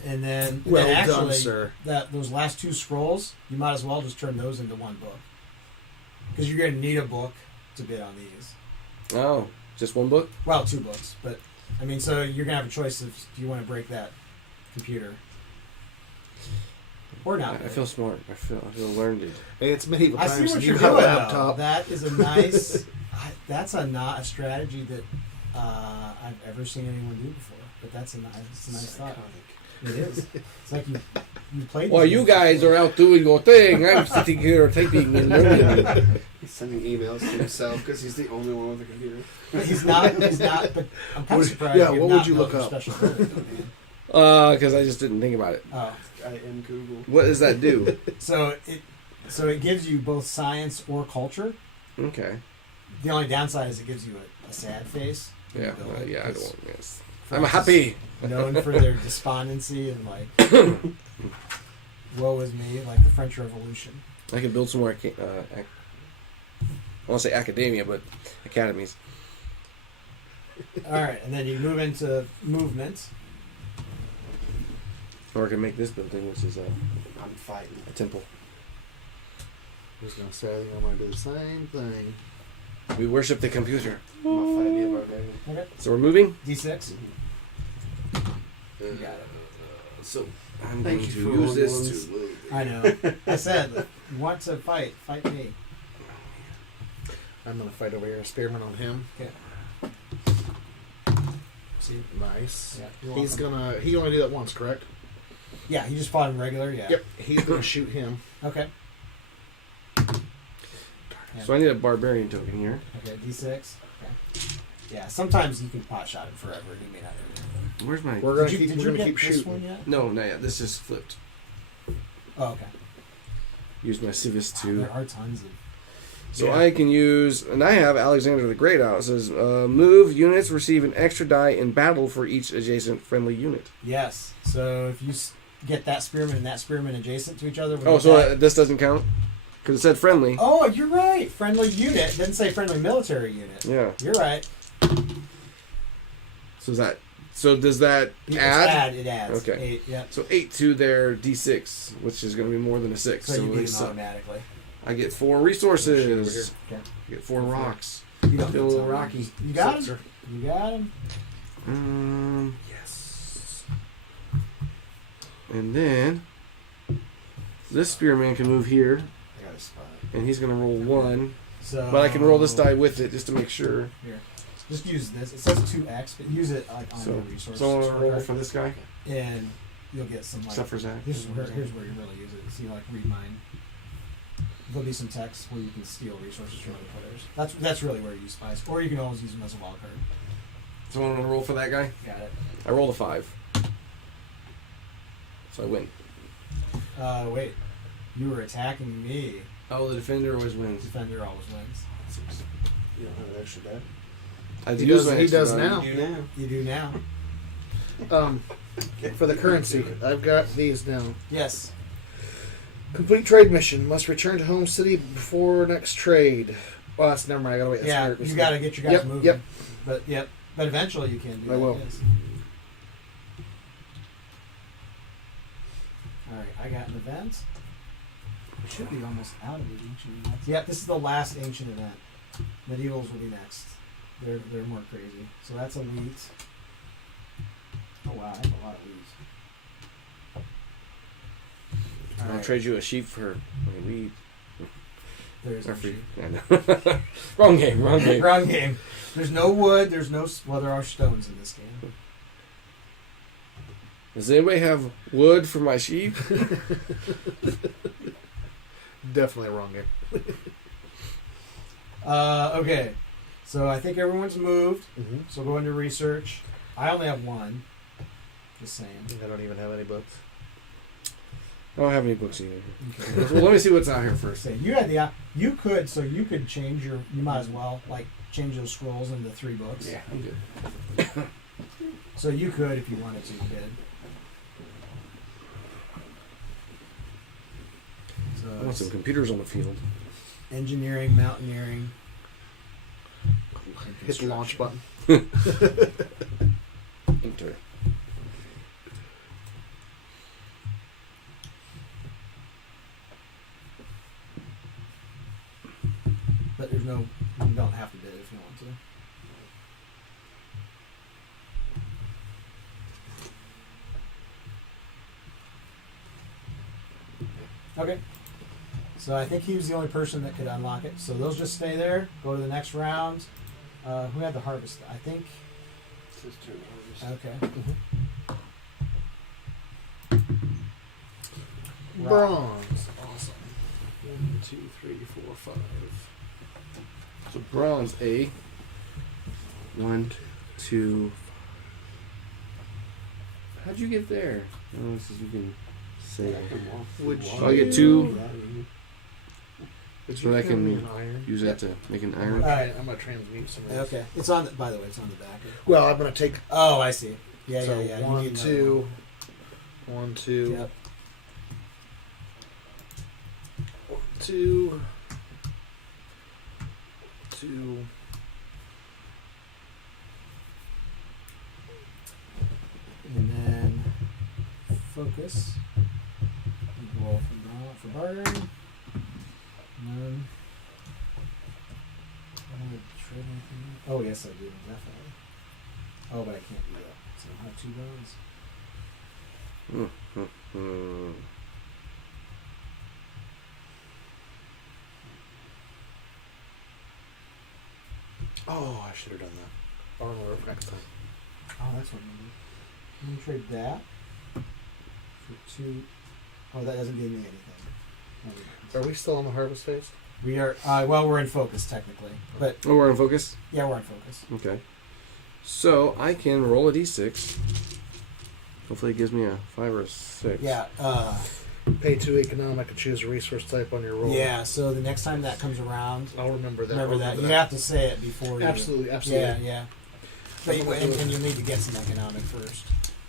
And then, Well then actually, done, sir. those last 2 scrolls, you might as well just turn those into 1 book. Because you're going to need a book to bid on these. Oh, just 1 book? Well, 2 books. But, I mean, so you're going to have a choice if you want to break that computer. Or not. I feel smart. I feel learned. Hey, it's medieval I times. see what You you're have doing, a though. laptop. That is a nice... that's not a strategy that I've ever seen anyone do before. But that's a nice thought. It is. It's like you played. While these you games guys before. are out doing your thing, I'm sitting here typing and learning. He's sending emails to himself because he's the only one with a computer. But he's not. But I'm kind of surprised. Yeah, you what have would you not look known up? Special ability, man. Because I just didn't think about it. Oh, I am Google. What does that do? so it gives you both science or culture. Okay. The only downside is it gives you a sad face. when you Yeah. build it, Yeah. I because don't. Yes. France I'm happy. is known for their despondency and like, woe is me, like the French Revolution. I can build some more. I want to say academia, but academies. All right, and then you move into movement. Or I can make this building, which is I'm fighting. a temple. I was going to say, I think I'm going to do the same thing. We worship the computer. I'm gonna fight the barbarian. Okay. So we're moving. D6. You got it. So I'm Thank going you to for use all this ones. to. I know. I said, you want to fight me. I'm going to fight over here. Experiment on him. Okay. See? Nice. Yeah. you're He's welcome. he only do that once, correct? Yeah, he just fought him regular. Yeah. Yep. He's gonna shoot him. Okay. So I need a barbarian token here. Okay. D6. Okay. Yeah. Sometimes you can pot shot him forever. and He may not hit anything. Where's my? We're gonna Did you, keep. did We're you gonna get keep this shooting. one yet? No, not yet. This is flipped. Oh, okay. Use my civis Wow, there to. are tons of. So Yeah. I can use, and I have Alexander the Great out. It says, move units receive an extra die in battle for each adjacent friendly unit. Yes. So if you get that spearman and that spearman adjacent to each other. Oh, so this doesn't count? Because it said friendly. Oh, you're right. Friendly unit. Didn't say friendly military unit. Yeah. You're right. So does that It's add? It adds. Okay. 8, yeah. So 8 to their D6, which is going to be more than a 6. So you beat it's, them automatically. I get 4 resources. Okay. I get 4 rocks. You don't Feel a little rocky. You got him. Sir. You got him. Yes. And then this spearman can move here, I got a spot. and he's going to roll 1. So. But I can roll this die with it just to make sure. Here. Just use this. It says 2x, but use it like on So, the resource. so I'm going to roll scorecard, for this guy, and you'll get some like. except for Zach. Here's where you really use it. See, like read mine. There'll be some text where you can steal resources from other players. That's really where you use spies, or you can always use them as a wild card. So I'm going to roll for that guy. Got it. I rolled a 5. So I win. Wait. You were attacking me. Oh, the defender always wins. Defender always wins. You don't have an extra die? I He use does- my he extra does value. now. You do now. You do now. For the currency, I've got these down. Yes. Complete trade mission. Must return to home city before next trade. Well, that's never mind. I gotta wait. That's Yeah, weird. you got to get your guys Yep, moving. yep. But eventually you can do I that. will. Yes. All right, I got an event. Should be almost out of the ancient events. Yep, this is the last ancient event. Medievals will be next. They're more crazy. So that's a wheat. Oh wow, I have a lot of wheat. All I'll right, trade you a sheep for a wheat. there is Or no free. sheep. I know. Wrong game. Wrong game. Wrong game. There's no wood. There's no. Well, there are stones in this game. Does anybody have wood for my sheep? Definitely a wrong game. Okay, so I think everyone's moved. Mm-hmm. So go into research. I only have one. Just saying. I don't even have any books. I don't have any books either. Okay. Well, let me see what's out here first. So you had you could change your. You might as well change those scrolls into 3 books. Yeah, I'm good. So you could if you wanted to. You could. I want some computers on the field. Engineering, mountaineering. and Hit the launch construction. button. Enter. But there's no. You don't have to bid if you want to. Okay. So I think he was the only person that could unlock it. So those just stay there. Go to the next round. Who had the harvest? I think. It's his turn to harvest. Okay. Bronze. Awesome. 1, 2, 3, 4, 5. So bronze A. 1, 2. How'd you get there? Oh, this is you can say. Would So I get 2. Did So I give me can an iron? Use that to make an I'm iron. gonna transmute some of this. Okay. It's on. By the way, it's on the back. Well, I'm gonna take. Oh, I see. Yeah, so yeah. You 1, need another 2, 1, 2, one. Yep. 1, 2, 2. And then focus. Roll for bartering. And then I want to trade anything. Oh yes, I do definitely. Oh, but I can't do that. So I have 2 bronze. Hmm. Oh, I should have done that. Armor next time. Oh, that's what I'm going to trade that for 2. Oh, that doesn't give me anything. No, we don't. Are we still on the harvest phase? We are. Well, we're in focus technically, but Oh, we're in focus? yeah, we're in focus. Okay. So I can roll a d6. Hopefully it gives me a 5 or a 6. Yeah. Pay 2 economic and choose a resource type on your roll. Yeah. So the next time that comes around, I'll remember that. remember that. You have to say it before you. Absolutely, absolutely. Yeah, yeah. But and you need to get some economic first.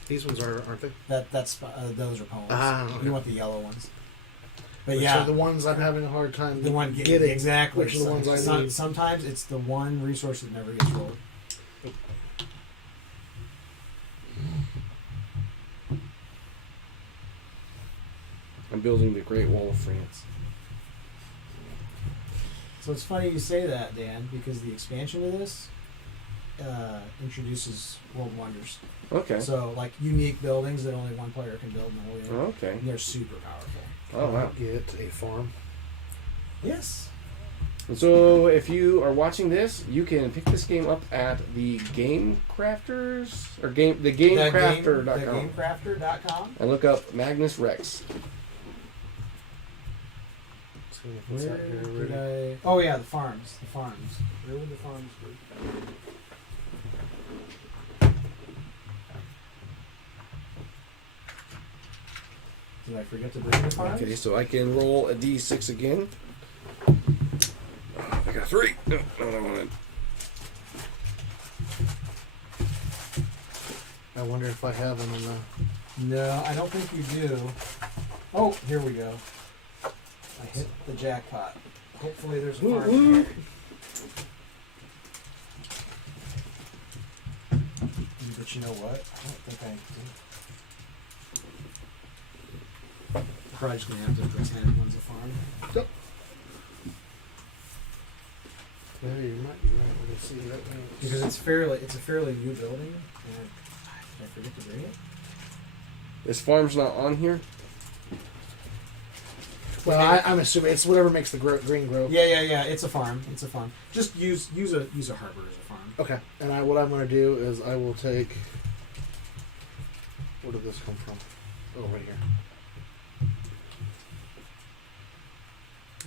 These ones aren't they? That's those are poems. Ah, okay. You want the yellow ones. But Which yeah, are the ones I'm having a hard time the one getting. exactly. Which are the ones I need. Sometimes it's the one resource that never gets rolled. I'm building the Great Wall of France. So it's funny you say that, Dan, because the expansion of this introduces world wonders. Okay. So like unique buildings that only one player can build in the whole game. Okay. And they're super powerful. Oh, wow. Get a farm. Yes. And so if you are watching this, you can pick this game up at the Game Crafters or GameCrafter.com GameCrafter.com. and look up Magnus Rex. See if it's out here Where did already. I? Oh yeah, the farms. The farms. Where would the farms be? Did I forget to bring the farms? Okay, so I can roll a d6 again. Oh, I got a 3. No, I wanted. I wonder if I have them in the... No, I don't think you do. Oh, here we go. I hit the jackpot. Hopefully there's a farm here. But you know what? I don't think I do. Probably just gonna have to pretend one's a farm. Yep. Yeah, you might be right. Let's see that way. Because it's a fairly new building. And did I forget to bring it? This farm's not on here? Well, I'm assuming it's whatever makes the green grow. Yeah. It's a farm. It's a farm. Just use a harbor as a farm. Okay. And what I'm going to do is I will take... Where did this come from? Oh, right here.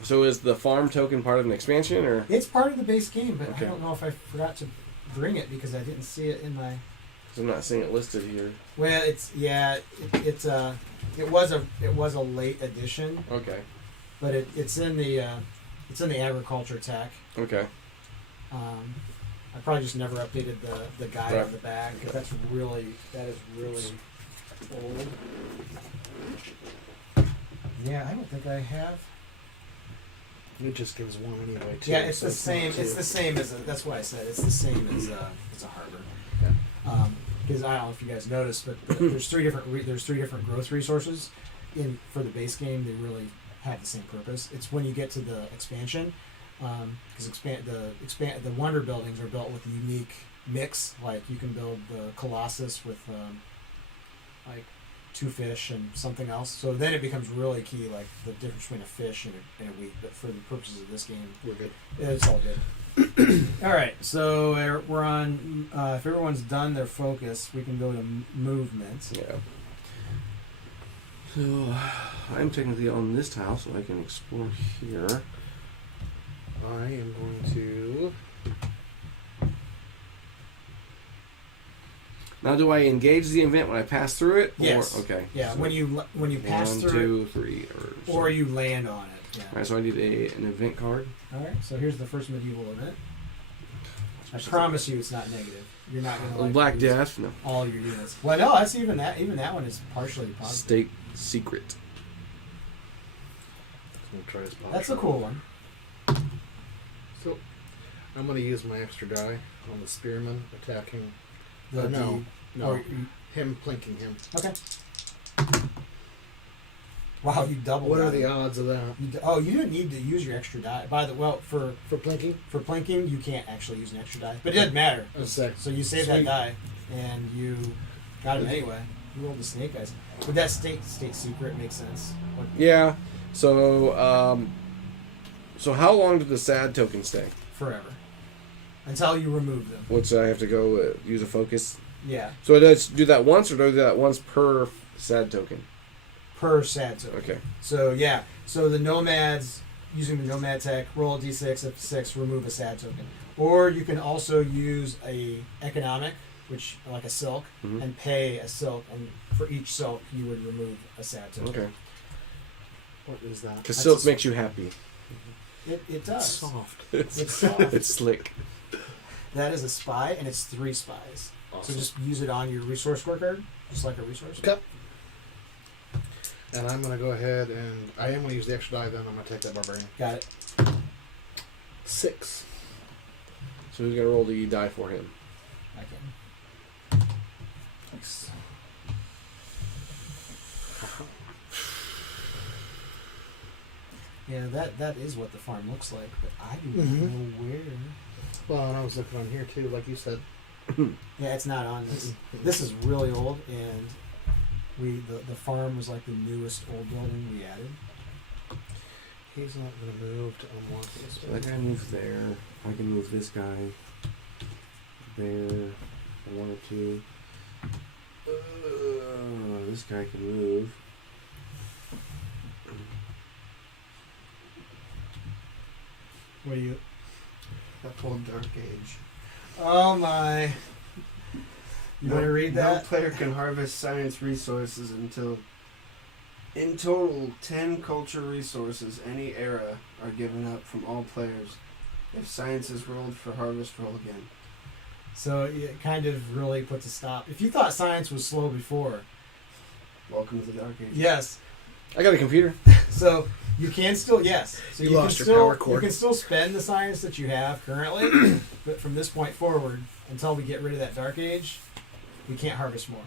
So is the farm token part of an expansion, or? It's part of the base game, but Okay. I don't know if I forgot to bring it because I didn't see it in my... 'Cause I'm not seeing it listed here. Well, it was a late addition, Okay. but it's in the agriculture tech. Okay. I probably just never updated the guide Right. on the back because that is really old. Yeah, I don't think I have. It just gives one anyway, too. Yeah, it's so the same. not It's two. the same as that's what I said. It's the same as a harbor. Because I don't know if you guys noticed, but there's three different growth resources for the base game. They really have the same purpose. It's when you get to the expansion, because the wonder buildings are built with a unique mix. Like you can build the Colossus with like 2 fish and something else. So then it becomes really key, like the difference between a fish and a wheat. But for the purposes of this game, We're good. it's all good. All right, so we're on. If everyone's done their focus, we can go to movement. Yeah. So I'm technically on this tile, so I can explore here. I am going to... Now, do I engage the event when I pass through it? Yes. Or, okay. Yeah, So when you pass 1, through 2, 3, it, or you land on it. Yeah. All right, so I need an event card. All right. So here's the first medieval event. I promise you, it's not negative. You're not going to like Black lose Death. No. all your units. Well, no, that's even that one is partially positive. State Secret. I'm gonna try this box. That's a cool one. So, I'm going to use my extra die on the spearman attacking... The, no. or- Him plinking him. okay. Wow, you doubled. What are that. the odds of that? You didn't need to use your extra die. For plinking? For plinking, you can't actually use an extra die, but it doesn't matter. A sec. So you saved that die, and you got him anyway. You rolled the snake eyes. Would that state secret make sense? What, Yeah. So, so how long did the sad token stay? forever, until you remove them. Which I have to go use a focus. Yeah, So do I do that once, or do I do that once per sad token? per sad token. Okay. So yeah, so the nomads using the nomad tech, roll a d6, up to 6, remove a sad token. Or you can also use a economic, which like a silk, Mhm. and pay a silk, and for each silk you would remove a sad token. Okay. What is that? Because That's silk a- makes you happy. It does. Soft. It's soft. It's slick. That is a spy, and it's 3 spies. Awesome. So just use it on your resource scorecard, just like a resource. Okay. And I'm going to go ahead and... I am going to use the extra die, then I'm going to take that barbarian. Got it. 6. So who's gonna roll the die for him? I can. Thanks. Yeah, that is what the farm looks like, but I do not Mhm. know where. Well, and I was looking on here, too, like you said. Yeah, it's not on this. This is really old, and the farm was like the newest old building we added. He's not going to move to unlock this So that guy moves there. I can move this guy there. 1 or 2. This guy can move. What do you? That whole Dark Age. Oh my! You want to read No that? player can harvest science resources until, in total, 10 culture resources any era are given up from all players. If science is rolled for harvest, roll again. So it kind of really puts a stop. If you thought science was slow before, Welcome to the Dark Ages. yes. I got a computer. So you can still So You can lost your still power cord. you can still spend the science that you have currently, but from this point forward, until we get rid of that Dark Age, we can't harvest more.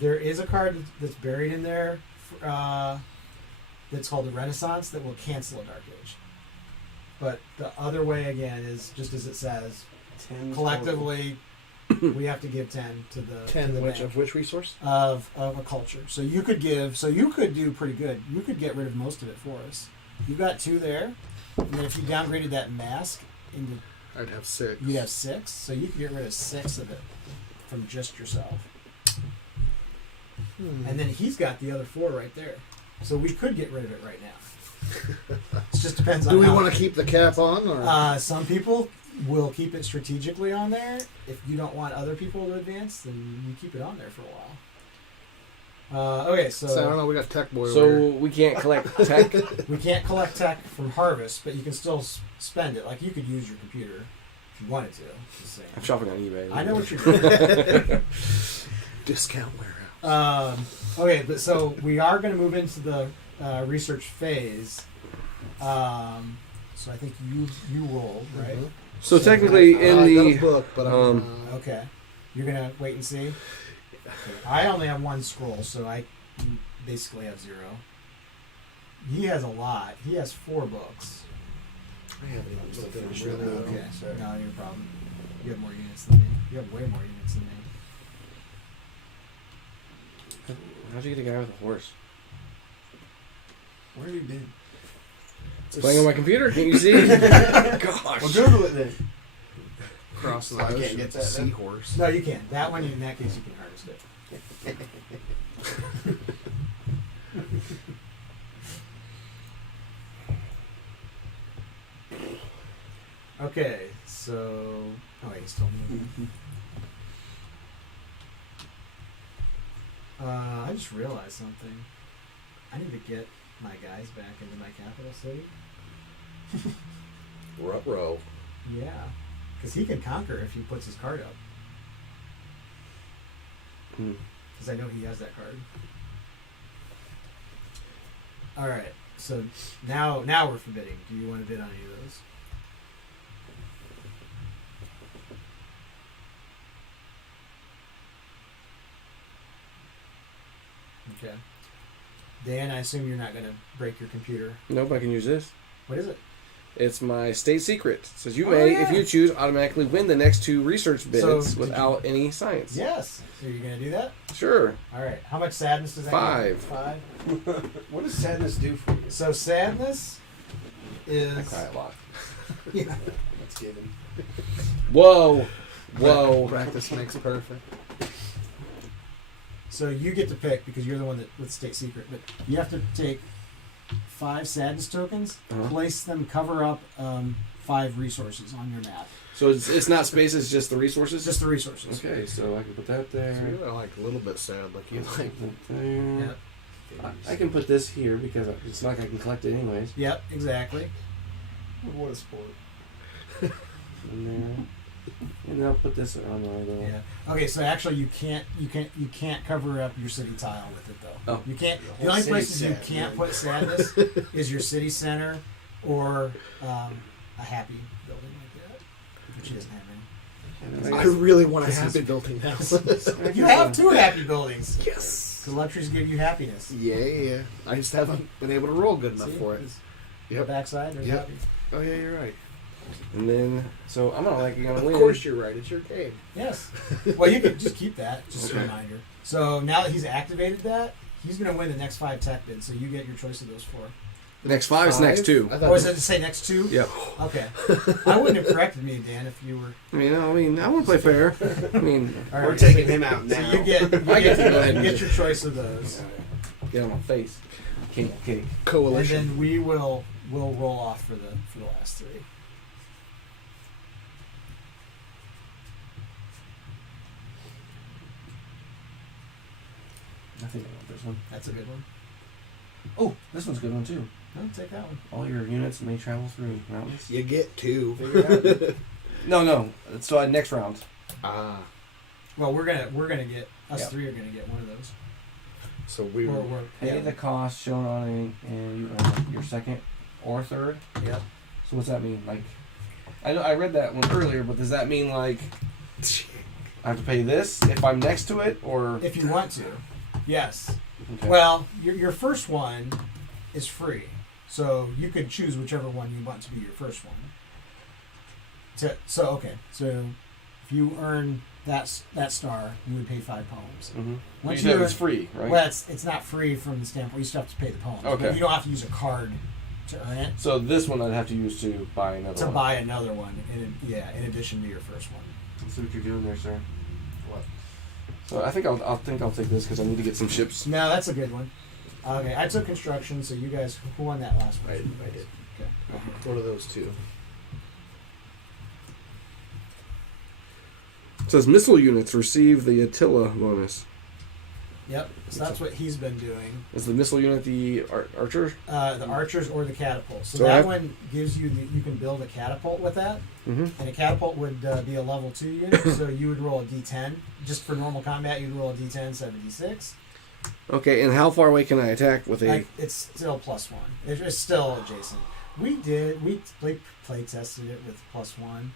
There is a card that's buried in there that's called the Renaissance that will cancel a Dark Age. But the other way again is just as it says, 10 collectively we have to give 10 to the 10 to the which bank of which resource? of a culture. So you could do pretty good. You could get rid of most of it for us. You got 2 there, and then if you downgraded that mask into, I'd have 6. you'd have 6. So you could get rid of 6 of it from just yourself. And then he's got the other 4 right there. So we could get rid of it right now. It just depends on. Do we how- want to keep the cap on, or some people will keep it strategically on there. If you don't want other people to advance, then you keep it on there for a while. Okay, so I don't so know. We got tech boy. over So here. we can't collect tech. we can't collect tech from harvest, but you can still spend it. Like you could use your computer if you wanted to. Just saying. I'm shopping on eBay. I know what you're doing. Discount warehouse. Okay, but so we are going to move into the research phase. So I think you rolled, right? Mhm. So technically, I in got the a book, but Okay. You're going to wait and see? Okay. I only have 1 scroll, so I basically have 0. He has a lot. He has 4 books. I haven't even I'm still looked at finishing it. it out. Okay. Sorry. No, your problem. You have more units than me. You have way more units than me. how'd you get a guy with a horse? Where have you been? Playing on my computer? Can't you see? Gosh. Well, Google it then. Cross the I can't ocean. get that then? Seahorse. No, you can. That one, in that case, you can harvest it. Okay, so... Oh, wait, he's told me. I just realized something. I need to get my guys back into my capital city. Ruh-roh. Yeah, because he can conquer if he puts his card up. Hmm. Because I know he has that card. All right, so now we're forbidding. Do you want to bid on any of those? Okay. Dan, I assume you're not going to break your computer. Nope, I can use this. What is it? It's my state secret. It says you Oh, may, yeah. if you choose, automatically win the next 2 research bids So, did without any science. Yes. So you're going to do that? Sure. All right. How much sadness does that 5. give? 5. What does sadness do for you? So sadness is... I cry a lot. Yeah. That's given. Whoa. Whoa. Practice makes perfect. So you get to pick because you're the one that with state secret, but you have to take 5 sadness tokens, Uh-huh. place them, cover up 5 resources on your map. So it's not space, it's just the resources? Just the resources. Okay, so I can put that there. So you're like a little bit sad, like you like. Put that there. Yep. I can put this here because it's not like I can collect it anyways. Yep. Exactly. What a sport. In there. And then I'll put this on my little... Yeah. Okay. So actually, you can't cover up your city tile with it though. Oh. You can't. The The whole only city's places you sad, can't man. put sadness is your city center or a happy building like that, which he doesn't have any. I really want a happy building now. You have 2 happy buildings. Yes. Because luxuries give you happiness. Yeah. I just haven't been able to roll good enough See? for it. It's Yep. The backside, there's Yep. happy. Oh yeah, you're right. And then, so I'm not like gonna Of win. course you're right. It's your game. Yes. Well, you can just keep that, just Okay. a reminder. So now that he's activated that, he's going to win the next 5 tech bids. So you get your choice of those 4. The next 5 is next 2. I Or thought is it to say next 2? Yep. Okay. I wouldn't have corrected me, Dan, if you were. I want to play fair. I mean, All We're right, taking so, him out So now. you get, I get to go ahead you and get just- your choice of those, get on my face. Cake. and coalition. then we'll roll off for the last 3. I think I want this one. That's a good one. Oh, this one's a good one too. No, take that one. All your units may travel through mountains. You get 2. Figure it out. No. So next round. Well, we're gonna get us Yep. 3 are gonna get one of those. So we Or were. we're, Pay yeah. the cost shown on your second or third. Yep. So what's that mean? Like, I read that one earlier, but does that mean like I have to pay this if I'm next to it, or If you want to, yes. okay. Well, your first one is free, so you could choose whichever one you want to be your first one. So if you earn that star, you would pay 5 poems. Mm-hmm. Once you said you it's free, right? Well, it's not free from the standpoint you still have to pay the poems. Okay. But you don't have to use a card to earn it. So this one I'd have to use to buy another To one. buy another one, in addition to your first one. Let's see what you're doing there, sir. What? So I think I'll take this because I need to get some ships. No, that's a good one. Okay, I took construction, so you guys, who won that last one? I did. Okay. go ahead. What are those two? It says missile units receive the Attila bonus. Yep, so that's what he's been doing. Is the missile unit the archer? The archers or the catapult. So So that I've- one gives you you can build a catapult with that, Mm-hmm. and a catapult would be a level 2 unit. So you would roll a d10 just for normal combat. You'd roll a d10, 76. Okay, and how far away can I attack with a? Like, it's still +1. It's still adjacent. We play tested it with +1.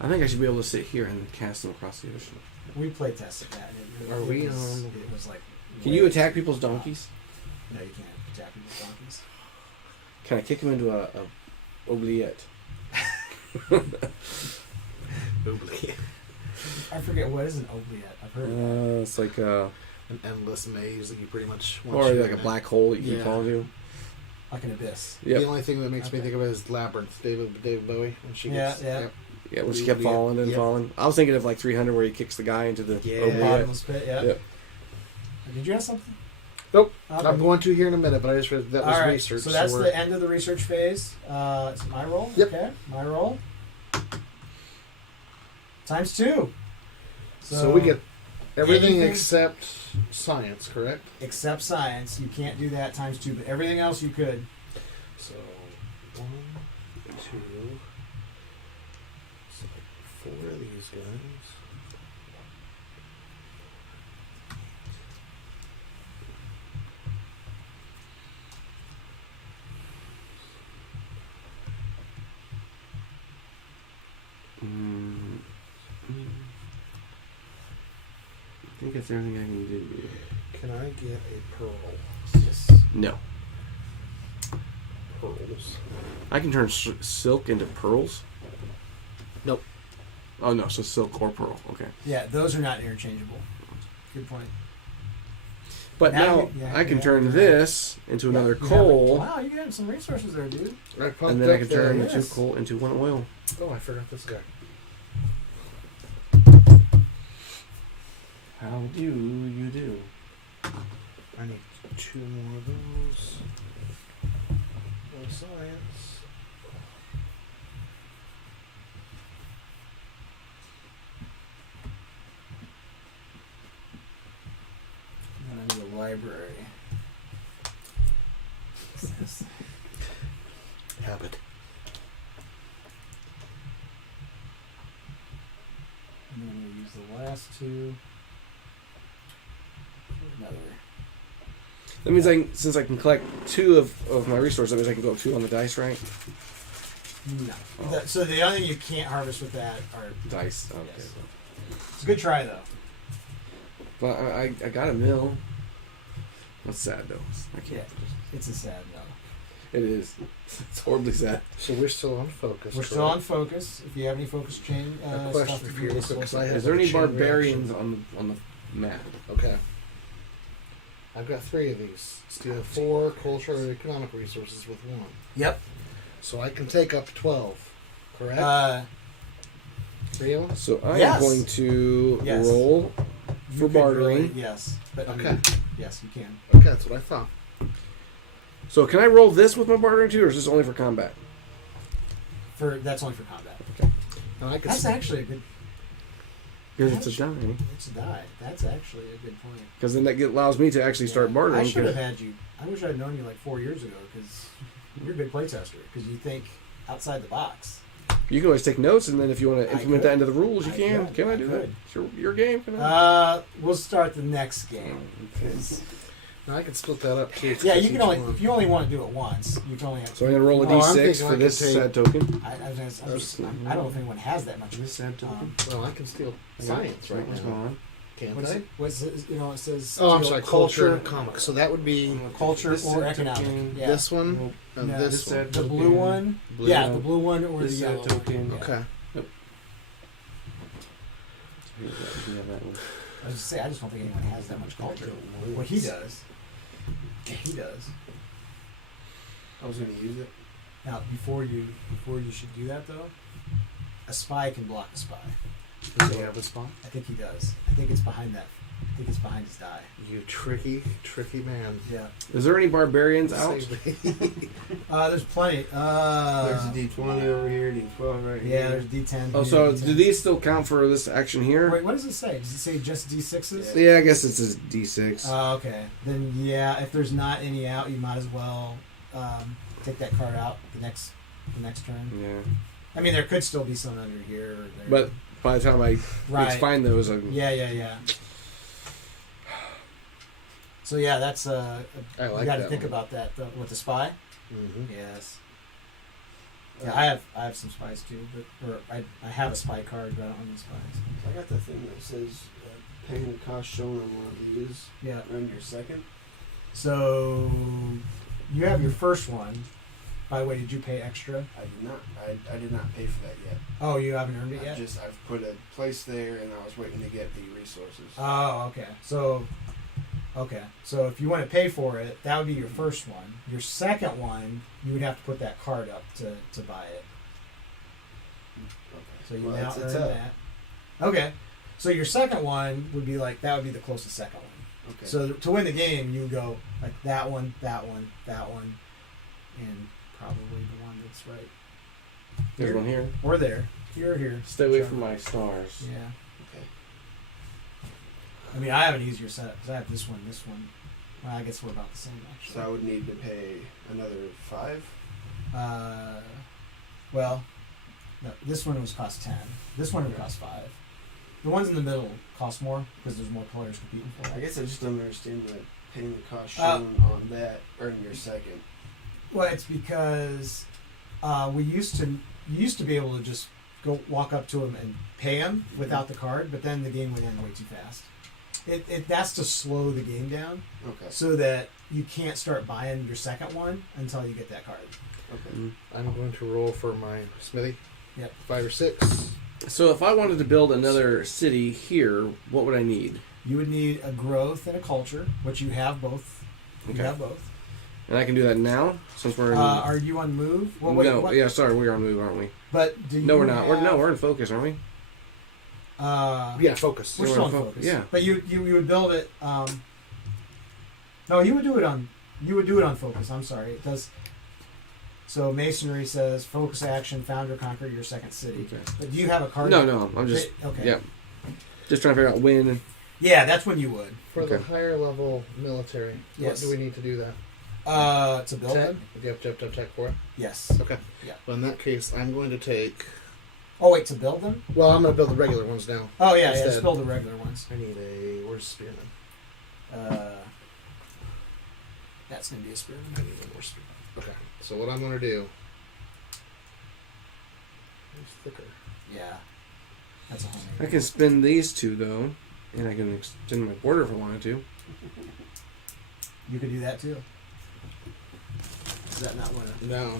I think I should be able to sit here and cast them across the ocean. We play tested that. And Are we was, on- It was like. Can way- you attack people's donkeys? No, you can't attack people's donkeys. Can I kick them into a oubliette? I forget what is an oubliette. I've heard of that. It's like An endless maze that you pretty much. or like a black hole that you keep Yeah. falling to. Like an abyss. Yep. The only thing that makes me Okay. think of it is Labyrinth, David Bowie, when she Yeah, gets. yeah. Yep. Yeah, when she kept falling and Yep. falling. I was thinking of like 300 where he kicks the guy into the Yeah. oubliette. Bottomless pit. Yeah. Yep. Did you have something? Nope. Okay. I'm going to here in a minute, but I just read that was All right, research. so that's we're- the end of the research phase. It's my roll. Yep. Okay, my roll. ×2. So we get everything anything- except science, correct? Except science, you can't do that ×2, but everything else you could. So 1, 2, so 4 of these guys. Mm. I think that's everything I can do. Can I get a pearl? Yes. No. Pearls. I can turn silk into pearls? Nope. Oh, no, so silk or pearl. Okay. Yeah, those are not interchangeable. Good point. But now, I can turn this into another You have coal, wow, you got some resources there, dude. and then I can turn there. 2 coal into 1 oil. Oh, I forgot this guy. How do you do? I need 2 more of those. No science. And I need a library. Habit. And then we'll use the last 2. Another. That means since I can collect 2 of my resources, that means I can go up 2 on the dice, right? No. So the only thing you can't harvest with that are. Dice. Okay. Yes. It's a good try though. But I got a mill. That's sad though. I can't. Yeah. It's a sad no. It is. It's horribly sad. So we're still on focus. We're still on focus. If you have any focus chain A question stuff for you, to do, because I have Is there a any chain barbarians reaction. on the map? Okay. I've got 3 of these. Steal 4 cultural or economic resources with 1. Yep. So I can take up to 12. Correct? 3 of them? So I Yes. am going to Yes. roll You for could bartering. really- yes. But Okay. Yes, you can. Okay, that's what I thought. So can I roll this with my bartering too, or is this only for combat? That's only for combat. And I can That's actually a good. Because it's a die. It's a die. That's actually a good point. Because then that allows me to actually start Yeah. bartering. I should have 'cause- had you. I wish I'd known you like 4 years ago because you're a good playtester. Because you think outside the box. You can always take notes, and then if you want to implement that into the rules, you I can. could. Can I I do that? could. It's your game. Can I? We'll start the next game. 'Cause- Now I can split that up too. yeah, you each can only one. if you only want to do it once, you can only have. So I'm gonna roll a Oh, I'm d6 thinking for I could this take- sad token. I don't know if anyone has that much. This sad token. Well, I can steal science right What's now. going on? Can't What's I? it? What's it? You know, it says. Oh, I'm steal sorry. Culture and comics. So that would be culture This or sad economic. token. Yeah. this one and No, this this one. sad The token. blue one. Blue Yeah, one. the blue one or This the yellow sad token. one. Okay. Here's that- yeah, that one. I was just say I just don't think anyone has that much culture. Well, he does. He does. I was going to use it. Now, before you should do that though, a spy can block a spy. Does he have a spot? I think he does. I think it's behind that. I think it's behind his die. You tricky man. Yeah. Is there any barbarians out? Save me. There's plenty. There's a D20 over here, D12 right here. Yeah, there's D10. Oh, here, so D10. do these still count for this action here? Wait, what does it say? Does it say just D6s? Yeah, I guess it's a d6. Oh, okay. Then yeah, if there's not any out, you might as well take that card out the next turn. Yeah. I mean, there could still be some under here. Or there. But by the time I right. find those, I'm... Yeah. So yeah, that's I you like got to that think one. about that with the spy. Mm-hmm. Yes. Yeah, I have some spies too, but I have a spy card, but I don't have any spies. I got the thing that says paying the cost shown on one of these. Yeah. Earn your second. So you have your first one. By the way, did you pay extra? I did not. I did not pay for that yet. Oh, you haven't earned it yet. I've put a place there, and I was waiting to get the resources. Oh, okay. So if you want to pay for it, that would be your first one. Your second one, you would have to put that card up to buy it. Okay. So you Well, now it's earn up. that. Okay. So your second one would be like that would be the closest second one. Okay. So to win the game, you would go like that one, and probably the one that's right. There's one here. Or there. Here or here. Stay away from my stars. Yeah. Okay. I mean, I have an easier setup because I have this one. Well, I guess we're about the same actually. So I would need to pay another 5. Well, no, this one was cost 10. This one would cost 5. The ones in the middle cost more because there's more players competing for I it. guess I just don't understand the paying the cost Uh, shown on that. Earn your second. Well, it's because you used to be able to just go walk up to them and pay them without the card, but then the game would end way too fast. That's to slow the game down Okay. so that you can't start buying your second one until you get that card. Okay. Mm. I'm going to roll for my smithy. Yep. 5 or 6. So if I wanted to build another city here, what would I need? You would need a growth and a culture, which you have both. You Okay. have both. And I can do that now since we're in... Are you on move? Well, wait, no, what? yeah, sorry, we're on move, aren't we? But do you No, we're not. have- We're in focus, aren't we? Yeah, focus. We're Yeah, still we're on in focus. yeah. But you would build it. No, you would do it on. You would do it on focus. I'm sorry. It does. So masonry says focus action, found or conquer your second city. Okay. But do you have a card? No, I'm just... Okay. Yeah. Just trying to figure out when... Yeah, that's when you would. For the Okay. higher level military, Yes. what do we need to do that? To build Tech? them. Do you have to have tech for it? Yes. Okay. Yeah. Well, in that case, I'm going to take... Oh wait, to build them. Well, I'm going to build the regular ones now. Oh yeah, just Instead. build the regular ones. I need a... Where's Spearman? That's gonna be a spearman. I need one more Spearman. Okay. So what I'm going to do... It's thicker. Yeah. That's a homemade. I can spend these two, though, and I can extend my border if I wanted to. You could do that too. Is that not one? No.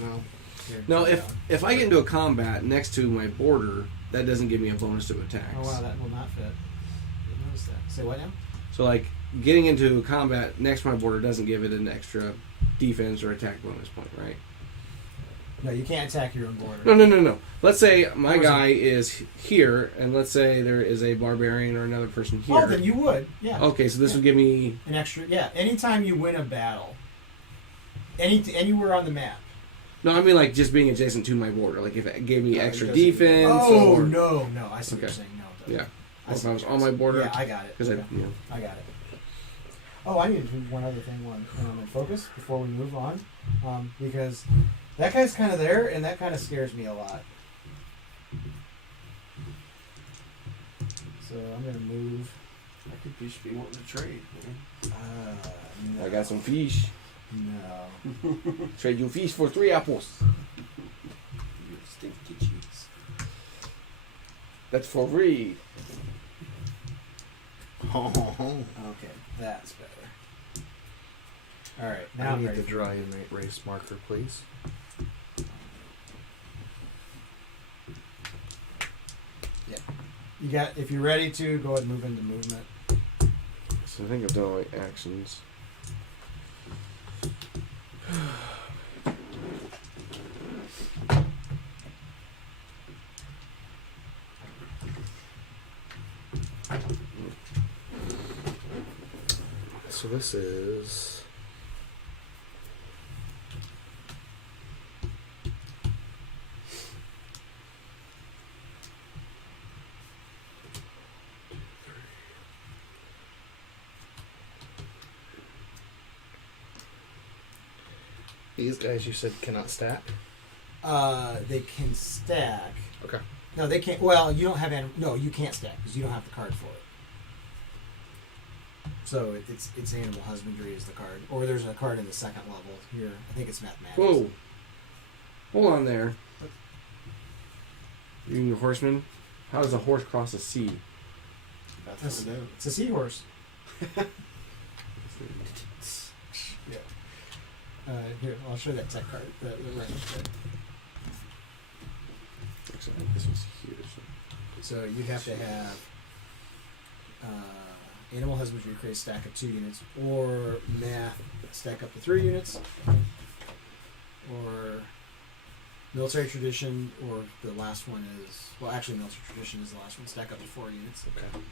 Here, No, try if I get into a combat next to my border, that doesn't give me a bonus to that attacks. one. Oh wow, that will not fit. Didn't notice that. Say what now? So, like, getting into combat next to my border doesn't give it an extra defense or attack bonus point, right? No, you can't attack your own border. No. Let's say my Or is guy is here, and let's say there is a barbarian or another person here. Oh, then you would. Yeah. Okay, so this would give me... An extra. Yeah. Anytime you win a battle, anywhere on the map. No, I mean, like, just being adjacent to my border. Like, if it gave me it extra doesn't- defense Oh or... no. I see what Okay. you're saying. No. It doesn't. Yeah. I Or see if I was what on you're my border. Yeah, I got it. Because Okay. I got it. Oh, I need to do one other thing when I'm in focus before we move on, because that guy's kind of there, and that kind of scares me a lot. So I'm gonna move. I could just be wanting to trade, man. No. I got some fish. No. Trade you fish for 3 apples. You stinky cheese. That's for free. Okay, that's better. All right, now I I'm need ready. the dry erase marker, please. You got. If you're ready to go ahead and move into movement. So I think I've done all my actions. So this is... These guys you said cannot stack? They can stack. Okay. No, they can't. Well, you don't have no. You can't stack because you don't have the card for it. So it's animal husbandry is the card, or there's a card in the second level here. I think it's mathematics. Whoa. Hold on there. You mean the horseman? How does a horse cross a sea? About That's- to find out. It's a seahorse. Here, I'll show you that tech card. The reference card. Actually, this was here. So you have to have animal husbandry create a stack of 2 units, or math stack up to 3 units, or military tradition, or the last one is actually military tradition is the last one. Stack up to 4 units. Okay.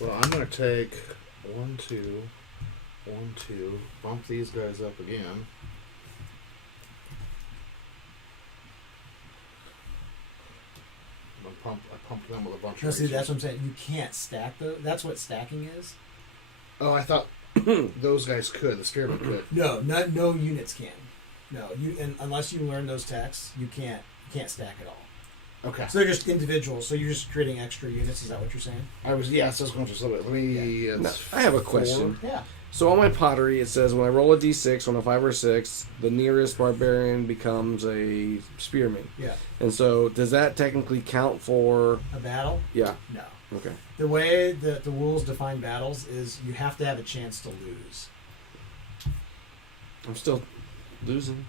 Well, I'm going to take 1, 2, 1, 2, bump these guys up again. I pumped them with a bunch No, of see, that's racers. what I'm saying. You can't stack those. That's what stacking is. Oh, I thought those guys could. The spearmen could. No, no units can. No, unless you learn those techs, you can't stack at all. Okay. So they're just individuals. So you're just creating extra units. Is that what you're saying? I was going just a little bit. Let me. Now, I have a question. Yeah. So on my pottery, it says when I roll a d6 on a 5 or 6, the nearest barbarian becomes a spearman. Yeah. And so, does that technically count for? A battle? Yeah. No. Okay. The way that the rules define battles is you have to have a chance to lose. I'm still losing.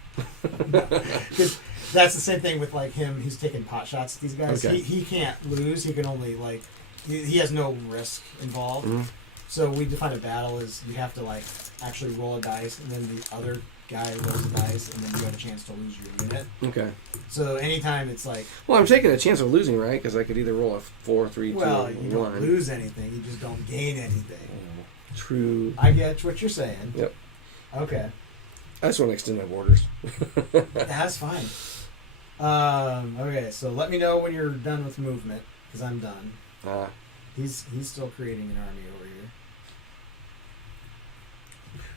Because that's the same thing with like him. He's taking pot shots at these guys. Okay. He can't lose. He can only like he has no risk involved. Mhm. So we define a battle as you have to like actually roll a dice, and then the other guy rolls a dice, and then you have a chance to lose your unit. Okay. So anytime it's like, Well, I'm taking a chance of losing, right? Because I could either roll a 4, 3, 2, well, you 1. don't lose anything. You just don't gain anything. True. I get what you're saying. Yep. Okay. I just want to extend my borders. That's fine. Okay, so let me know when you're done with movement, because I'm done. He's still creating an army over here.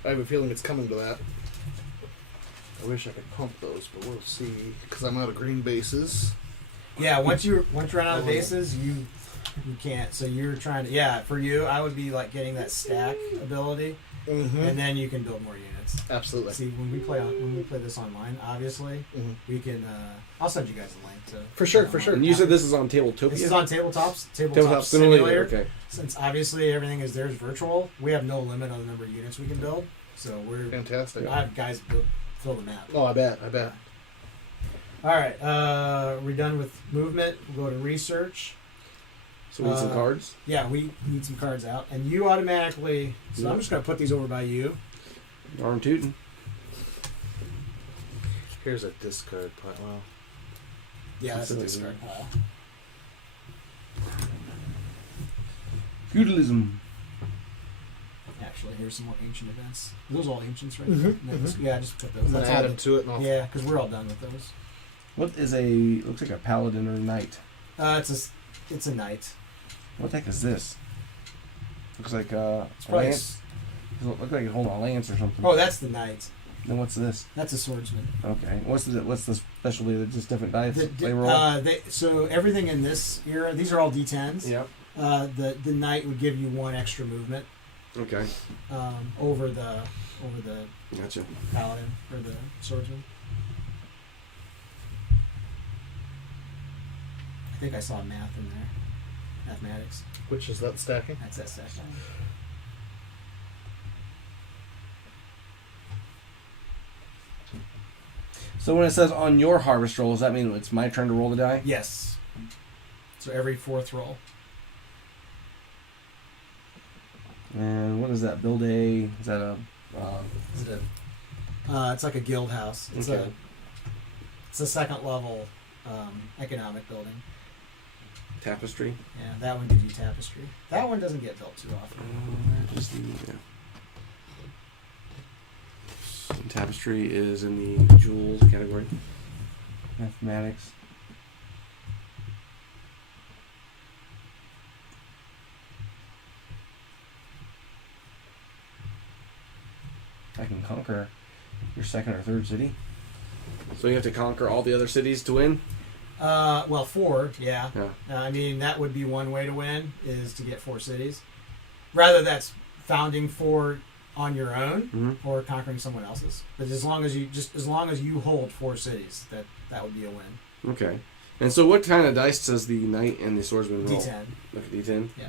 I have a feeling it's coming to that. I wish I could pump those, but we'll see. Because I'm out of green bases. Yeah, once you run out of bases, you can't. So you're trying to. For you, I would be like getting that stack ability, and then you can build more units. Absolutely. See, when we play this online, obviously we can. I'll send you guys a link to. For sure, online. for sure. And you said this is on Tabletopia? This is on Tabletop Tabletop Simulator. Okay. Since obviously everything is there's virtual, we have no limit on the number of units we can build. So we're Fantastic. I have guys fill the map. Oh, I bet. All right, we're done with movement. We'll go to research. So we need some cards? Yeah, we need some cards out, and you automatically. So I'm just gonna put these over by you. Darn tootin'. Here's a discard pile. Well, Yeah, that's a Consider discard pile. Feudalism. Actually, here's some more ancient events. Are those all ancients, right? Mhm, And then yeah, just put those. and then That's all add the- them to it. And I'll Yeah, because we're all done with those. What is a... looks like a paladin or a knight. It's a knight. What the heck is this? Looks like It's a probably lance. Does it look like it's holding a lance or something? Oh, that's the knight. Then what's this? That's a swordsman. Okay. What's the specialty? They're just different dice they roll? So everything in this era, these are all D10s. Yep. The knight would give you 1 extra movement. Okay. Over the Gotcha. paladin or the swordsman. I think I saw math in there. Mathematics. Which is that stacking? That's that section. So when it says on your harvest roll, does that mean it's my turn to roll the die? Yes. So every 4th roll. And what is that? Build a... Is that a... Is it it's like a guild house. It's Okay. a 2nd level economic building. Tapestry? Yeah, that one gives you tapestry. That one doesn't get built too often. Yeah. And tapestry is in the jewels category. Mathematics. I can conquer your 2nd or 3rd city. So you have to conquer all the other cities to win? Well, 4, yeah. Yeah. I mean, that would be one way to win, is to get 4 cities. Rather, that's founding 4 on your own or conquering someone else's. But as long as you hold 4 cities, that would be a win. Okay. And so what kind of dice does the knight and the swordsman roll? D10. Like a D10? Yeah.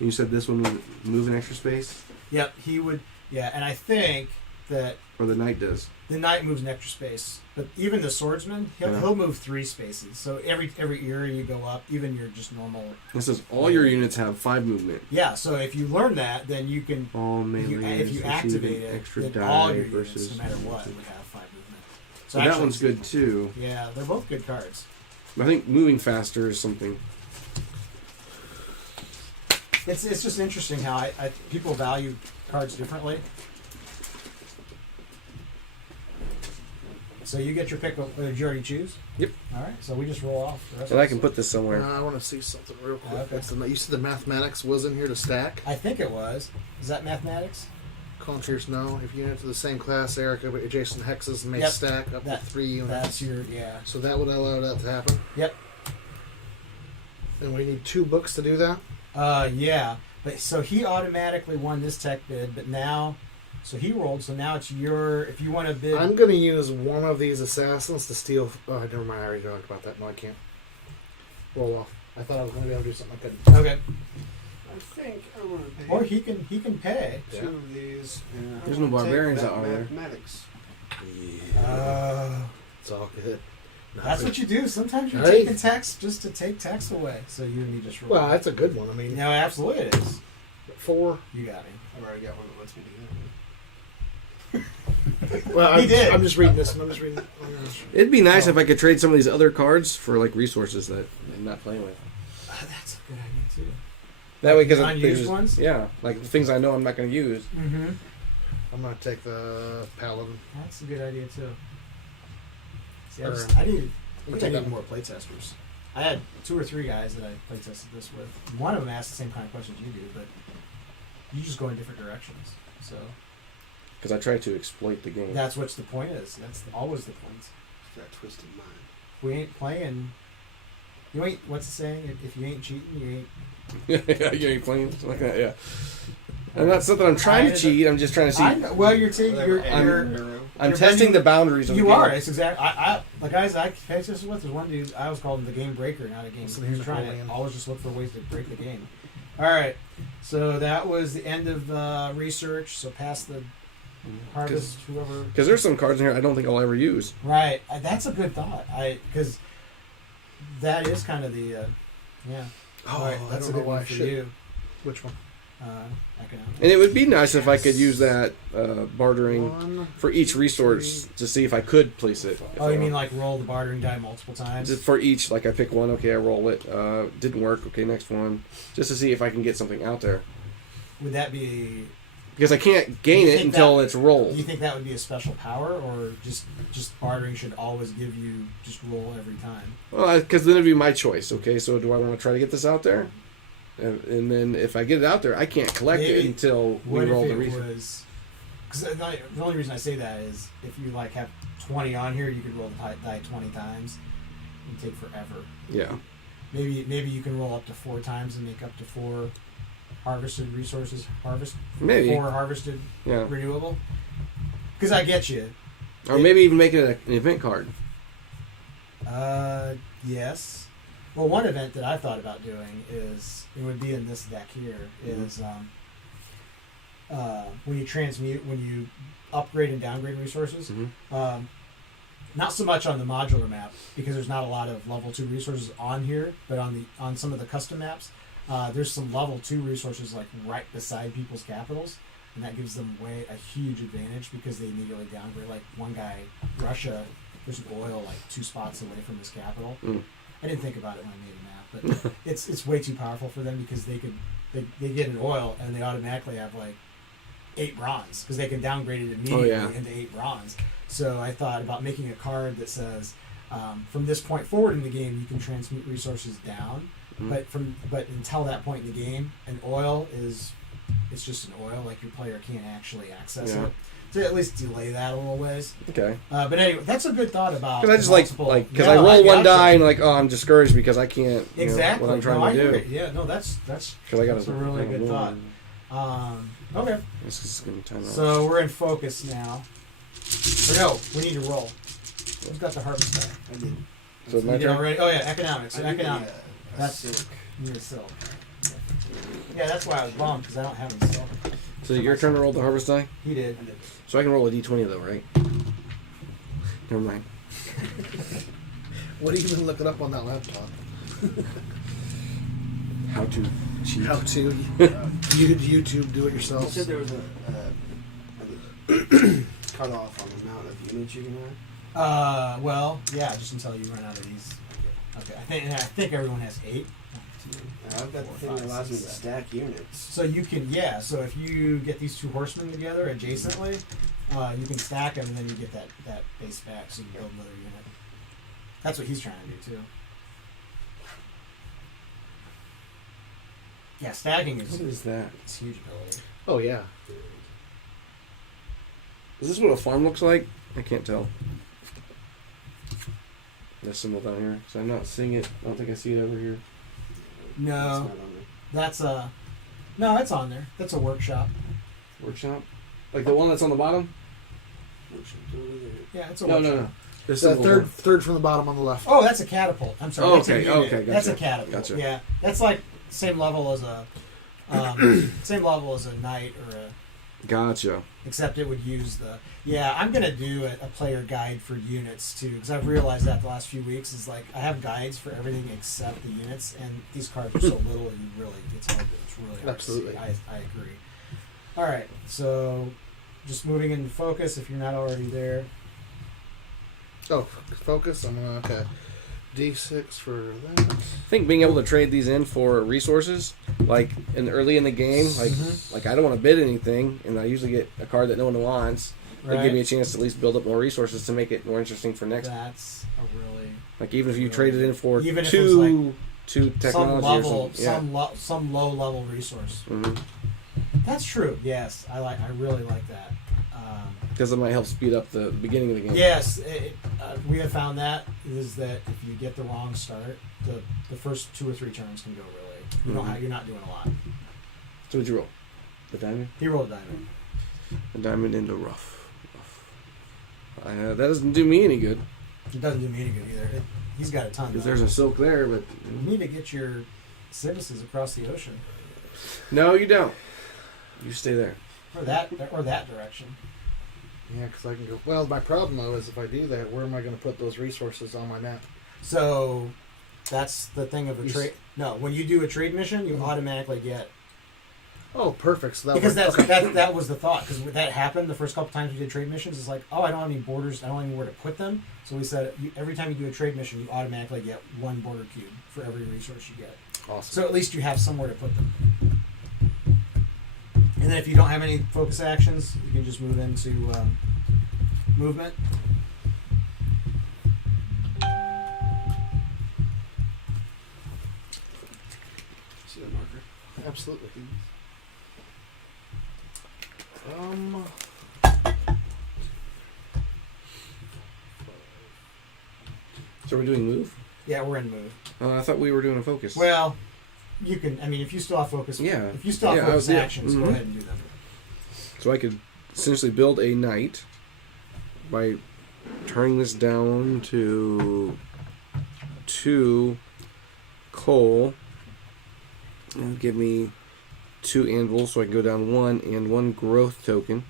You said this one would move an extra space? Yep, he would. Yeah, and I think that Or the knight does? the knight moves an extra space, but even the swordsman, he'll move 3 spaces. So every era you go up, even your just normal. It says all your units have 5 movement. Yeah, so if you learn that, then you can. All melee If you receive activate an it, extra then die all your versus units, no matter what, would have 5 movement. So that actually, one's good too. Yeah, they're both good cards. I think moving faster is something. It's just interesting how people value cards differently. So you get your pick. Did you already choose? Yep. All right. So we just roll off. The rest And of I can put this somewhere. I want to see something real quick. Okay. You said the mathematics was in here to stack? I think it was. Is that mathematics? Conquerors, no. If units of the same class, Erica, but adjacent hexes may Yep. stack up That- to 3 units. That's your So that would allow that to happen? Yep. And we need 2 books to do that? Yeah. But so he automatically won this tech bid, but now, so he rolled. So now it's your. If you want to bid, I'm going to use one of these assassins to steal. Oh, never mind. I already talked about that. No, I can't. Roll off. I thought I was going to be able to do something I couldn't. okay. I think I want to pay Or he can pay. 2 of these. And I There's no wanna take barbarians that out there. mathematics. It's all good. That's what you do. Sometimes you're Right. taking text just to take text away. So you and me just roll. Well, that's a good one. I mean, No, absolutely it is. 4. You got me. I've already got one that lets me do that. Well, He did. I'm just reading this. And I'm just reading. It'd be nice if I could trade some of these other cards for like resources that I'm not playing with. That's a good idea too. That way, because Unused ones? Yeah, like the things I know I'm not going to use. Mm-hmm. I'm going to take the Paladin. That's a good idea too. See, I Or- think I take need that. more playtesters. I had 2 or 3 guys that I playtested this with. One of them asked the same kind of questions you do, but you just go in different directions. So Because I try to exploit the game. that's what the point is. That's always the point. It's that twisted mind. If we ain't playing, you ain't. What's the saying? If you ain't cheating, you ain't. Yeah, you ain't playing something like that. Yeah. And that's not that I'm trying to cheat. I'm just trying to see. Well, you're taking. Whatever, You're I'm you're testing bringing- the boundaries of the You game. are. It's exactly. The guys I playtested with, there's one dude. I always called him the game breaker, not a game. So He was here's trying Napoleon. to always just look for ways to break the game. All right. So that was the end of research. So past the harvest, whoever. Because there's some cards in here I don't think I'll ever use. Right. That's a good thought. Because that is kind of the. Yeah. All right. I That's a don't know good why one I for should. you. Which one? Economic. And it would be nice if I could use that bartering 1. for each resource to see if I could place it. Oh, you mean like roll the bartering die multiple times? Just for each, like I pick one, okay, I roll it. Didn't work, okay, next one. Just to see if I can get something out there. Would that be? Because I can't gain Do you it think until that- it's Do rolled. you think that would be a special power, or just bartering should always give you just roll every time? Well, because then it'd be my choice, okay? So do I want to try to get this out there? and then if I get it out there, I can't collect it Maybe. until we What roll if the it resource. was? Because the only reason I say that is if you like have 20 on here, you could roll the die 20 times and take forever. Yeah. Maybe you can roll up to 4 times and make up to 4 harvested resources. Maybe. 4 harvested Yeah. renewable. Because I get you. Or maybe even make it an event card. Yes. Well, one event that I thought about doing is it would be in this deck here is when you upgrade and downgrade resources. Mm-hmm. Not so much on the modular map because there's not a lot of level 2 resources on here, but on some of the custom maps, there's some level 2 resources like right beside people's capitals, and that gives them a huge advantage because they immediately downgrade. Like one guy, Russia, there's an oil like 2 spots away from his capital. Mm. I didn't think about it when I made a map, but it's way too powerful for them because they get an oil and they automatically have like 8 bronze because they can downgrade it immediately into 8 bronze. So I thought about making a card that says, from this point forward in the game, you can transmute resources down, but until that point in the game, an oil it's just an oil, like your player can't actually access it. To at least delay that a little ways. Okay. But anyway, that's a good thought about. Because I just because I roll one die and I'm discouraged because I can't. Exactly. What I'm trying to do. Agree. Yeah. No, that's I got a really good thought. Okay. This is going to time out. So we're in focus now. Or no, we need to roll. Who's got the harvest die? I did. So my You did turn? already? Oh yeah, economics. So I did, economics. That's silk. you need a silk. Yeah, that's why I was bummed because I don't have any silk. So your turn to roll the harvest die? He did. I did. So I can roll a d20 though, right? Never mind. What are you even looking up on that laptop? How to cheat. How to YouTube do it You yourself. said there was a cut off on the amount of units you can have. Well, yeah, just until you run out of these. Okay, I think everyone has 8. I've got the thing that allows me to stack units. So you can, so if you get these 2 horsemen together adjacently, you can stack them and then you get that base back so you can build another unit. That's what he's trying to do too. Yeah, stacking What is that? it's huge ability. Oh yeah. Is this what a farm looks like? I can't tell. That symbol down here. So I'm not seeing it. I don't think I see it over here. It's No, not on there. that's no, it's on there. That's a workshop. Workshop? Like the one that's on the bottom? Workshop over there. Yeah, it's a No, workshop. no, no. This The symbol third from the bottom on the left. Oh, that's a catapult. I'm sorry. Oh, That's a okay, unit. okay, That's a gotcha, catapult. gotcha. Yeah, that's like same level as a knight or a. Gotcha. Except it would use the. Yeah, I'm gonna do a player guide for units too because I've realized that the last few weeks is like I have guides for everything except the units, and these cards are so little and it's really hard Absolutely. to see. I agree. All right, so just moving into focus if you're not already there. Oh, focus. I'm gonna D6 for that. I think being able to trade these in for resources, like early in the game, like I don't want to bid anything, and I usually get a card that no one wants. They give me a chance to at least build up more resources to make it more interesting for next. That's a really Like even if you traded in for Even if it was like two technology some level, or something. some low level resource. Yeah. That's true. Yes, I really like that. Because it might help speed up the beginning of the game. Yes, we have found that is that if you get the wrong start, the first 2 or 3 turns can go really. You're not doing a lot. So what'd you roll? The diamond? He rolled a diamond. A diamond into rough. That doesn't do me any good. It doesn't do me any good either. He's got a ton. Because though. there's a silk there, but... You need to get your citizens across the ocean. No, you don't. You stay there. Or that direction. Yeah, because I can go. Well, my problem though is if I do that, where am I going to put those resources on my map? So that's the thing of a trade. No, when you do a trade mission, you automatically get. Oh, perfect. So Because that was the thought. Because that happened the first couple times we did trade missions. It's like, oh, I don't have any borders. I don't have anywhere to put them. So we said every time you do a trade mission, you automatically get 1 border cube for every resource you get. Awesome. So at least you have somewhere to put them. And then if you don't have any focus actions, you can just move into movement. See that marker? Absolutely. So we're doing move? Yeah, we're in move. I thought we were doing a focus. Well, you can. I mean, if you still have focus, Yeah. If you still have focus actions, Mm-hmm. go ahead and do them. So I could essentially build a knight by turning this down to 2 coal. And give me 2 anvils, so I can go down 1 and 1 growth token.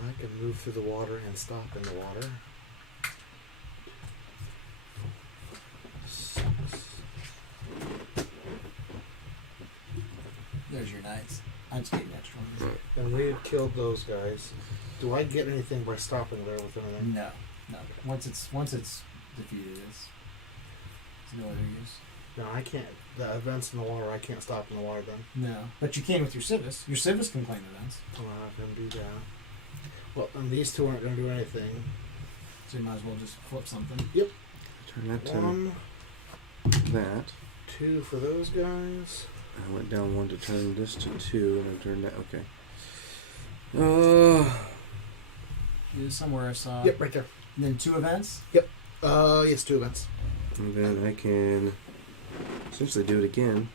I can move through the water and stop in the water. 6. There's your knights. I'm just getting extra ones. And we had killed those guys. Do I get anything by stopping there with anything? No. Once it's defeated, it's no other use. No, I can't. The events in the water, I can't stop in the water then. No, but you can with your civis. Your civis can claim events, I'm not going to do that. Well, and these two aren't going to do anything. so you might as well just flip something. Turn that to 1, that. 2 for those guys. I went down 1 to turn this to 2, and I turned that. Okay. Somewhere I saw. Yep, right there. And then 2 events. Yes, 2 events. And then I can essentially do it again.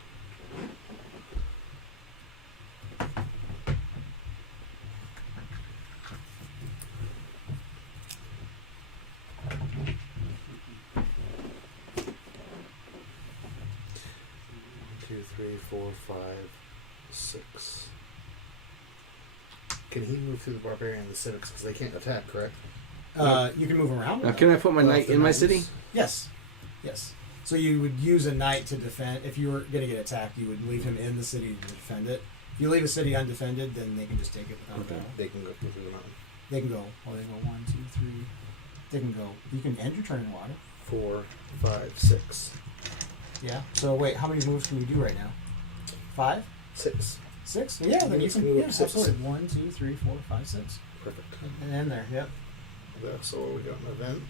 Two, 3, 4, 5, 6. Can he move through the barbarian and the civics because they can't attack? Correct. You can move around. Now, can I put my knight the in my knights. city? Yes. So you would use a knight to defend. If you were going to get attacked, you would leave him in the city to defend it. If you leave a city undefended, then they can just take it without Okay. battle. They can go through the mountain. They can go. Well, they go 1, 2, 3. They can go. You can end your turn in water. 4, 5, 6. Yeah. So wait, how many moves can you do right now? 5, 6. 6. Yeah. Then you You can. can move Yeah, 6. absolutely. 1, 2, 3, 4, 5, 6. Perfect. And end there. Yep. That's all we got an event.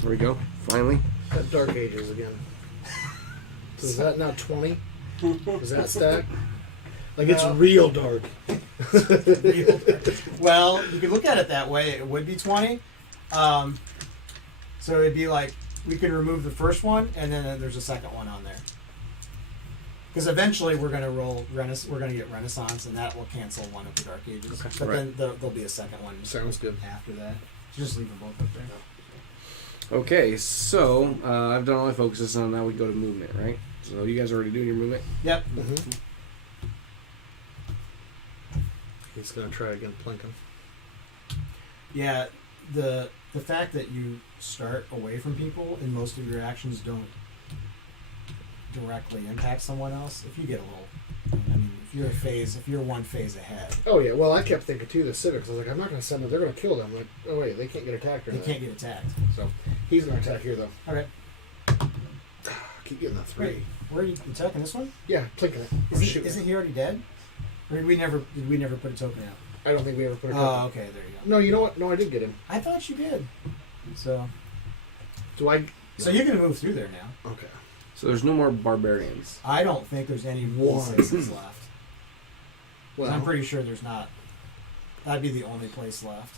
There we go. Finally. That Dark Ages again. So is that now 20? Is that stack? Like it's No. real dark. Well, you could look at it that way. It would be 20. So it'd be like we can remove the first one, and then there's a second one on there. Because eventually we're going to roll we're going to get Renaissance, and that will cancel one of the Dark Ages. Okay. But Right. then there'll be a second one Sounds good. after that. So just leave them both up there. Okay, so I've done all my focuses, so now we go to movement, right? So you guys are already doing your movement? Yep. Mm-hmm. He's gonna try again, Plinkin. Yeah. The fact that you start away from people and most of your actions don't directly impact someone else. If you get a little, I mean, if you're one phase ahead, Oh yeah, well I kept thinking too the civics. I was like, I'm not gonna send them. They're gonna kill them. Like, oh wait, they can't get attacked or they anything. can't get attacked. So he's gonna attack here though. Okay. Keep getting that 3. Wait, where are you attacking this one? Yeah, Plinkin it. Shoot. Isn't he already dead? Or did we never put a token out? I don't think we ever put a Oh, token. okay, there you go. No, you know what? No, I did get him. I thought you did. So Do I? so you're gonna move through there now. Okay. So there's no more barbarians. I don't think there's any One. places left. Well, I'm pretty sure there's not. That'd be the only place left.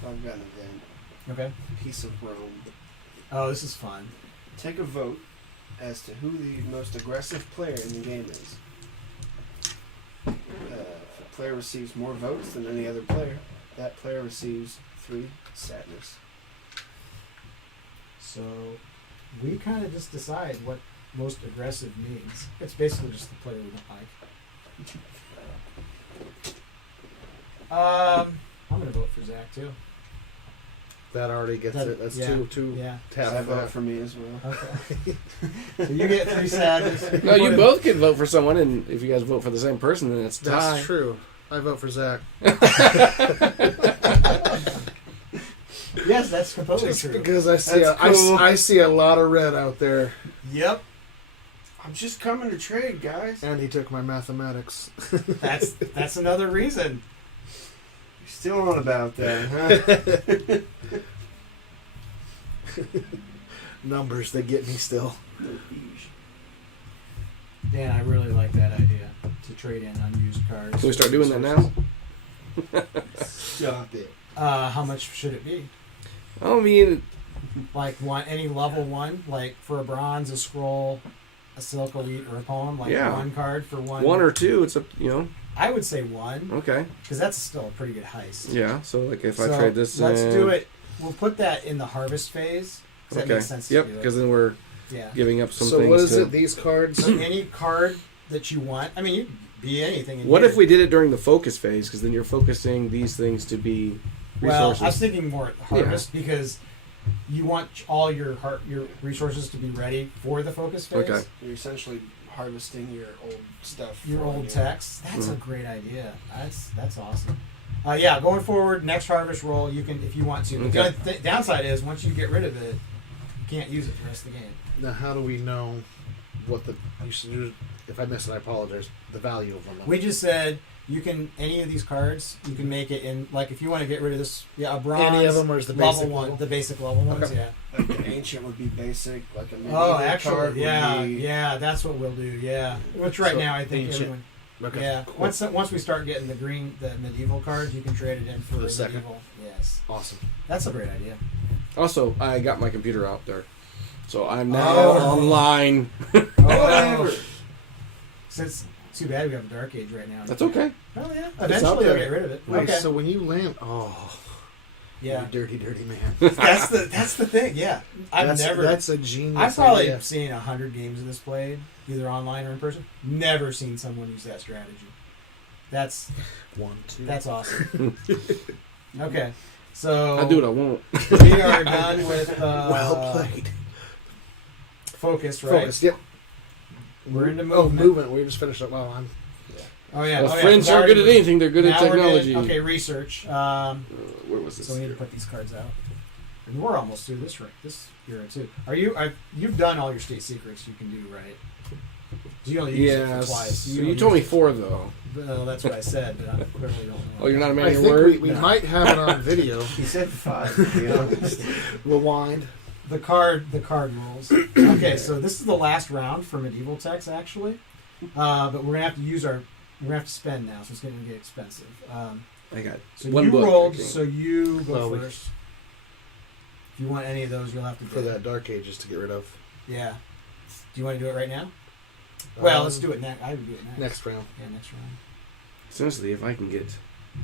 So I've got an event. Okay. Piece of Rome. Oh, this is fun. Take a vote as to who the most aggressive player in the game is. If a player receives more votes than any other player, that player receives 3 sadness. So we kind of just decide what most aggressive means. It's basically just the player we don't like. I'm gonna vote for Zach too. that already gets That- it. That's yeah, 2 Yeah. half I of vote that. for me as well. Okay. So you get 3 sadness. No, you both can vote for someone, and if you guys vote for the same person, then it's a tie. That's true. I vote for Zach. Yes, that's completely Just true. because I see That's cool. I see a lot of red out there. Yep. I'm just coming to trade, guys. And he took my mathematics. That's another reason. You're still on about that, huh? Numbers, they get me still. Dan, I really like that idea to trade in unused cards. Can we start doing that now? Stop it. How much should it be? I mean, Like any level 1, like for a bronze, a scroll, a silk, a wheat, or a poem. Like Yeah. 1 card for one. 1 or 2. It's up. I would say 1 Okay. because that's still a pretty good heist. Yeah. So like if I So, trade this, let's in, do it. We'll put that in the harvest phase. 'Cause that Okay. makes sense. Yep. To do Because it. then we're Yeah. giving up some So things. what is to, it? These cards? So any card that you want. I mean, you can be anything. In What here. if we did it during the focus phase? Because then you're focusing these things to be Well, resources. I was thinking more at harvest because you want all your resources to be ready for the focus phase. Okay. You're essentially harvesting your old stuff. Your for old you. text. That's a Mhm. great idea. That's awesome. Yeah, going forward, next harvest roll, you can if you want to. But the Okay. only downside is once you get rid of it, you can't use it for the rest of the game. Now, how do we know what you should do? If I missed it, I apologize. The value of them. We just said you can any of these cards you can make it in like if you want to get rid of this a bronze Any of them, or is the level basic one level? the basic level ones Okay. yeah. Like the ancient would be basic. Like a medieval Oh, card actually, would yeah, be, yeah, that's what we'll do. Yeah, which right So, now I think ancient. everyone. Okay. Yeah, cool. once we start getting the medieval cards, you can trade it in for The a second. medieval. Yes, Awesome. that's a great idea. Also, I got my computer out there, so I'm now Oh. online. Whatever. Since too bad we have a dark age right now. That's okay. Oh yeah, out eventually they'll there. get rid of it. Wait, Okay. so when you land, Yeah, you dirty, dirty man. that's the thing. Yeah, That's a genius. I've probably idea. seen 100 games of this played, either online or in person. Never seen someone use that strategy. That's 1, 2. that's awesome. Okay, so I'll do what I want. we are done with well played. focus, right? Focus. Yep. We're into Oh, movement. movement. We just finished up. Wow, I'm. Oh yeah. Well, oh, yeah. friends We've aren't good at already- anything. They're good at now we're technology. Okay, research. Where was this? So we need to put these cards out. And we're almost through this era too. You've done all your state secrets you can do, right? You only use it for Yes. twice. So you only told me use 4 though. it- Well, that's what I said, but I clearly don't know. Oh, you're not a man I of your think word. we No. might have it on video. He said 5. To be honest. Rewind. The card rules. Okay, so this is the last round for medieval text, actually. But we're gonna have to spend now, so it's gonna get expensive. I got So one you book. rolled, I think. so you go Well, first. If you want any of those, you'll have to For bid. that Dark Ages to get rid of. Yeah. Do you want to do it right now? Well, Um, let's do it next. I would do it next. Next round. Yeah, next round. Essentially, if I can get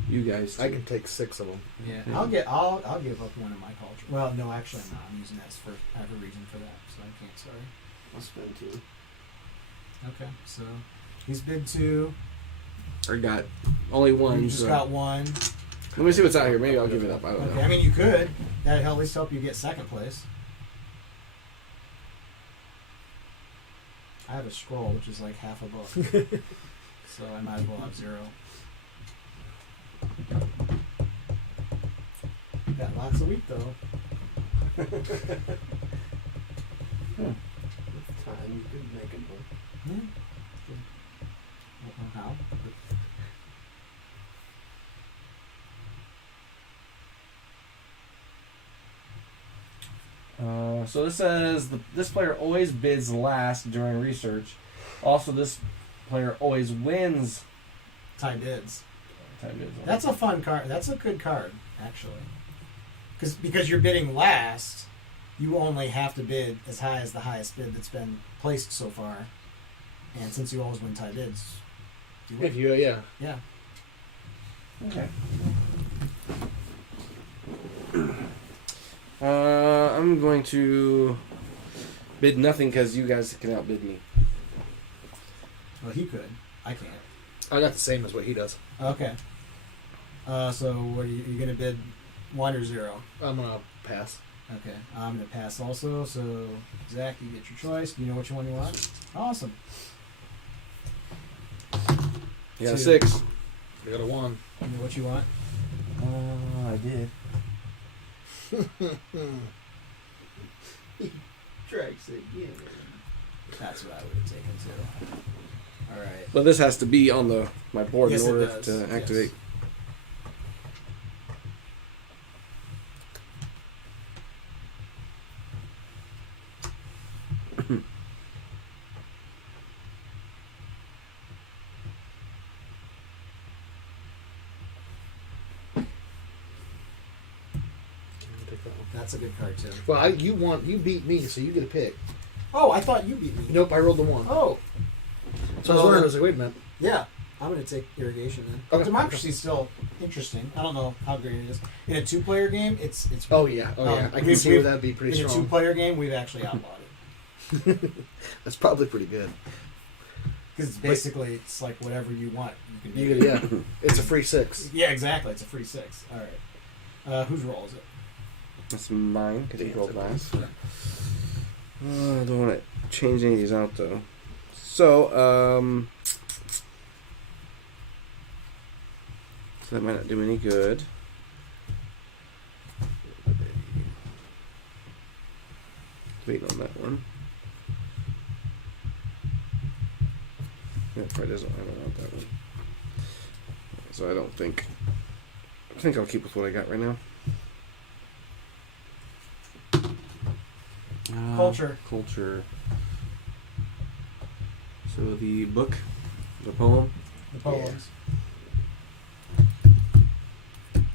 you guys, to, I can take 6 of them. Yeah, Yeah. I'll give up one of my culture. Well, no, actually, I'm not. I'm using that as for I have a reason for that, so I can't. Sorry. I'll spend 2. Okay, so he's bid 2. I got only one. You just so. got 1. Let me see what's out here. Maybe I'll give it up. I don't Okay, know. I mean you could. That'd at least help you get second place. I have a scroll, which is like half a book, so I might as well have 0. Got lots of wheat though. With time, you could make a book. Yeah. Well, how? So this says this player always bids last during research. Also, this player always wins. Tie bids. Time bids. That's a fun card. That's a good card, actually. Because you're bidding last, you only have to bid as high as the highest bid that's been placed so far. And since you always win tie bids, you If win. you, yeah. Yeah. Okay. I'm going to bid nothing because you guys can outbid me. Well, he could. I can't. I got the same as what he does. Okay. So what are you going to bid 1 or 0? I'm going to pass. Okay. I'm going to pass also. So, Zach, you get your choice. Do you know which one you want? Awesome. You got a 2. 6. I got a 1. You know what you want? I did. Drags again. That's what I would have taken too. All right. But this has to be on my board Yes, in it order does. to activate. That's a good card too. Well, you beat me, so you get a pick. Oh, I thought you beat me. Nope, I rolled the 1. Oh, So I was wondering, I was like, wait a minute. yeah. I'm going to take irrigation then. Okay. Democracy is still interesting. I don't know how great it is. In a 2-player game, it's. Oh yeah, I can see where that'd be pretty in a strong. 2-player game, we've actually outlawed it That's probably pretty good. because basically it's like whatever you want you can You do. could, yeah, it's a free 6. Yeah, exactly. It's a free 6. All right. Whose roll is it? That's mine because he Yeah, rolled it's mine. I don't want to change any of these out though. So, so that might not do any good. Waiting on that one. That probably doesn't. I don't want that one. So I think I'll keep with what I got right now. Culture. So the book, the poem. The poems.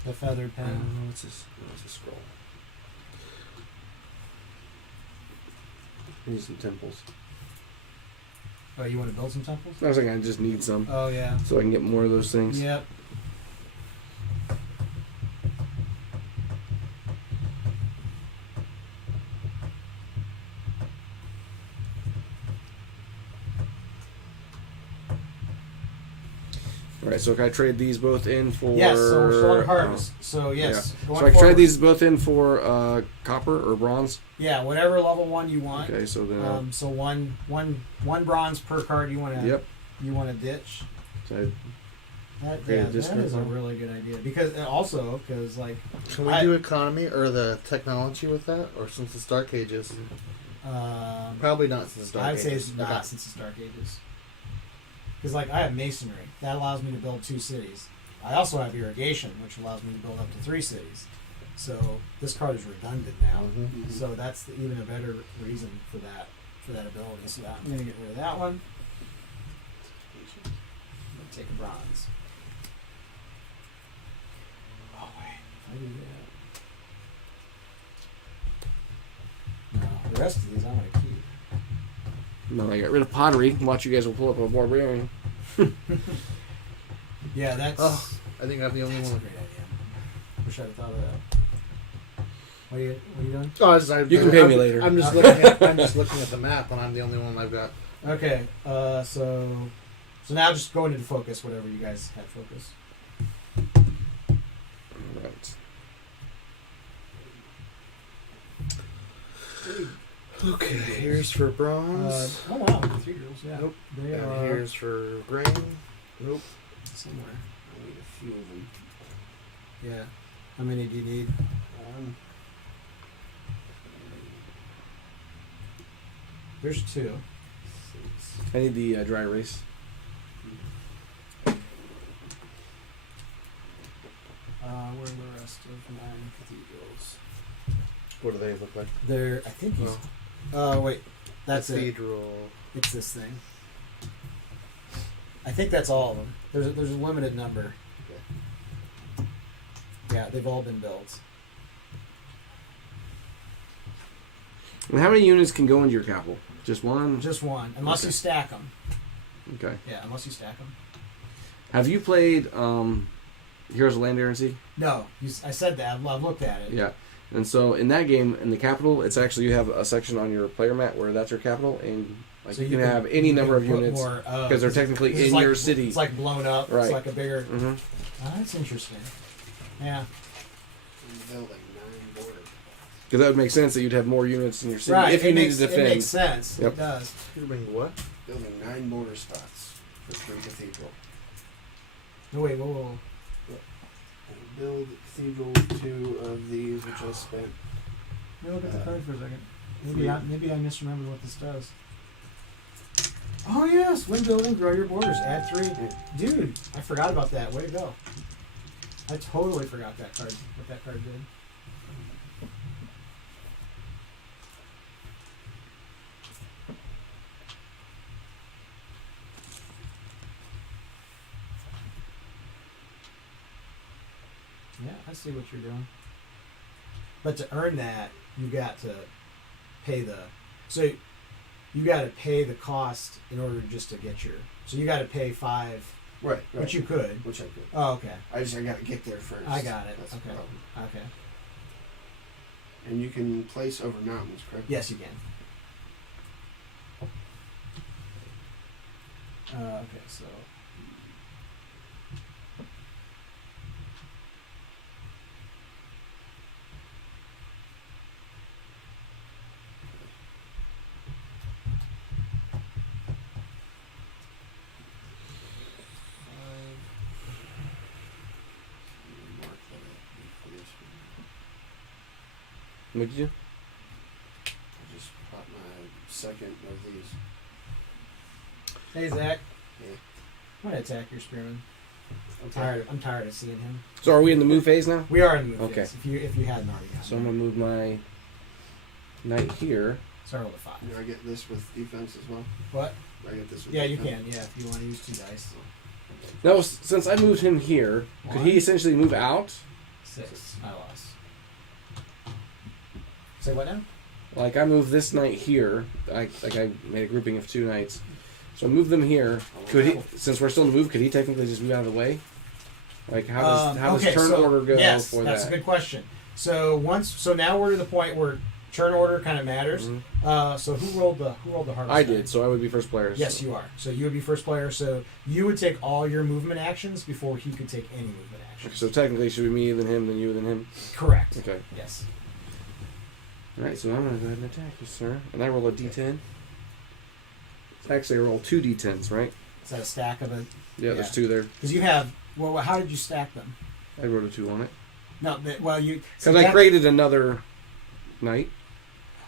The feathered pen. What's this? What's this scroll? I need some temples. Oh, you want to build some temples? I was like, I just need some Oh yeah. so I can get more of those things. Yep. All right. So can I trade these both in for? Yes. So we're still on harvest. So yes. Yeah. Going So I can forward. trade these both in for copper or bronze. Yeah, whatever level 1 you want. Okay. So then. So one bronze per card you want to. Yep. You want to ditch. So That, Okay, yeah, that discard is a one. really good idea because like Can we do economy or the technology with that, or since it's Dark Ages? Probably not since it's Dark I would Ages. say it's not Okay. since it's Dark Ages. Because like I have masonry that allows me to build 2 cities. I also have irrigation, which allows me to build up to 3 cities. So this card is redundant now. Mhm. So that's even a better reason for that ability. So I'm gonna get rid of that one. I'm gonna take a bronze. Oh wait, if I do that. No, the rest of these I'm gonna keep. no, I got rid of pottery. Watch, you guys will pull up a barbarian. Yeah, that's. Oh, I think I'm the only That's a one. great idea. Wish I'd have thought of that. What are you doing? Oh, You can pay me later. I'm just Okay. looking at the map, and I'm the only one I've got. Okay, so now just go into focus, whatever you guys had focus. All right. Okay, here's for bronze. Oh wow, cathedrals, yeah. Nope. They And are here's for grain. Nope. somewhere. I need a few of them. Yeah. How many do you need? There's 2. I need the dry erase. Where are the rest of 9 cathedrals? What do they look like? There, I think he's. Wait, that's it. Cathedral. It's this thing. I think that's all of them. There's a limited number. Yeah, they've all been built. And how many units can go into your capital? Just one? Just one, unless Okay. you stack them. Okay. Yeah, unless you stack them. Have you played Heroes of Land, Air, and Sea? No, I said that. I've looked at it. Yeah. And so in that game, in the capital, it's actually you have a section on your player mat where that's your capital, and like So you can have any you number can of put units more, because they're technically it's in like, your city. It's like blown up. Right. It's like a bigger. Mm-hmm. Oh, that's interesting. Yeah. Building 9 border. Because that would make sense that you'd have more units in your city Right. if you it need makes, to defend. It makes sense. Yep. It does. You're being what? Building 9 border spots for 3 cathedral. No, wait, whoa. Build cathedral 2 of these, which I spent. Let me look at the card for a second. Maybe Maybe I misremember what this does. Oh yes, win building, grow your borders, add 3. Dude, I forgot about that. Way to go. I totally forgot that card. What that card did. Yeah, I see what you're doing. But to earn that, you got to pay the. So you got to pay the cost in order just to get your. So you got to pay 5, Right. which you could. Which I could. Oh, okay. I got to get there first. I got it. That's the Okay. problem. Okay. And you can place over mountains, correct? Yes, you can. Okay, so. Mark that up for this one. What did you do? I just bought my second of these. Hey, Zach. Yeah. I'm gonna attack your spearman. Okay. I'm tired of seeing him. So are we in the move phase now? We are in the move Okay. phase, if you hadn't already gotten So I'm gonna move my knight here. Start with 5. Do I get this with defense as well? What? Do I get this with Yeah, you defense? can. Yeah, if you want to use 2 dice. Now, since I moved him here, could he 1. essentially move out? 6. I lost. Say what now? Like I moved this knight here. I made a grouping of 2 knights. So I moved them here. Could he, since we're still in the move, could he technically just move out of the way? Like how does okay, turn so, order go yes, for that's that? a good question. So now we're to the point where turn order kind of matters. Mhm. So who rolled the hardest? I die? did, so I would be first player. Yes, so. you are. So you would be first player. So you would take all your movement actions before he could take any movement Okay, actions. so technically, it should be me, then him, then you, then him. Correct. Okay. Yes. All right, so I'm gonna go ahead and attack you, sir. And I roll a d10. It's actually I roll 2 d10s, right? Is that a stack of it? Yeah, there's 2 there. Because you have. Well, how did you stack them? I wrote a 2 on it No. Well, you. because I created another knight.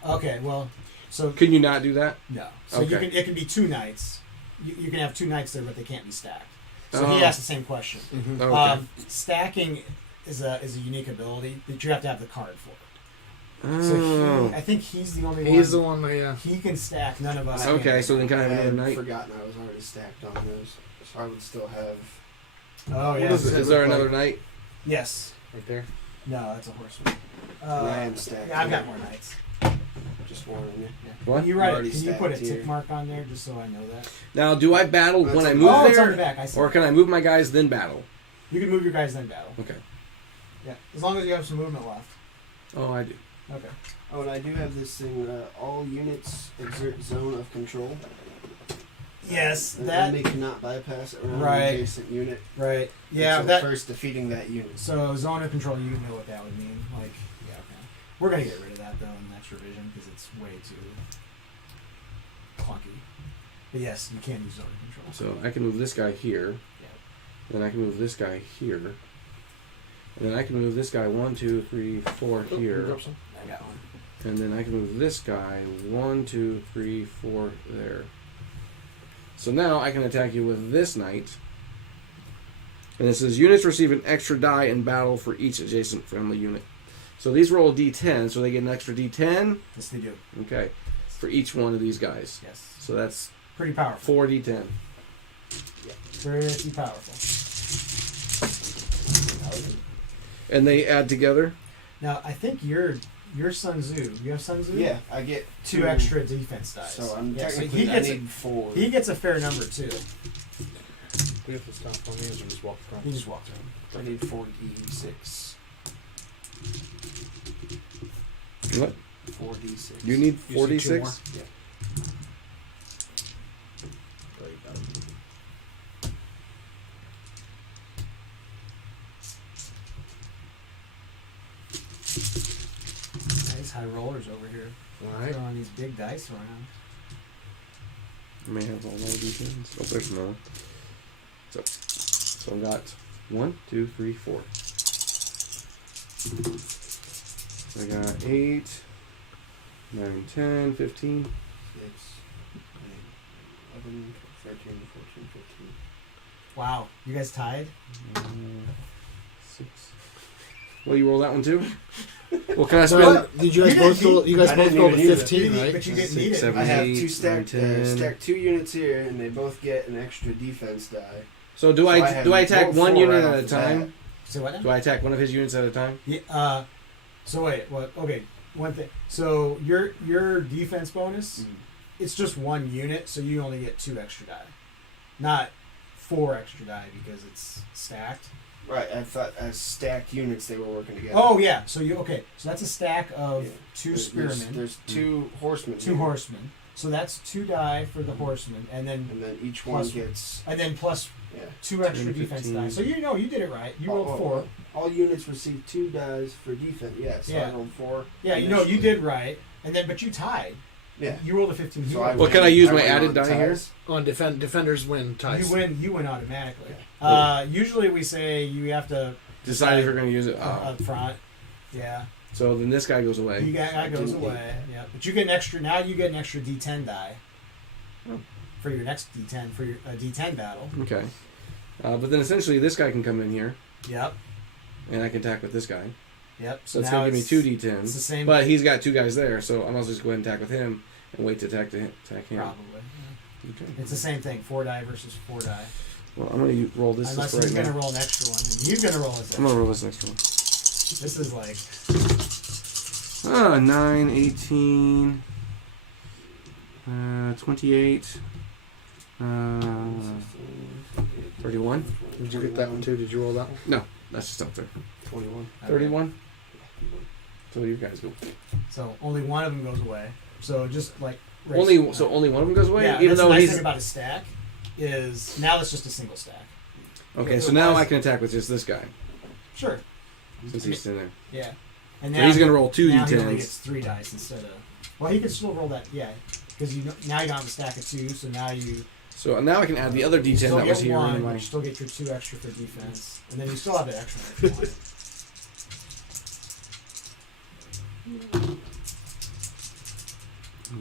Okay. Well. So Can you not do that? no. So you Okay. can. It can be 2 knights. You can have 2 knights there, but they can't be stacked. So Oh. he asked the same question. Mm-hmm. Okay. Stacking is a unique ability that you have to have the card for. Oh. So I think he's the only one. He's the one that, yeah. He can stack. None of us. Okay, can. so then can I have I another had knight? forgotten I was already stacked on those, so I would still have. Oh What yeah. does it Is there look another like? knight? Yes. Right there. No, that's a horseman. I am stacked. Yeah, I've got here. more knights. Just one in it. Yeah. What? Can you I'm write already it? Can you put a stacked tick here. mark on there just so I know that? Now, do I battle That's when I on- move Oh, it's on the there, back. I see. or can I move my guys then battle? You can move your guys then battle. Okay. Yeah, as long as you have some movement left. Oh, I do. Okay. Oh, and I do have this thing. All units exert zone of control. Yes, An that. enemy cannot bypass it around Right. an adjacent unit. Right. Yeah. until That. first defeating that unit. So zone of control. You know what that would mean. Like. Yeah. Okay. We're gonna get rid of that though in the next revision because it's way too clunky. But yes, you can use zone of control. So I can move this guy here. Yeah. Then I can move this guy here. And then I can move this guy 1, 2, 3, 4 here. I got one. And then I can move this guy 1, 2, 3, 4 there. So now I can attack you with this knight. And it says units receive an extra die in battle for each adjacent friendly unit. So these roll a d10, so they get an extra d10. Yes, they do. Okay. For each one of these guys. Yes. So that's Pretty powerful. 4d10. Pretty powerful. And they add together? Now I think you're Sun Tzu. You have Sun Tzu. Yeah, I get 2 extra defense dice. So I'm Yeah, so technically he I gets need 4. he gets a fair number too. We have to stop on these and just walk across. He just walked around. I need 4d6. What? 4d6. You need You see 2 more? 46? Yeah. There you go. Nice high rollers over here. Alright. Throwing these big dice around. I may have all my d10s. Oh, there's another one. So I got 1, 2, 3, 4. I got 8, 9, 10, 15. 6, 8, 11, 13, 14, 15. Wow, you guys tied? 6. Well, you roll that one too? Well, can I So, spend... did you guys both go? You guys I both didn't go even to need it. 15, right? But you didn't 6, need it. 7, I have 8, 2 stacked, 9, 10. stacked 2 units here, and they both get an extra defense die. So do So I I had attack rolled one 4 unit right at off a the time? bat. So what now? Do I attack one of his units at a time? Yeah. So wait. What? Okay. One thing. So your defense bonus, it's just 1 unit, so you only get 2 extra die, not 4 extra die because it's stacked. Right, I thought as stacked units they were working together. Oh yeah. So So that's a stack of Yeah. 2 spearmen, There's 2 horsemen. 2 here, horsemen. So that's 2 die for the horsemen, and then and then each one Plus- gets plus yeah. 2 extra 10, defense 15. die. So you did it right. You rolled 4. All units receive 2 dies for defense. Yeah, so Yeah. I rolled 4. Yeah, you initially. did right, and then but you tied. Yeah. You rolled a 15. He So rolled a I Well, win. can I use I my win added on the die here? ties. On defenders win ties. You win automatically. Yeah. Usually we say you have to Decide if you're going to use it. up front. Yeah. So then this guy goes away. You guy goes Didn't away. Yeah. But you get an extra. Now you get an extra D10 die. Oh. For your next D10 for your D10 battle. Okay. But then essentially this guy can come in here, Yep. and I can attack with this guy. Yep. So it's now going to give me 2 D10s. It's the same. But he's got 2 guys there, so I might as well just go ahead and attack with him and wait to attack him. Probably. Yeah. Okay. It's the same thing. 4 die versus 4 die. Well, I'm going to roll this Unless just he's right going to now. roll an extra one, and you're going to roll his I'm extra. going to roll this next one. This is like 9, 18, 28, 31. Did you get that one too? Did you roll that one? No, that's just up there. 21. 31. So you guys go. So only one of them goes away. So just like Only one of them goes away, yeah, even that's though the nice he's thing about a stack is now it's just a single stack. okay. It So now was- I can attack with just this guy Sure. since he's in there. Yeah. And So he's gonna roll 2 now he only D10s. gets 3 dice instead of. Well, he can still roll that. Yeah, because now you don't have a stack of 2, so now you So now I can add the other you D10 still that was get here 1, in but my. you still get your 2 extra for defense, and then you still have the extra if you want.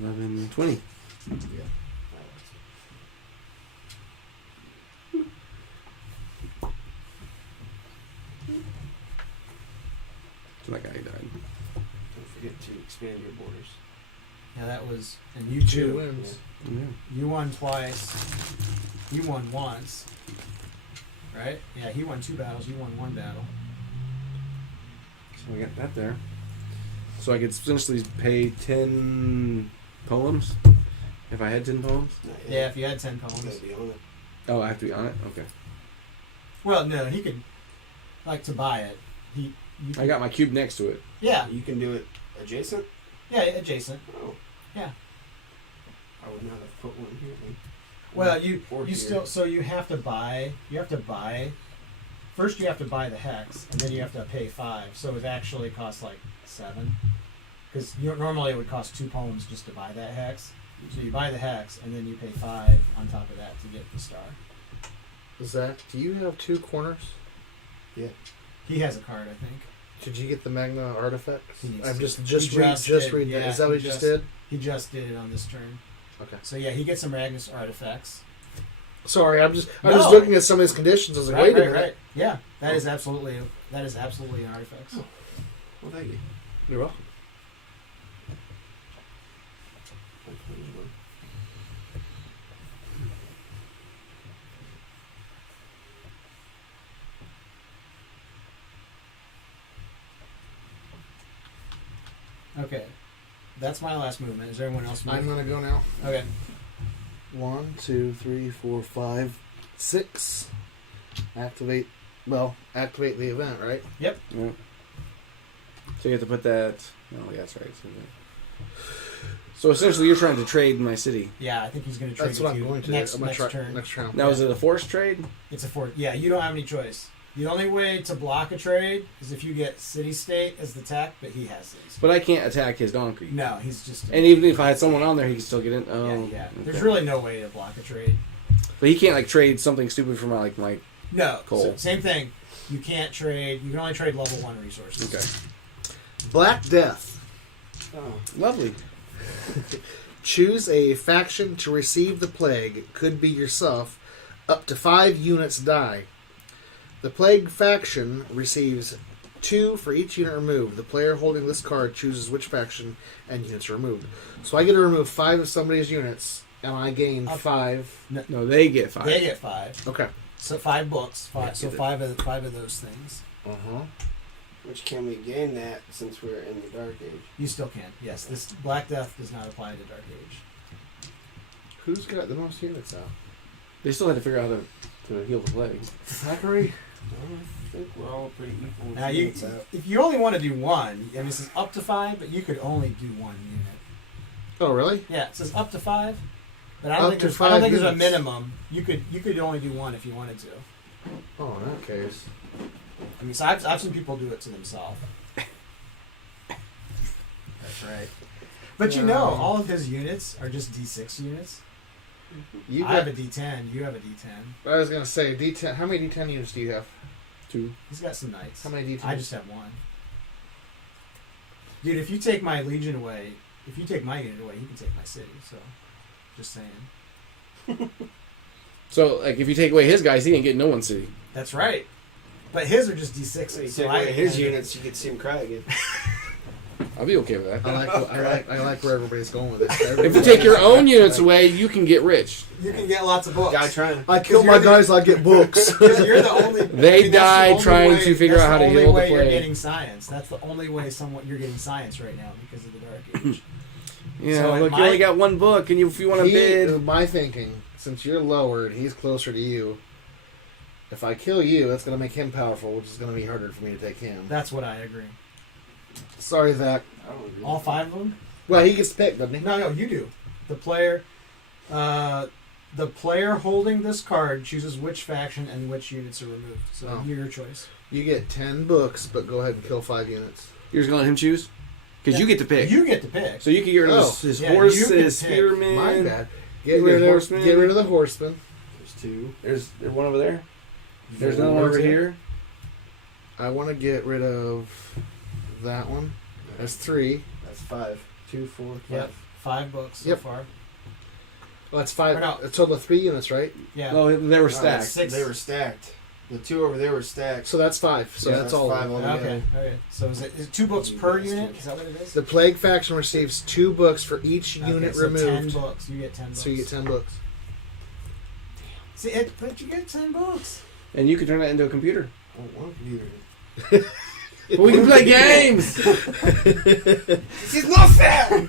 11, 20. Yeah. So that guy died. Don't forget to expand your borders. Yeah, that was and you 2 too. wins. Yeah. You won twice. You won once. Right? Yeah, he won 2 battles. You won 1 battle. So I got that there. So I could essentially pay 10 poems if I had 10 poems. Not yet. Yeah, if you had 10 You poems. gotta be on it. Oh, I have to be on it. Okay. Well, no, he could like to buy it. You I got my cube next to it. Yeah, You can do it adjacent? yeah, adjacent. Oh. Yeah. I would not have put one here then. Well, you Or here. still so you have to buy. First, you have to buy the hex, and then you have to pay 5. So it actually costs like 7. Because normally it would cost 2 poems just to buy that hex. So you buy the hex, and then you pay 5 on top of that to get the star. Zach, do you have 2 corners? He has a card, I think. Did you get the Magna artifacts? He needs I'm to. just He just did, read that. yeah, Is that what he he just did? He just did it on this turn. Okay. So yeah, he gets some Magnus artifacts. Sorry, I'm just No. looking at some of his conditions. I was like, wait a minute. Right. Yeah, that is absolutely an artifact. Well, thank you. You're welcome. Okay, that's my last movement. Is there anyone else? I'm gonna go now. Okay. 1, 2, 3, 4, 5, 6. Activate the event, right? Yeah. So you have to put that. Oh, yeah, that's right. So essentially, you're trying to trade my city. Yeah, I think he's going to trade That's with what I'm you going to next, do. I'm gonna next try turn. next round. Now, is it a forced trade? It's a fort. Yeah, you don't have any choice. The only way to block a trade is if you get city state as the tech, but he has city state. But I can't attack his donkey. No, he's just. And even if I had someone on there, he can still get in. Oh, yeah. okay. There's really no way to block a trade. But he can't like trade something stupid for my. No. Cool. So, same thing. You can't trade. You can only trade level 1 resources. Okay. Black Death. Oh. Lovely. Choose a faction to receive the plague. Could be yourself. Up to 5 units die. The plague faction receives 2 for each unit removed. The player holding this card chooses which faction and units are removed. So I get to remove 5 of somebody's units, and I gain 5. No, they get 5. They get 5. Okay. So 5 books. So five of those things. Which can we gain that since we're in the Dark Age? You still can. Yes, this Black Death does not apply to Dark Age. Who's got the most units out? They still had to figure out how to heal the plague. Zachary? I think we're all pretty equal. Now, units out. if you only want to do 1, I mean, this is up to 5, but you could only do 1 unit. Oh, really? Yeah, it says up to 5, but I Up don't think to there's. 5 I don't think there's a units. minimum. You could only do 1 if you wanted to. Oh, in that case. I mean, so I've seen people do it to themselves. That's right. But you know, all of his units are just D6 units. You I have a got, D10. You have a D10. I was going to say, D10. How many D10 units do you have? 2. He's got some knights. How many D10? I just have 1. Dude, if you take my legion away, if you take my unit away, you can take my city. So, just saying. So, like, if you take away his guys, he ain't getting no one's city. That's right. But his are just D6s. So you So take I away his units, you could see him cry again. I'll be okay with that. I like where everybody's going with it. If you take your own units away, you can get rich. You can get lots of books. Guy trying. I kill my guys, I get books. Because you're the only. They that's the died only trying way- to figure out how to heal the That's the only way you're plague. getting science. That's the only way you're getting science right now because of the Dark Age. Yeah, So look, you only got 1 book, and if you want to bid... My thinking, since you're lower and he's closer to you, if I kill you, that's going to make him powerful, which is going to be harder for me to take him. That's what I agree. Sorry, Zach. I don't agree. All 5 of them? Well, he gets picked, doesn't he? No, you do. The player holding this card chooses which faction and which units are removed. So your choice. You get 10 books, but go ahead and kill 5 units. You're just going to let him choose? Because you get to pick. You get to pick. So you can get rid of his horse, you can his pick. spearman. My bad. Get rid of the horseman. Get rid of the horseman. There's 2. There's one over there. There's One another one over over here. I want to get rid of that one. That's 3. That's 5. 2, 4, 5. Yep. 5 books so Yep. far. Well, that's 5. Or no. A total of 3 units, right? Yeah. No, they were No, stacked. that's 6. They were stacked. The 2 over there were stacked. So that's 5. So Yeah, that's that's all. 5 altogether. Okay. So is it 2 books per unit? Is that what it is? The plague faction receives 2 books for each Okay, unit so removed. 10 books. You get 10 books. So you get 10 books. See, but you get 10 books. And you can turn that into a computer. I don't want to be But we can play games! This is not fair!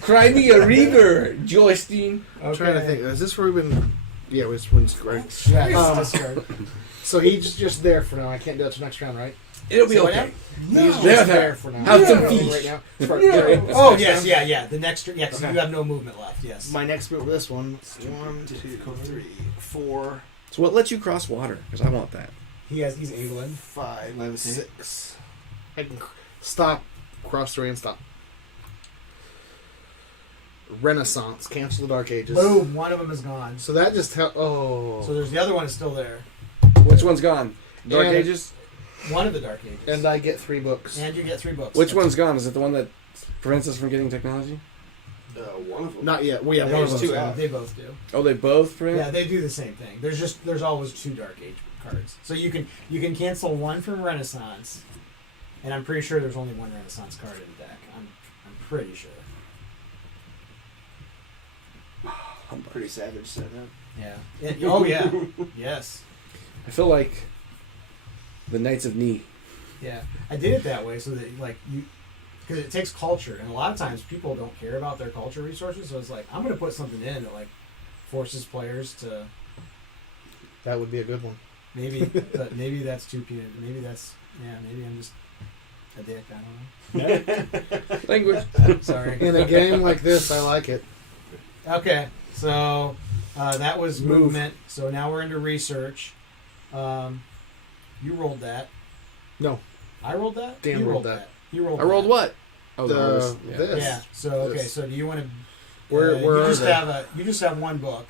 Cry me a river, Joystein. I'm trying to think. Is this where we've been? Yeah, it was when right. Yeah, discard. So he's just there for now. I can't do it till next round, right? It'll be So okay. He's No. just There. there for now. Have some Right fish. now. Oh, yes, yeah. The next, because Okay. you have no movement left, yes. My next move with this one. 1, 2, 3, 4, So what lets you cross water? Because I want that. He's England. 5. Levitate. 6. I can stop. Cross 3 and stop. Renaissance. Cancel the Dark Ages. Boom, one of them is gone. So that just So there's the other one is still there. Which one's gone? Dark And- Ages? One of the Dark Ages. And I get 3 books. And you get 3 books. Which one's gone? Is it the one that prevents us from getting technology? One of them. Not yet. Well, yeah, There's one of them's 2 gone. out. They both do. Oh, they both prevent? Yeah, they do the same thing. There's always 2 Dark Age cards. So you can cancel 1 from Renaissance, and I'm pretty sure there's only 1 Renaissance card in the deck. I'm pretty sure. I'm pretty savage setup. Yeah. Oh yeah. Yes. I feel like the Knights of Knee. Yeah. I did it that way so that because it takes culture, and a lot of times people don't care about their culture resources. So it's like I'm going to put something in that forces players to That would be a good one. but maybe that's too punitive. Maybe I'm just a dick. I don't know. Language. Sorry. In a game like this, I like it. Okay, so that was Move. movement. So now we're into research. You rolled that. No. I rolled that. Dan You rolled that. You rolled. I rolled that. what? Oh, the artist. Yeah. this. Yeah. So okay. This. So do you want to? Where you are just they? you just have 1 book.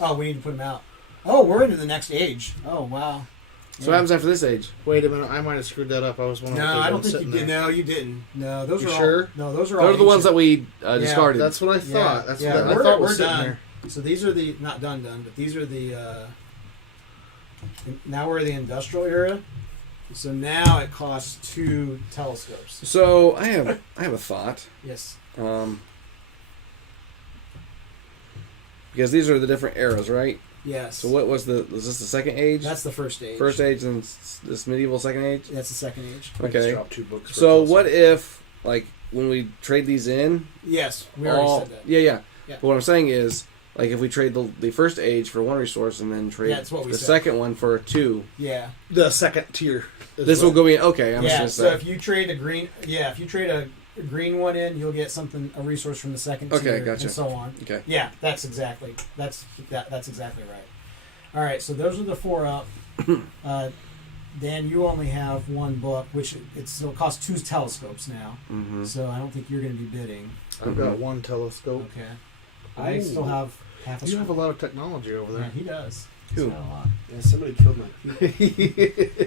Oh, we need to put them out. Oh, we're into the next age. Oh wow. So what happens after this age? Wait a minute, I might have screwed that up. I was wondering. No, if I they don't were think you sitting did. there. No, you didn't. No, those You are sure? all. No, those are all. Those are the ones that ancient. we discarded. That's what I Yeah. thought. That's Yeah, what I we're- thought we're was sitting done. there. So these are the not done, but these are the. Now we're in the industrial era. So now it costs 2 telescopes. So I have a thought. Yes. Because these are the different eras, right? Yes. So what was this the second age? That's the first age. First age and this medieval second age? That's the second age. I just Okay. dropped 2 books. for So us. what if, like, when we trade these in... Yes, we already said that. Yeah. Yeah. But what I'm saying is, like, if we trade the first age for 1 resource and then trade Yeah, that's what we the said. second one for 2, Yeah. the second tier? is this will what- go in... Okay, I'm Yeah. just So going to if say... you trade a green one in, you'll get a resource from the second Okay, tier, gotcha. and so on. Okay. Yeah, that's exactly that's exactly right. All right, so those are the 4 up. Dan, you only have 1 book, which it'll cost 2 telescopes now. Mm-hmm. So I don't think you're going to be bidding. I've got 1 telescope. Okay. I Ooh. still have half a. You have a lot of technology over Yeah, there. he does. Who? He's got a lot. Yeah, somebody killed my people.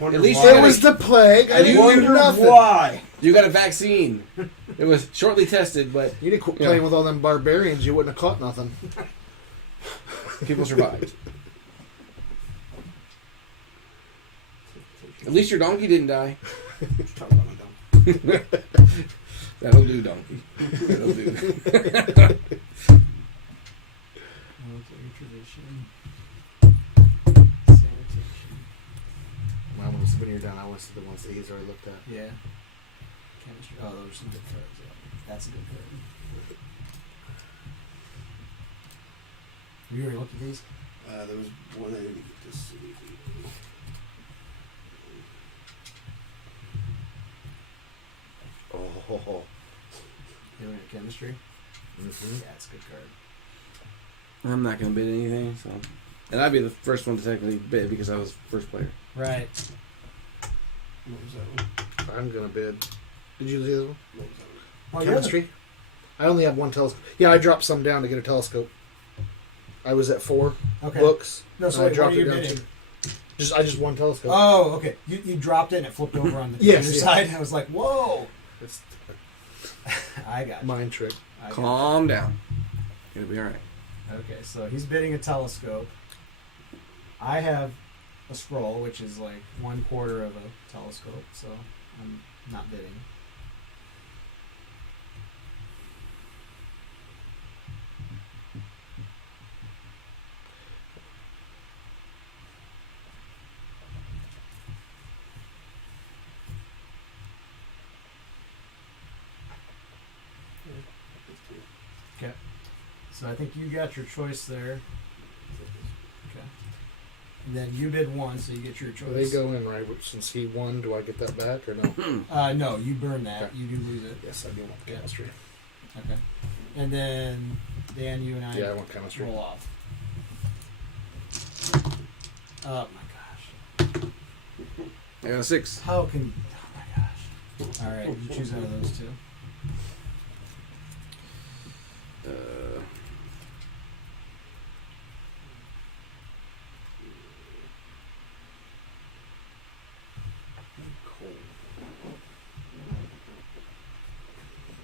Wonder At least why. It was the plague. I You didn't do wonder nothing. why. You got a vaccine. It was shortly tested, but You didn't quit Yeah. playing with all them barbarians. You wouldn't have caught nothing. people survived. At least your donkey didn't die. Talk about my dog. That'll do, donkey. That'll do. Military tradition. Sanitation. Well, when you're done, I want to see the ones that he's already looked at. Yeah. Chemistry. Oh, those are some good cards. Yeah. That's a good card. Have you already looked at these? There was one I didn't get to see. Oh. You know, chemistry? Mm-hmm. Yeah, it's a good card. I'm not going to bid anything, so... And I'd be the first one to technically bid because I was first player. Right. What was that one? I'm gonna bid. Did you do the other one? What was that one? Oh, Chemistry. I only have 1 telescope. Yeah, I dropped some down to get a telescope. I was at 4 Okay. books. No, so I wait, what dropped are you it down bidding? to I just 1 telescope. Oh, okay. You dropped it and it flipped over on the Yes, computer yeah. side. I was like, whoa. It's I got a you. mind trick. I got Calm down. It'll be alright. you. Okay, so he's bidding a telescope. I have a scroll, which is like 1/4 of a telescope, so I'm not bidding. Okay. So I think you got your choice there. Okay. And then you bid 1, so you get your choice. So they go in, right? Since he won, do I get that back or no? No, you burn that. Okay. You do lose it. Yes, I do want chemistry. Okay. And then Dan, you and I Yeah, I want chemistry. roll off. Oh my gosh. I got a 6. How can? Oh my gosh. All right, you choose out of those 2.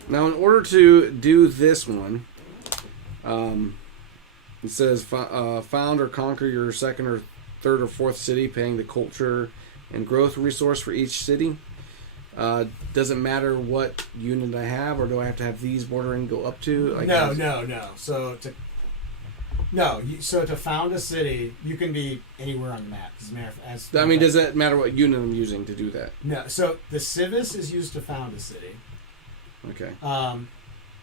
Now, in order to do this one, it says found or conquer your second or third or fourth city, paying the culture and growth resource for each city. Doesn't matter what unit I have, or do I have to have these bordering go up to? Like No. So to found a city, you can be anywhere on the map. I mean, does it matter what unit I'm using to do that? No. So the civis is used to found a city. Okay.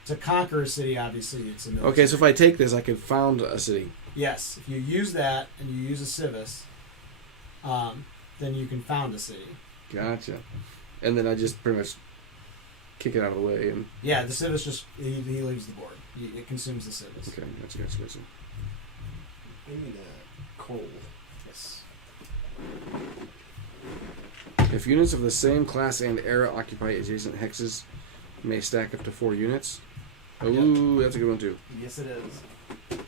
To conquer a city, obviously, it's a military. Okay, so if I take this, I could found a city. Yes, if you use that and you use a civis, then you can found a city. Gotcha. And then I just pretty much kick it out of the way. And Yeah, the civis just he leaves the board. It consumes the civis. okay, that's good. I need a coal. Yes. If units of the same class and era occupy adjacent hexes, may stack up to 4 units. Ooh, that's a good one too. Yes, it is.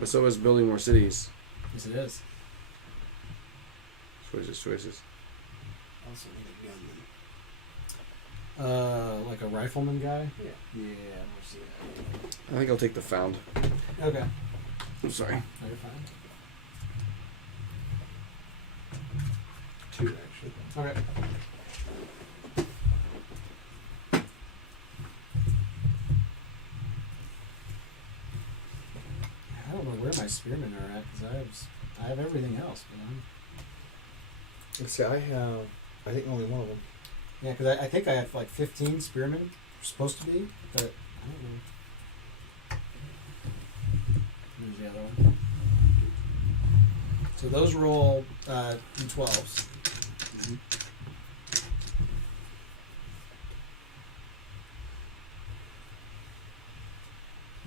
But so is building more cities. Yes, it is. Choices. Also need a gunman. Like a rifleman guy. Yeah. Yeah, we'll see that. I think I'll take the found. Okay. I'm sorry. No, you're fine. 2 actually. Okay. I don't know where my spearmen are at because I have everything else, but Let's see, I think only one of them. yeah, because I think I have like 15 spearmen supposed to be, but I don't know. There's the other one. So those roll d12s. Mm-hmm.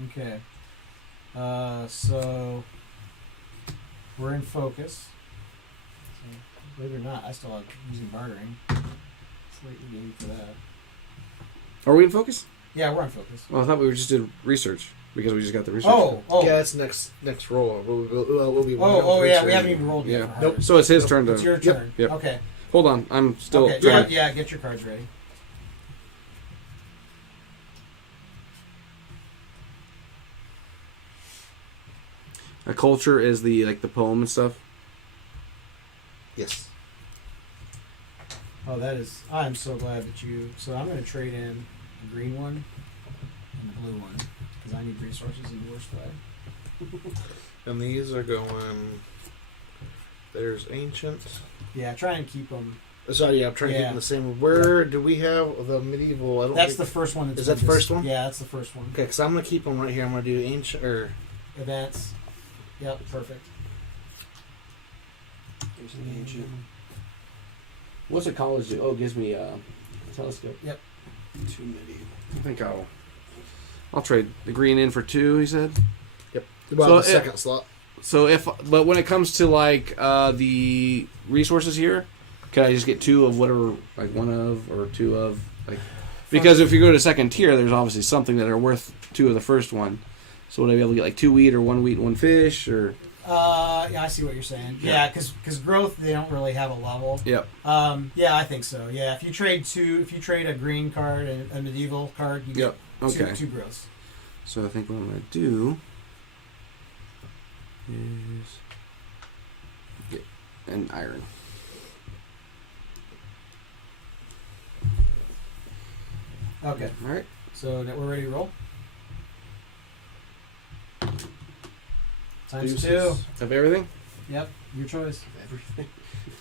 Okay. So we're in focus. So, believe it or not, I still have using bartering. It's late in the game for that. Are we in focus? Yeah, we're on focus. Oh, I thought we just did research because we just got the research. Oh. Yeah, that's next roll. We'll be. Oh, yeah, we haven't even rolled yet. Yeah. For Nope. harvest. So it's his turn to. It's your turn. Yep. Okay. Hold on, I'm still. Okay. trying Yeah, to- get your cards ready. A culture is the poem and stuff. Yes. Oh, that is. I'm so glad that you. So I'm going to trade in the green one and the blue one because I need resources in the worst way. And these are going. There's ancient. Yeah, try and keep them. Sorry, yeah, I'm trying to keep them the same. Where do we have the medieval? I don't. That's think, the first one. Is that the first one? Yeah, that's the first one. Okay, because I'm gonna keep them right here. I'm gonna do ancient or. Events. Yep, perfect. There's an ancient. What's a college do? Oh, it gives me a telescope. 2 medieval. I think I'll trade the green in for 2. He said. Yep. Well, So the second slot. So but when it comes to the resources here, can I just get 2 of whatever, like 1 of or 2 of, like, because if you go to second tier, there's obviously something that are worth 2 of the first one. So would I be able to get like 2 wheat or 1 wheat and 1 fish or? Yeah, I see what you're saying. Yeah, because growth, they don't really have a level. Yep. Yeah, I think so. Yeah, if you trade a green card and a medieval card, you get Okay. two growths. So I think what I'm gonna do is get an iron. Okay, All right. so now we're ready to roll. Times 2. Of everything. Yep, your choice. Everything.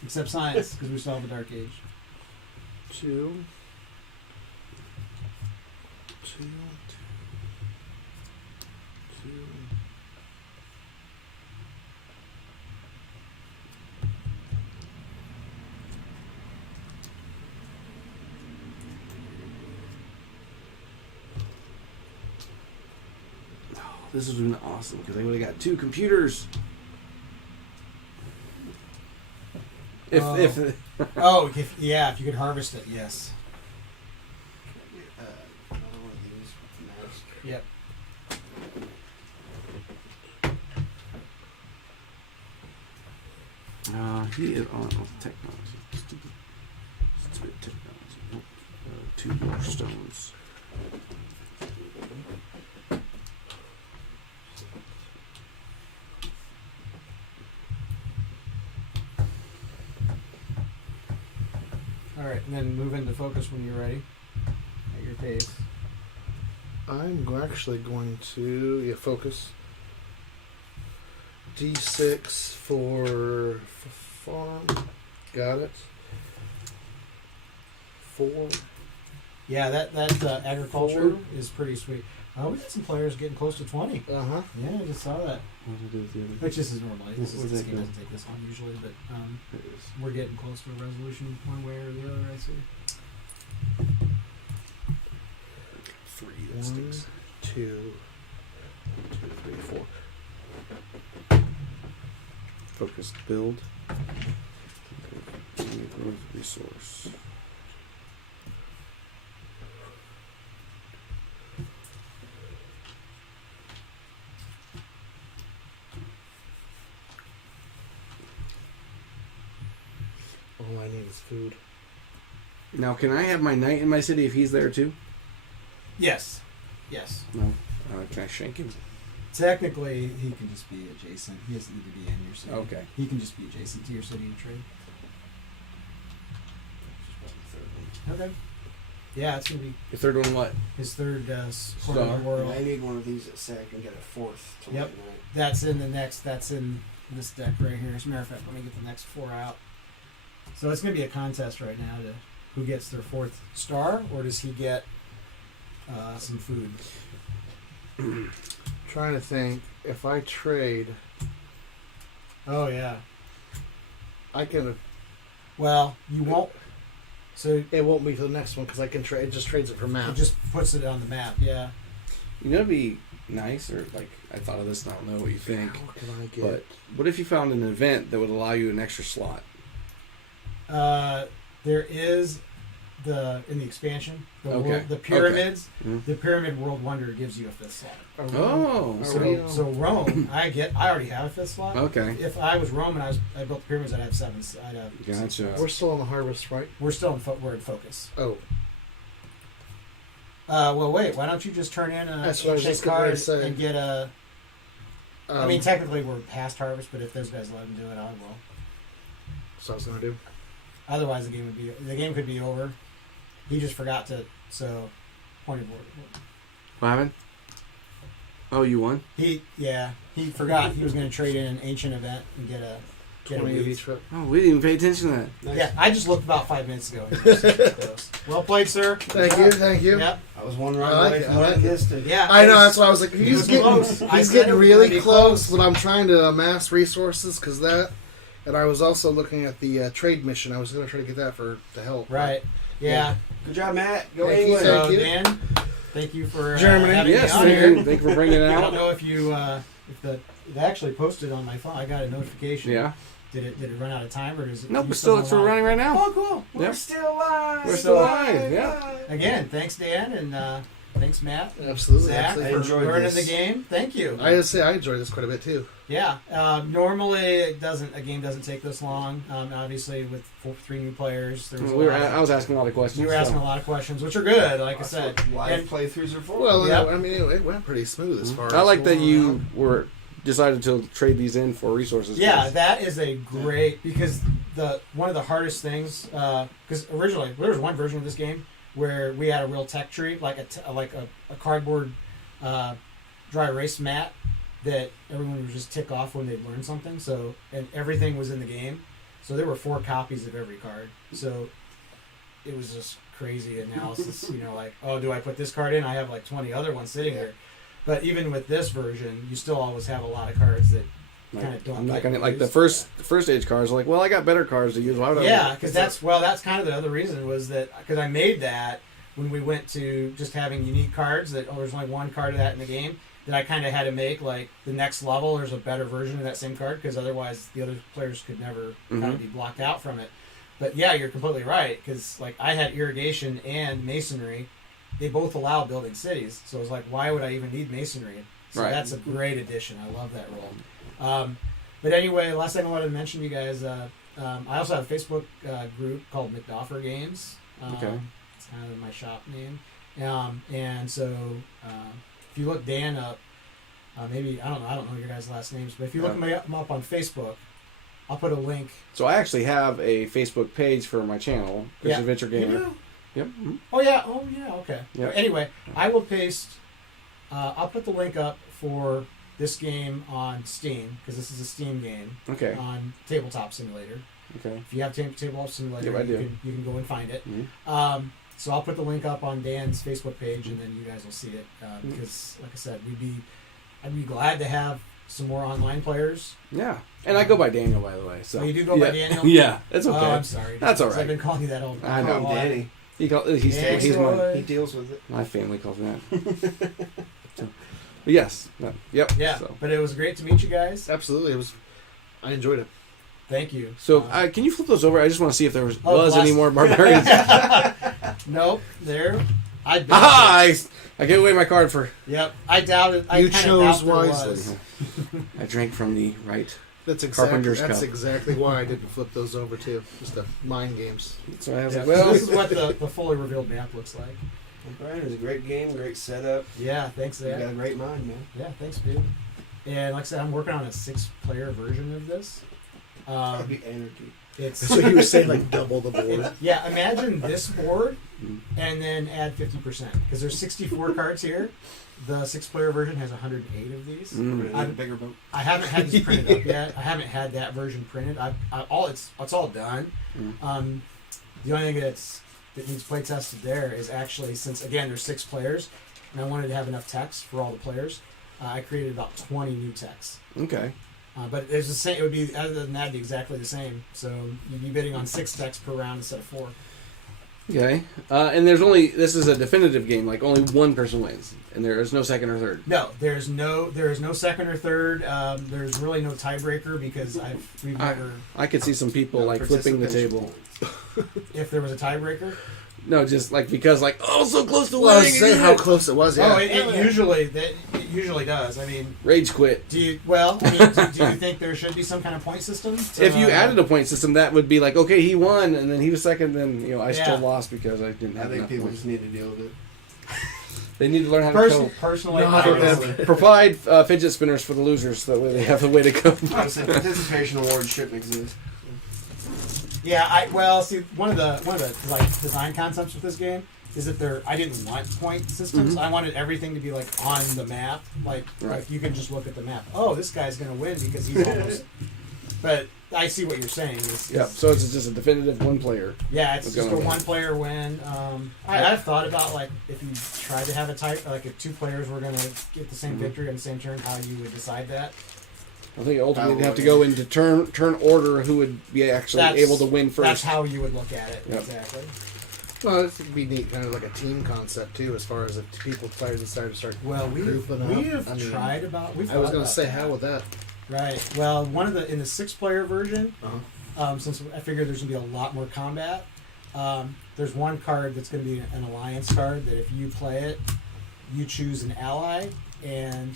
Except science, because we still have the Dark Age. 2. 2. 2. This has been awesome because I would have got 2 computers. If If you could harvest it, yes. Another one of these with the mask. Yep. he is on technology. Stupid technology. Nope. 2 more stones. All right, and then move into focus when you're ready. At your pace. I'm actually going to focus. D6 for farm. Got it. 4. Yeah, that agriculture is pretty sweet. Oh, we got some players getting close to 20. Uh huh. Yeah, I just saw that. What do I do with the other? Which this is normally. This game do? doesn't take this long usually, but There it is. we're getting close to a resolution one way or the other, I see. 3. 1, That stinks. 2, 2, 3, 4. Focused build. Growth resource. All I need is food. Now, can I have my knight in my city if he's there too? Yes. Yes. No. Can I shank him? Technically, he can just be adjacent. He doesn't need to be in your city. Okay. He can just be adjacent to your city and trade. Okay. Yeah, it's gonna be The third one, what? his third corner of Star. the world. I need one of these at C.A.G and get a fourth to Yep. White Knight. That's in the next. That's in this deck right here. As a matter of fact, let me get the next 4 out. So it's gonna be a contest right now to who gets their 4th star, or does he get some food? Trying to think. If I trade, Oh yeah. I can. Well, you won't. So It won't be for the next one because I can trade. It just trades it for it map. just puts it on the map. Yeah. You know, it'd be nice, or like I thought of this, and I don't know what you think. What can I get? But what if you found an event that would allow you an extra slot? There is in the expansion Okay. the pyramids. Mhm. The Pyramid World Wonder gives you a 5th slot. Oh, So Rome, I already have a 5th slot. okay. If I was Rome and I built the pyramids, I'd have 7. I'd have. Gotcha. We're still on the harvest, right? We're still we're in focus. Oh, Well, wait. Why don't you just turn in a That's what I was ancient just getting ready card to say. and get a? I um, mean, technically we're past harvest, but if those guys let him do it, I will. so I was gonna do. Otherwise, the game could be over. He just forgot to. So, point of order. What happened? Oh, you won? He forgot he was going to trade in an ancient event and get a 20 of weed. each. Oh, we didn't even pay attention to that. Nice. Yeah, I just looked about 5 minutes ago. He was super close. Well played, sir. Thank you. Yep. I was one I run like away it, from I like winning it. this to Yeah, I know. That's why I was like, he he's was getting close. I he's said getting it was really gonna be close, but I'm trying to amass resources because that. And I was also looking at the trade mission. I was going to try to get that to help. Right. Yeah. Good job, Matt. Go Thank you, England. sir. So, you. Dan, thank you for Germany. having Yes, me on thank here. you. Thank you for bringing it I don't out. know if you it actually posted on my phone. I got a notification. Yeah. Did it run out of time or does it? Nope, you but still, it's alive? running right now. Oh, cool. We're Yep. still alive. We're still alive, yeah. Again, thanks Dan and thanks Matt. Absolutely. Zach absolutely. I for enjoyed learning this. the game. Thank you. I just say I enjoyed this quite a bit too. Yeah. Normally, a game doesn't take this long. Obviously, with 3 new players, there was I was asking a lot of questions. you were asking so. a lot of questions, which are good. Like I That's said, what live And- playthroughs are for. Well, Yep. I mean, it went pretty smooth as far as. I like that you were decided to trade these in for resources. yeah, that is a great because one of the hardest things because originally there was one version of this game where we had a real tech tree like a cardboard dry erase mat that everyone would just tick off when they'd learn something. So and everything was in the game. So there were 4 copies of every card. So it was just crazy analysis. Like, oh, do I put this card in? I have like 20 other ones sitting there. But even with this version, you still always have a lot of cards that kind of don't. I'm not get gonna like the used. first age cards. Like, well, I got better cards to use. Why would I? Yeah, because that's kind of the other reason was that because I made that when we went to just having unique cards that there's only one card of that in the game that I kind of had to make like the next level. There's a better version of that same card because otherwise the other players could never kind of be blocked out from it. But yeah, you're completely right because like I had irrigation and masonry. They both allow building cities, so it's like, why would I even need masonry? So Right. that's a great addition. I love that role. But anyway, last thing I wanted to mention, you guys, I also have a Facebook group called McDoffer Games. Okay. It's kind of my shop name. And so if you look Dan up, maybe, I don't know your guys' last names, but if you look him up on Facebook, I'll put a link. So I actually have a Facebook page for my channel, Chris Yeah. Adventure You Gamer. do? Yep. Mhm. Oh yeah, okay. Yep. Anyway, I will paste. I'll put the link up for this game on Steam because this is a Steam game Okay. on Tabletop Simulator. Okay. If you have Tabletop Simulator, Yep, I do. you can go and find it. Mhm. So I'll put the link up on Dan's Facebook page, and then you guys will see it because, like I said, I'd be glad to have some more online players. Yeah. And I go by Daniel, by the way. So Oh, you do go by yeah. Daniel? Yeah, that's okay. Oh, I'm sorry. That's all 'cause right. I've been calling you that all. I know. all along. Danny. He's Yeah, my He deals with it. my family calls me that. So, but yes. No, yep. Yeah, So, but it was great to meet you guys. Absolutely, I enjoyed it. Thank you. can you flip those over? I just want to see if there was Oh, any last- more barbarians. Nope, there. I doubt Aha! it. I gave away my card for. Yep, I doubt it. I You kinda chose doubt there wisely. was. I drank from the right That's Carpenter's Cup. exactly why I didn't flip those over too. Just the mind games. So I was Yeah, like, well, this is what the fully revealed map looks like. Well, Brian, it was a great game, great setup. Yeah, thanks, You Zach. got a great mind, man. Yeah, thanks, dude. And like I said, I'm working on a 6-player version of this. That'd be anarchy. It's So you were saying like double the board. yeah. Imagine this board, Mm. and then add 50% because there's 64 cards here. The 6-player version has 108 of these. We're mm, gonna need a bigger boat. I haven't had this printed up yet. I haven't had that version printed. It's all done. mm. The only thing that needs play tested there is actually, since again there's 6 players, and I wanted to have enough text for all the players, I created about 20 new texts. Okay. But it's the same. It would be, other than that, it'd be exactly the same. So you'd be bidding on 6 texts per round instead of 4. Okay. And this is a definitive game. Like only one person wins, and there is no second or third. No, there is no second or third. There's really no tiebreaker because we've never. I could see some people like flipping the table. If there was a tiebreaker. No, just like because like so close to Well, I winning. was saying how close it was. Yeah. Oh, it usually does. I mean, Rage quit. do you think there should be some kind of point system? If you added a point system, that would be like, okay, he won, and then he was second, then I still Yeah. lost because I didn't I have think enough people points. just need to deal with it. They need to learn how to go. Personally, No, I I don't don't know. Provide fidget spinners for the losers, so that way they have a way to go. Honestly, participation awards shouldn't exist. Yeah, see, one of the like design concepts with this game is that I didn't want point systems. Mhm. I wanted everything to be like on the map. Like you can just look at the map. Oh, this guy's gonna win because he's almost. But I see what you're saying. Yeah, so it's just a definitive one player. Yeah, it's What's just a going on? 1-player win. I've thought about like if you tried to have a type, like if 2 players were gonna get the same Mhm. victory on the same turn, how you would decide that. I think ultimately they'd have to go into turn order who would be actually That's- able to win first. That's how you would look at it. Yep. Exactly. Well, this would be neat, kind of like a team concept too, as far as if people decide to start. Well, grouping up. we've I mean, tried about. We've I was thought going about to say, that. how would that? Right. Well, in the 6-player version, Uh-huh. since I figure there's gonna be a lot more combat, there's one card that's gonna be an alliance card that if you play it, you choose an ally, and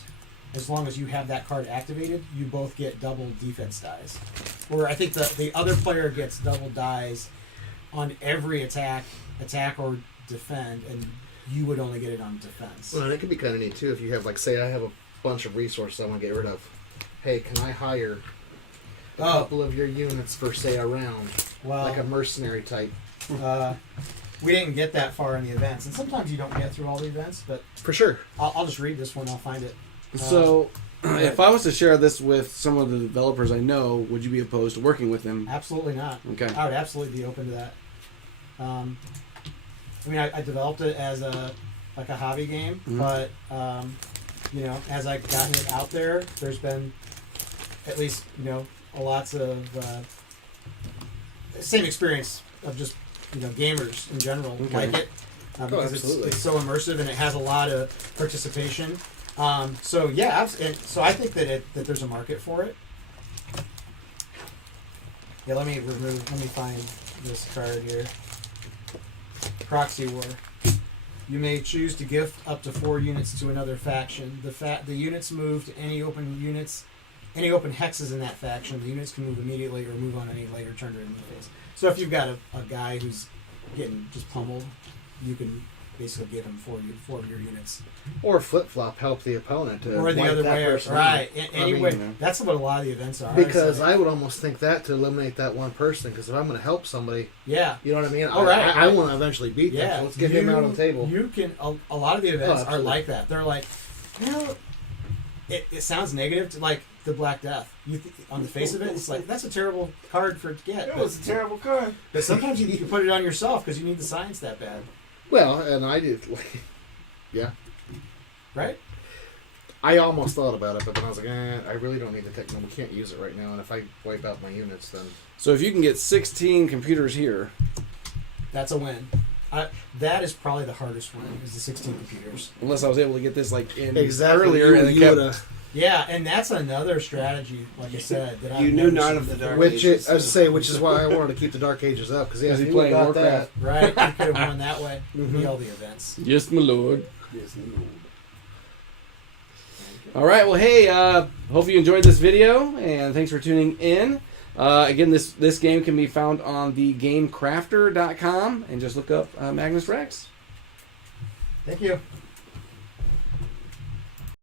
as long as you have that card activated, you both get double defense dice. Or I think the other player gets double dice on every attack or defend, and you would only get it on defense. Well, and it could be kind of neat too if you have, like, say, I have a bunch of resources I want to get rid of. Hey, can I hire a couple of your units for, say, a round, Well, like a mercenary type? we didn't get that far in the events, and sometimes you don't get through all the events. But For sure. I'll just read this one. I'll find it. So, if I was to share this with some of the developers I know, would you be opposed to working with them? Absolutely not. Okay. I would absolutely be open to that. I mean, I developed it as a hobby game, Mhm. but as I've gotten it out there, there's been at least lots of same experience of just gamers in general Okay. like it because absolutely. it's so immersive and it has a lot of participation. So yeah, and so I think that there's a market for it. Yeah, let me find this card here. Proxy War. You may choose to gift up to 4 units to another faction. The units move to any open hexes in that faction. The units can move immediately or move on any later turn during the phase. So if you've got a guy who's getting just pummeled, you can basically give him 4 of your units. Or flip-flop, help the opponent to Or the wipe other that way, person right? out. Anyway, I mean, that's what a lot of the events are. Because So, I would almost think that to eliminate that one person, because if I'm going to help somebody, yeah. you know what I mean? All right. I want to eventually beat them, Yeah, so let's get him out on the table. You can. A lot of the events are absolutely. like that. They're like, it sounds negative to like the Black Death. On the face of it, it's like that's a terrible card to get. It was a terrible card. But sometimes you can put it on yourself because you need the science that bad, Well, and I did, yeah. right? I almost thought about it, but then I was like, I really don't need the techno. We can't use it right now, and if I wipe out my units, then... So if you can get 16 computers here, That's a win. That is probably the hardest one. Is the 16 computers. unless I was able to get this like in Exactly. earlier and it you kept, would've- Yeah, and that's another strategy, like I said, that You I've knew never not seen of the before. Dark Which Ages. I was say, which is why I wanted to keep the Dark Ages up, because Is he if you playing got Warcraft? Right, you could have won that way. Mhm. Be all the events. yes, my lord. Yes, no. All right. Well, hey, hope you enjoyed this video, and thanks for tuning in. Again, this game can be found on thegamecrafter.com, and just look up Magnus Rex. Thank you.